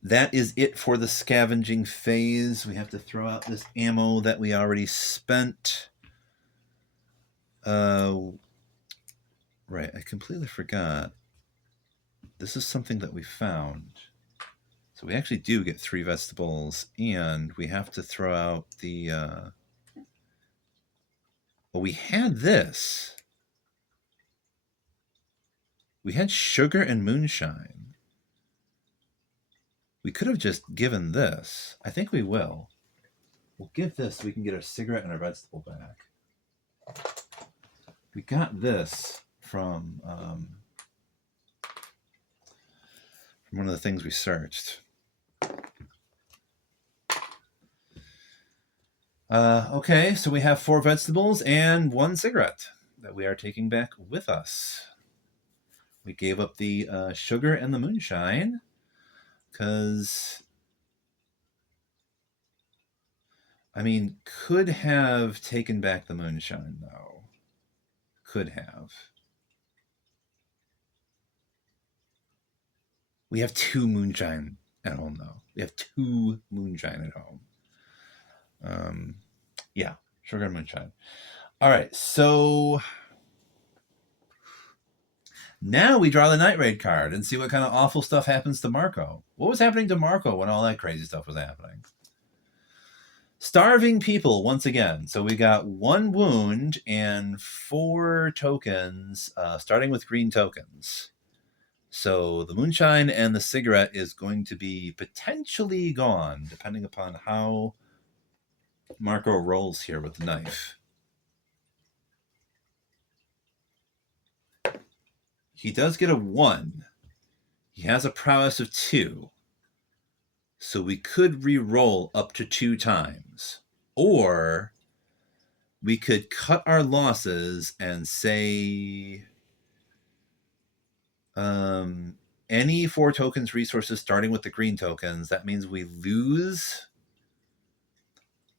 that is it for the scavenging phase. We have to throw out this ammo that we already spent. Right, I completely forgot. This is something that we found. So we actually do get 3 vegetables, and we have to throw out the... Well, we had this. We had sugar and moonshine. We could have just given this. I think we will. We'll give this so we can get our cigarette and our vegetable back. We got this from one of the things we searched. Okay, so we have 4 vegetables and 1 cigarette that we are taking back with us. We gave up the sugar and the moonshine because, I mean, could have taken back the moonshine, though. Could have. We have 2 moonshine at home, though. We have 2 moonshine at home. Yeah, sugar and moonshine. All right, so Now we draw the Night Raid card and see what kind of awful stuff happens to Marco. What was happening to Marco when all that crazy stuff was happening? Starving people once again. So we got 1 wound and 4 tokens, starting with green tokens. So the moonshine and the cigarette is going to be potentially gone, depending upon how Marco rolls here with the knife. He does get a 1. He has a prowess of 2. So we could re-roll up to 2 times. Or we could cut our losses and say any 4 tokens resources starting with the green tokens. That means we lose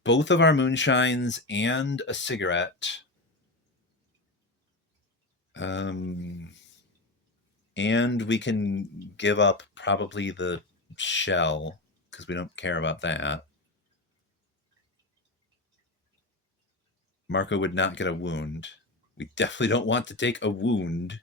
both of our moonshines and a cigarette. And we can give up probably the shell because we don't care about that. Marco would not get a wound. We definitely don't want to take a wound.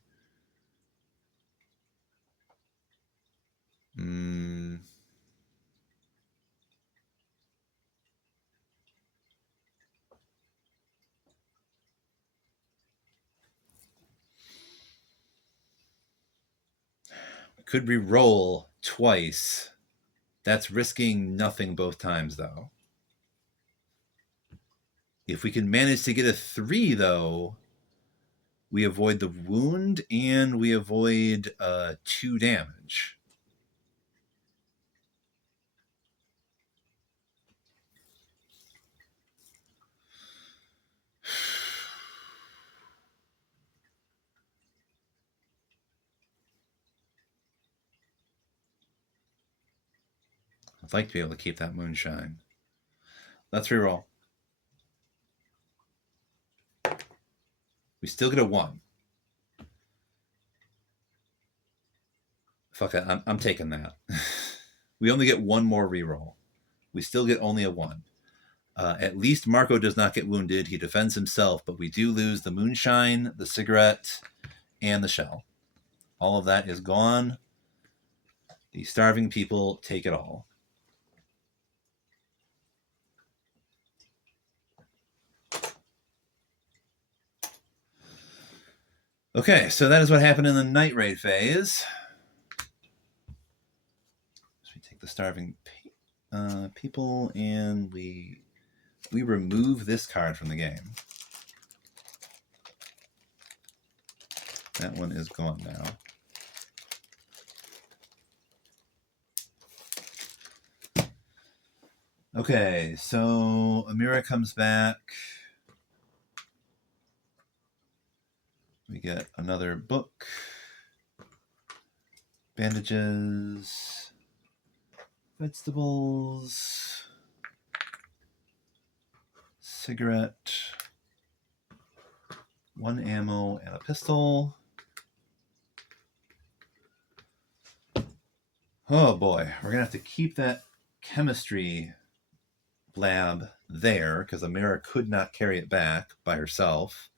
Could re-roll twice. That's risking nothing both times, though. If we can manage to get a 3, though, we avoid the wound and we avoid 2 damage. I'd like to be able to keep that moonshine. Let's reroll. We still get a 1. Fuck it, I'm taking that. We only get 1 more reroll. We still get only a 1. At least Marco does not get wounded. He defends himself, but we do lose the moonshine, the cigarette, and the shell. All of that is gone. The starving people take it all. Okay, so that is what happened in the Night Raid phase. So we take the starving people and we remove this card from the game. That one is gone now. Okay, so Amira comes back. We get another book. Bandages. Vegetables. Cigarette. 1 ammo and a pistol. Oh boy, we're gonna have to keep that chemistry lab there because Amira could not carry it back by herself.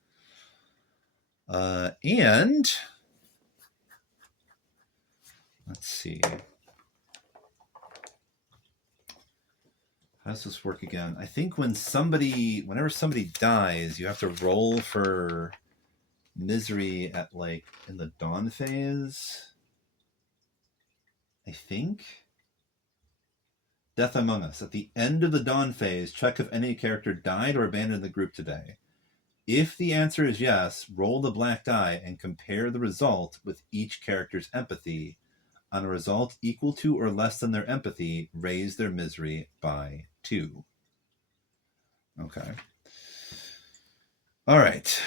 And let's see. How does this work again? I think whenever somebody dies, you have to roll for misery at in the dawn phase. I think. Death Among Us. At the end of the dawn phase, check if any character died or abandoned the group today. If the answer is yes, roll the black die and compare the result with each character's empathy. On a result equal to or less than their empathy, raise their misery by 2. Okay. All right.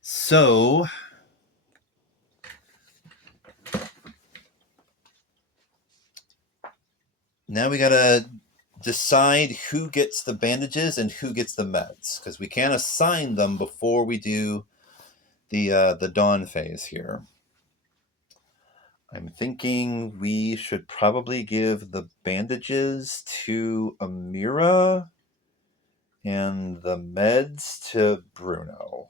So now we gotta decide who gets the bandages and who gets the meds, because we can't assign them before we do the dawn phase here. I'm thinking we should probably give the bandages to Amira and the meds to Bruno.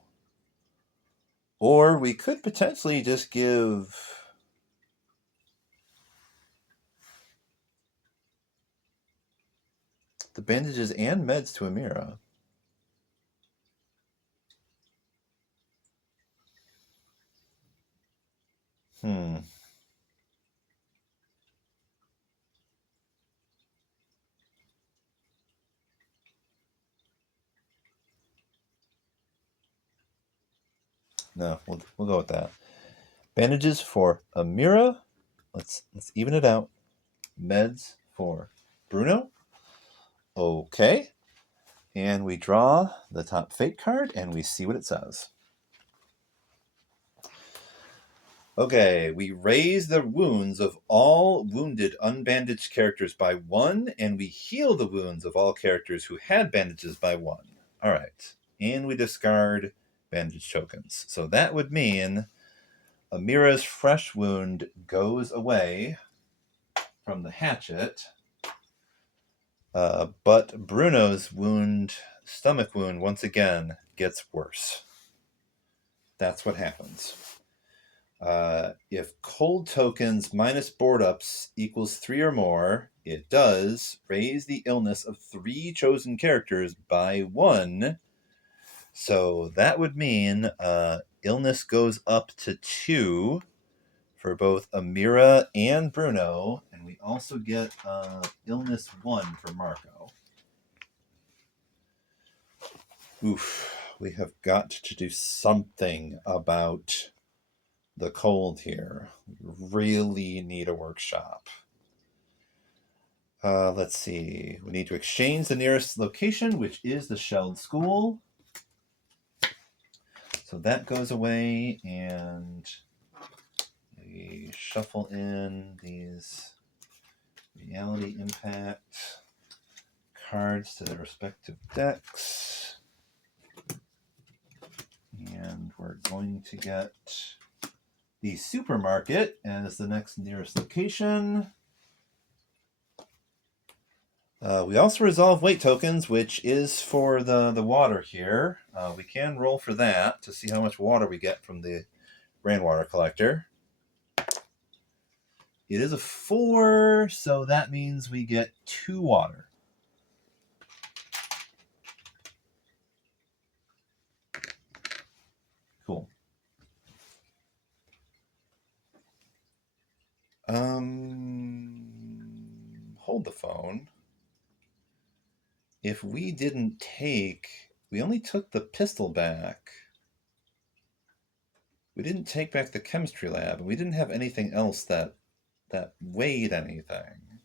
Or we could potentially just give the bandages and meds to Amira. Hmm. No, we'll go with that. Bandages for Amira. Let's even it out. Meds for Bruno. Okay. And we draw the top fate card and we see what it says. Okay, we raise the wounds of all wounded unbandaged characters by 1, and we heal the wounds of all characters who had bandages by 1. All right. And we discard bandage tokens. So that would mean Amira's fresh wound goes away from the hatchet, but Bruno's wound, stomach wound, once again gets worse. That's what happens. If cold tokens minus board ups equals 3 or more, it does raise the illness of 3 chosen characters by 1. So that would mean illness goes up to 2 for both Amira and Bruno, and we also get illness 1 for Marco. Oof, we have got to do something about the cold here. We really need a workshop. Let's see. We need to exchange the nearest location, which is the Shelled School. So that goes away, and we shuffle in these reality impact cards to their respective decks. And we're going to get the supermarket as the next nearest location. We also resolve weight tokens, which is for the water here. We can roll for that to see how much water we get from the rainwater collector. It is a 4, so that means we get 2 water. Cool. Hold the phone. If we didn't take, we only took the pistol back. We didn't take back the chemistry lab, and we didn't have anything else that weighed anything.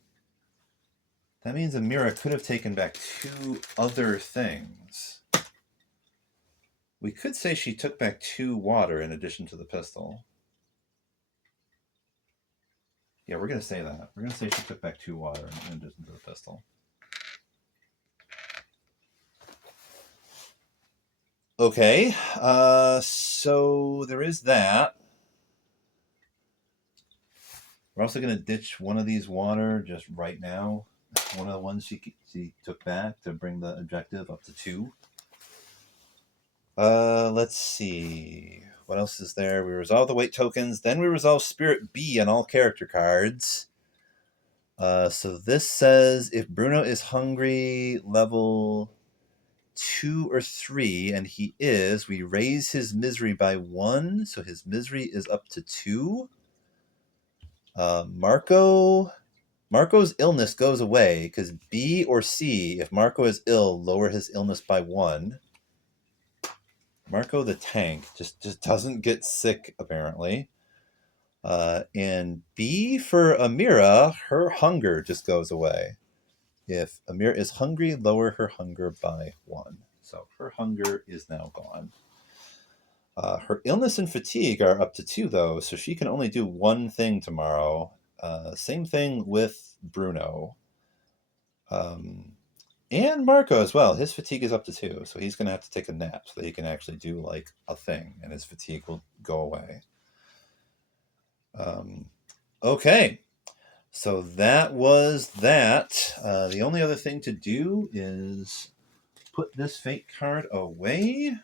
That means Amira could have taken back 2 other things. We could say she took back 2 water in addition to the pistol. Yeah, we're going to say that. We're going to say she took back 2 water in addition to the pistol. Okay, so there is that. We're also going to ditch one of these water just right now. One of the ones she took back to bring the objective up to 2. Let's see. What else is there? We resolve the weight tokens. Then we resolve Spirit B on all character cards. So this says if Bruno is hungry level 2 or 3, and he is, we raise his misery by 1, so his misery is up to 2. Marco's illness goes away because B or C, if Marco is ill, lower his illness by 1. Marco the tank just doesn't get sick, apparently. And B for Amira, her hunger just goes away. If Amira is hungry, lower her hunger by 1. So her hunger is now gone. Her illness and fatigue are up to 2, though, so she can only do 1 thing tomorrow. Same thing with Bruno. And Marco as well. His fatigue is up to 2, so he's going to have to take a nap so that he can actually do, like, a thing, and his fatigue will go away. Okay. So that was that. The only other thing to do is put this fate card away.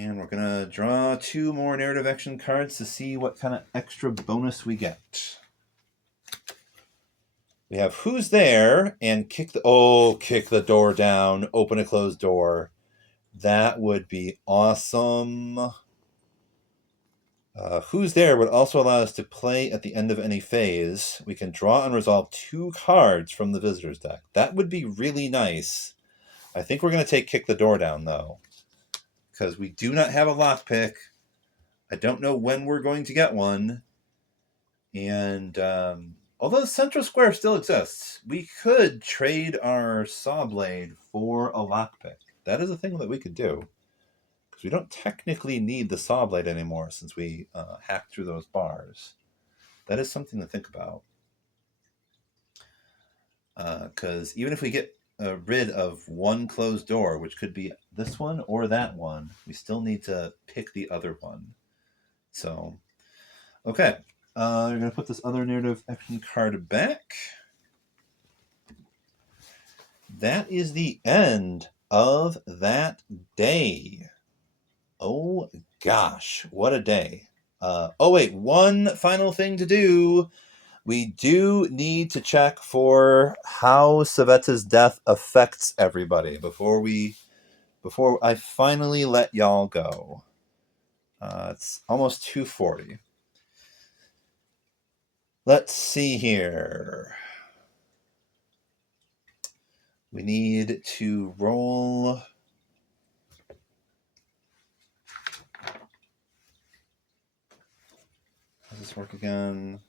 And we're going to draw 2 more narrative action cards to see what kind of extra bonus we get. We have Who's There and kick the door down, open a closed door. That would be awesome. Who's There would also allow us to play at the end of any phase. We can draw and resolve 2 cards from the visitor's deck. That would be really nice. I think we're going to take Kick the Door Down, though, because we do not have a lockpick. I don't know when we're going to get one. And although Central Square still exists, we could trade our Saw Blade for a lockpick. That is a thing that we could do. Because we don't technically need the Saw Blade anymore since we hacked through those bars. That is something to think about. Because even if we get rid of one closed door, which could be this one or that one, we still need to pick the other one. So, okay. We're going to put this other narrative action card back. That is the end of that day. Oh, gosh. What a day. Wait. One final thing to do. We do need to check for how Saveta's death affects everybody before I finally let y'all go. It's almost 2:40. Let's see here. We need to roll. How does this work again?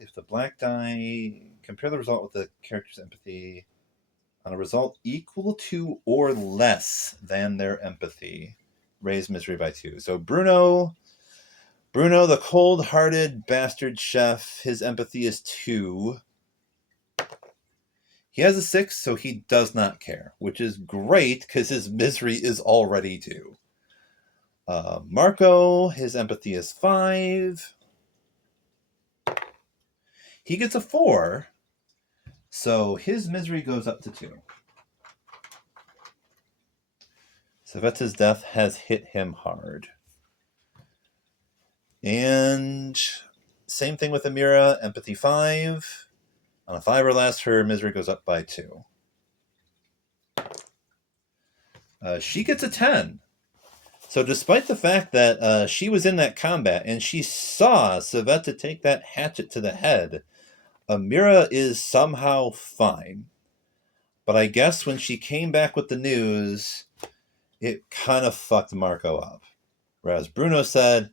If the black die, compare the result with the character's empathy on a result equal to or less than their empathy. Raise misery by 2. So Bruno, the cold-hearted bastard chef, his empathy is 2. He has a 6, so he does not care, which is great because his misery is already 2. Marco, his empathy is 5. He gets a 4, so his misery goes up to 2. Saveta's death has hit him hard. And same thing with Amira, empathy 5. On a 5 or less, her misery goes up by 2. She gets a 10. So despite the fact that she was in that combat and she saw Saveta take that hatchet to the head, Amira is somehow fine. But I guess when she came back with the news, it kind of fucked Marco up. Whereas Bruno said,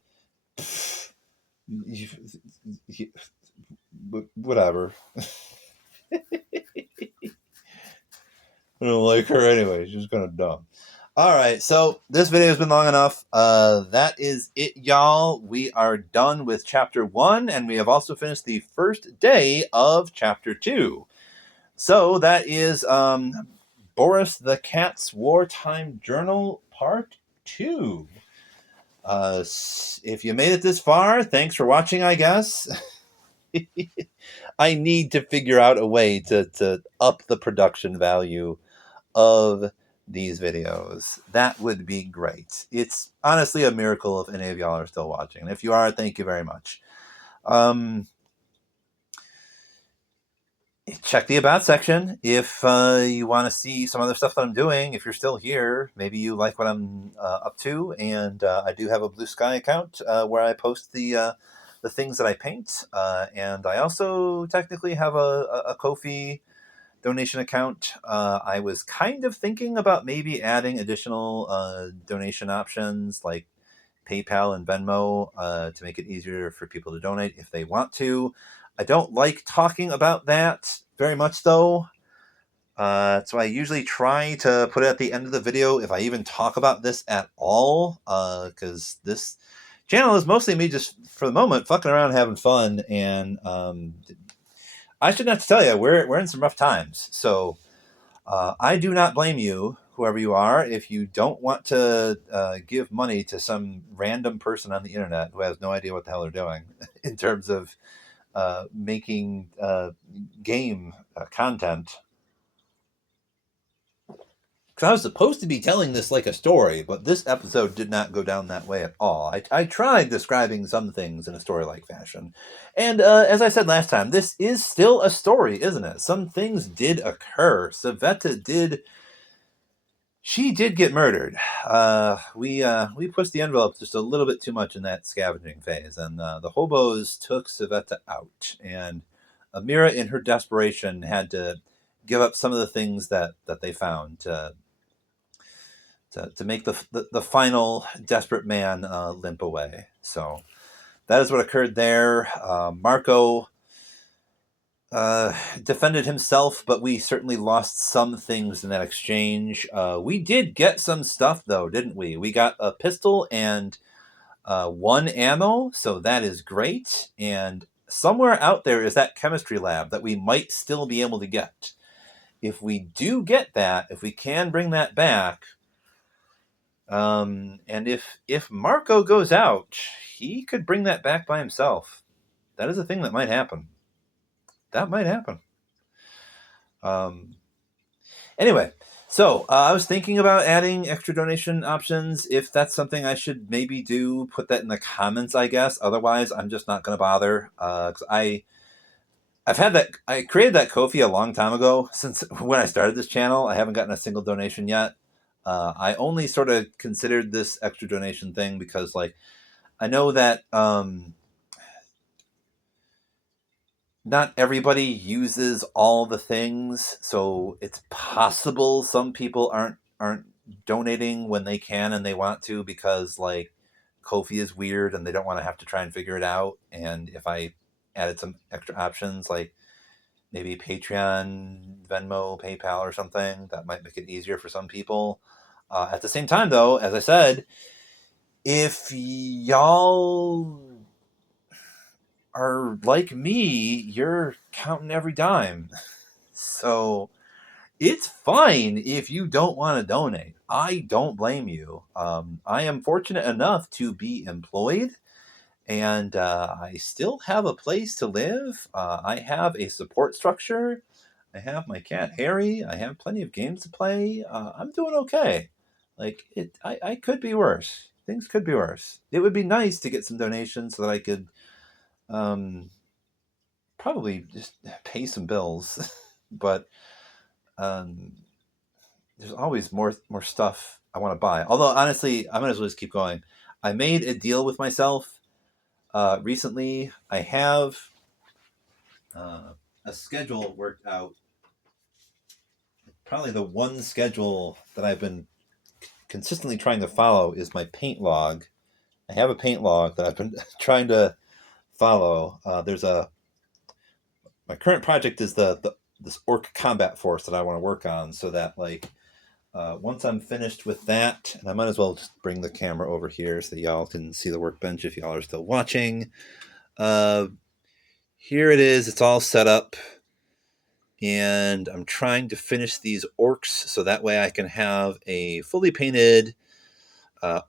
whatever. I don't like her anyway. She's kind of dumb. All right, so this video has been long enough. That is it, y'all. We are done with Chapter 1, and we have also finished the first day of Chapter 2. So that is Boris the Cat's Wartime Journal Part 2. If you made it this far, thanks for watching, I guess. I need to figure out a way to up the production value of these videos. That would be great. It's honestly a miracle if any of y'all are still watching. And if you are, thank you very much. Check the About section if you want to see some other stuff that I'm doing. If you're still here, maybe you like what I'm up to. And I do have a Blue Sky account where I post the things that I paint. And I also technically have a Ko-fi donation account. I was kind of thinking about maybe adding additional donation options like PayPal and Venmo to make it easier for people to donate if they want to. I don't like talking about that very much, though. So I usually try to put it at the end of the video if I even talk about this at all, because this channel is mostly me just, for the moment, fucking around having fun. And I shouldn't have to tell you, we're in some rough times. So I do not blame you, whoever you are, if you don't want to give money to some random person on the internet who has no idea what the hell they're doing in terms of making game content. because I was supposed to be telling this like a story, but this episode did not go down that way at all. I tried describing some things in a story-like fashion. And as I said last time, this is still a story, isn't it? Some things did occur. Savetta did... She did get murdered. We pushed the envelope just a little bit too much in that scavenging phase, and the hobos took Savetta out. And Amira, in her desperation, had to give up some of the things that they found to make the final desperate man limp away. So that is what occurred there. Marco defended himself, but we certainly lost some things in that exchange. We did get some stuff, though, didn't we? We got a pistol and 1 ammo, so that is great. And somewhere out there is that chemistry lab that we might still be able to get. If we do get that, if we can bring that back, and if Marco goes out, he could bring that back by himself. That is a thing that might happen. That might happen. Anyway, so I was thinking about adding extra donation options. If that's something I should maybe do, put that in the comments, I guess. Otherwise, I'm just not going to bother. Because I created that Ko-fi a long time ago. Since when I started this channel, I haven't gotten a single donation yet. I only sort of considered this extra donation thing because, like, I know that not everybody uses all the things, so it's possible some people aren't donating when they can and they want to because, like, Ko-fi is weird and they don't want to have to try and figure it out. And if I added some extra options, like maybe Patreon, Venmo, PayPal, or something, that might make it easier for some people. At the same time, though, as I said, if y'all are like me, you're counting every dime. So it's fine if you don't want to donate. I don't blame you. I am fortunate enough to be employed, and I still have a place to live. I have a support structure. I have my cat Harry. I have plenty of games to play. I'm doing okay. Like, I could be worse. Things could be worse. It would be nice to get some donations so that I could probably just pay some bills. But there's always more stuff I want to buy. Although, honestly, I might as well just keep going. I made a deal with myself recently. I have a schedule worked out. Probably the one schedule that I've been consistently trying to follow is my paint log. I have a paint log that I've been trying to follow. My current project is this orc combat force that I want to work on, so that, like, once I'm finished with that, and I might as well just bring the camera over here so that y'all can see the workbench if y'all are still watching. Here it is. It's all set up. And I'm trying to finish these orcs so that way I can have a fully painted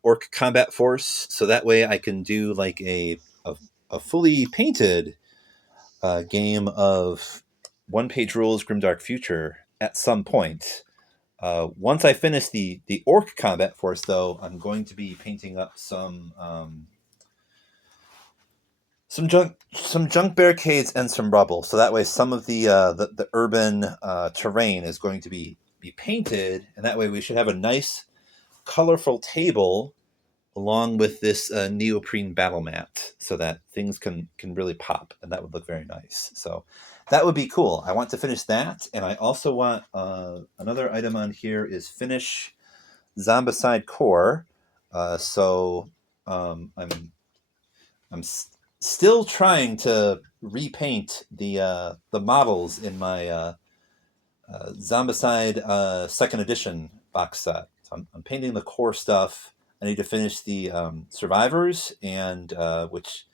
orc combat force. So that way I can do like a fully painted game of one-page rules Grimdark Future at some point. Once I finish the orc combat force, though, I'm going to be painting up some junk barricades and some rubble. So that way, some of the urban terrain is going to be painted, and that way we should have a nice, colorful table along with this neoprene battle mat, so that things can really pop, and that would look very nice. So that would be cool. I want to finish that, and I also want another item on here is finish Zombicide Core. So I'm still trying to repaint the models in my Zombicide second edition box set. So I'm painting the core stuff. I need to finish the survivors, and which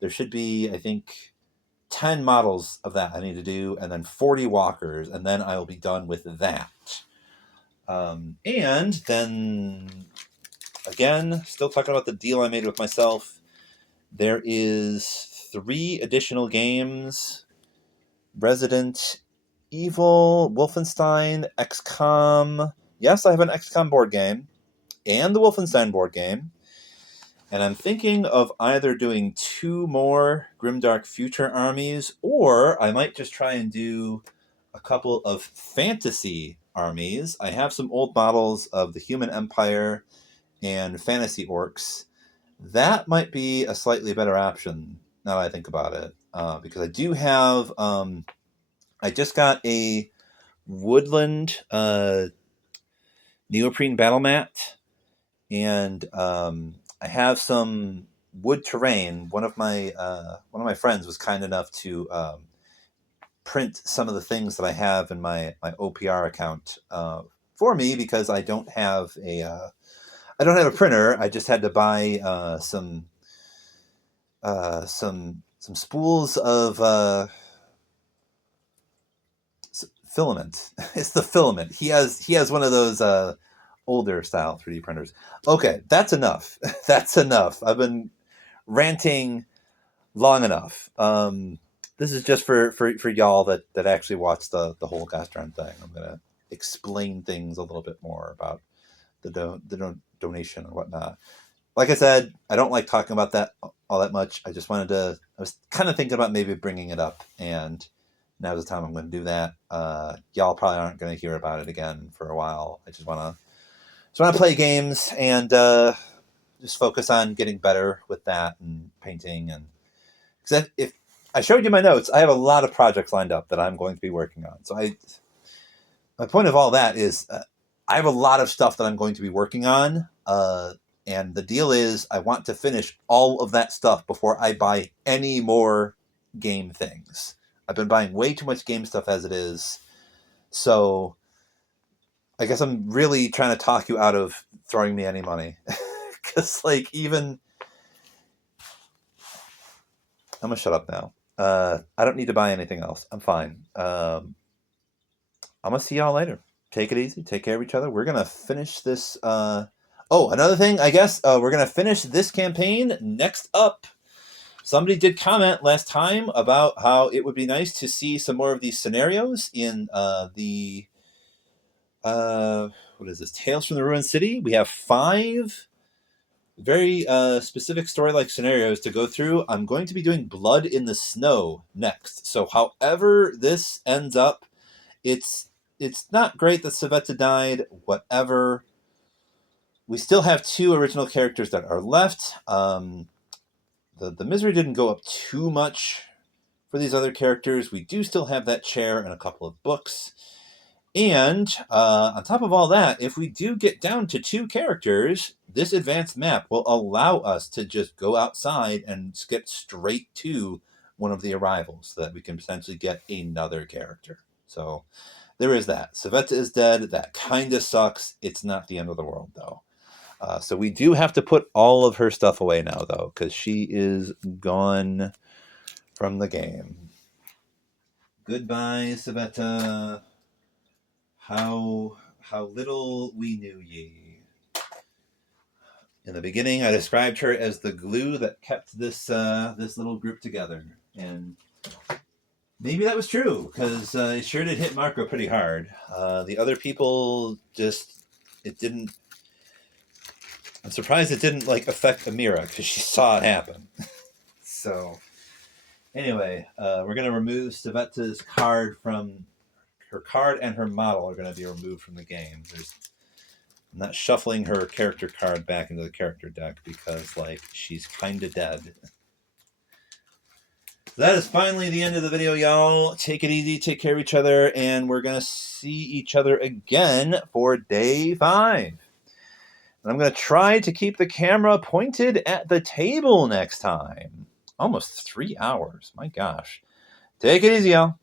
there should be, I think, 10 models of that I need to do, and then 40 walkers, and then I will be done with that. And then, again, still talking about the deal I made with myself, there is 3 additional games: Resident Evil, Wolfenstein, XCOM, yes, I have an XCOM board game and the Wolfenstein board game. And I'm thinking of either doing 2 more Grimdark Future armies, or I might just try and do a couple of fantasy armies. I have some old models of the Human Empire and Fantasy Orcs. That might be a slightly better option now that I think about it, because I do have. I just got a woodland neoprene battle mat, and I have some wood terrain. One of my friends was kind enough to print some of the things that I have in my OPR account for me, because I don't have a printer. I just had to buy some spools of filament. It's the filament. He has one of those older style 3D printers. Okay, that's enough. That's enough. I've been ranting long enough. This is just for y'all that actually watched the whole gosh darn thing. I'm gonna explain things a little bit more about the donation or whatnot. Like I said, I don't like talking about that all that much. I was kind of thinking about maybe bringing it up, and now's the time I'm going to do that. Y'all probably aren't going to hear about it again for a while. I just want to play games and just focus on getting better with that and painting. And because if I showed you my notes, I have a lot of projects lined up that I'm going to be working on. So my point of all that is I have a lot of stuff that I'm going to be working on. And the deal is I want to finish all of that stuff before I buy any more game things. I've been buying way too much game stuff as it is. So I guess I'm really trying to talk you out of throwing me any money. Because, like, even... I'm going to shut up now. I don't need to buy anything else. I'm fine. I'm going to see y'all later. Take it easy. Take care of each other. We're going to finish this... another thing, I guess. We're going to finish this campaign. Next up, somebody did comment last time about how it would be nice to see some more of these scenarios in the... what is this? Tales from the Ruined City. We have 5 very specific story-like scenarios to go through. I'm going to be doing Blood in the Snow next. So however this ends up, it's not great that Savetta died, whatever. We still have 2 original characters that are left. The misery didn't go up too much for these other characters. We do still have that chair and a couple of books. And on top of all that, if we do get down to 2 characters, this advanced map will allow us to just go outside and skip straight to one of the arrivals so that we can potentially get another character. So there is that. Savetta is dead. That kind of sucks. It's not the end of the world, though. So we do have to put all of her stuff away now, though, because she is gone from the game. Goodbye, Savetta. How little we knew ye. In the beginning, I described her as the glue that kept this little group together, and maybe that was true, because it sure did hit Marco pretty hard. The other people it didn't. I'm surprised it didn't affect Amira, because she saw it happen. So anyway, we're gonna remove Savetta's card from. Her card and her model are going to be removed from the game. I'm not shuffling her character card back into the character deck because, she's kind of dead. That is finally the end of the video, y'all. Take it easy, take care of each other, and we're going to see each other again for day 5. And I'm going to try to keep the camera pointed at the table next time. Almost 3 hours. My gosh. Take it easy, y'all.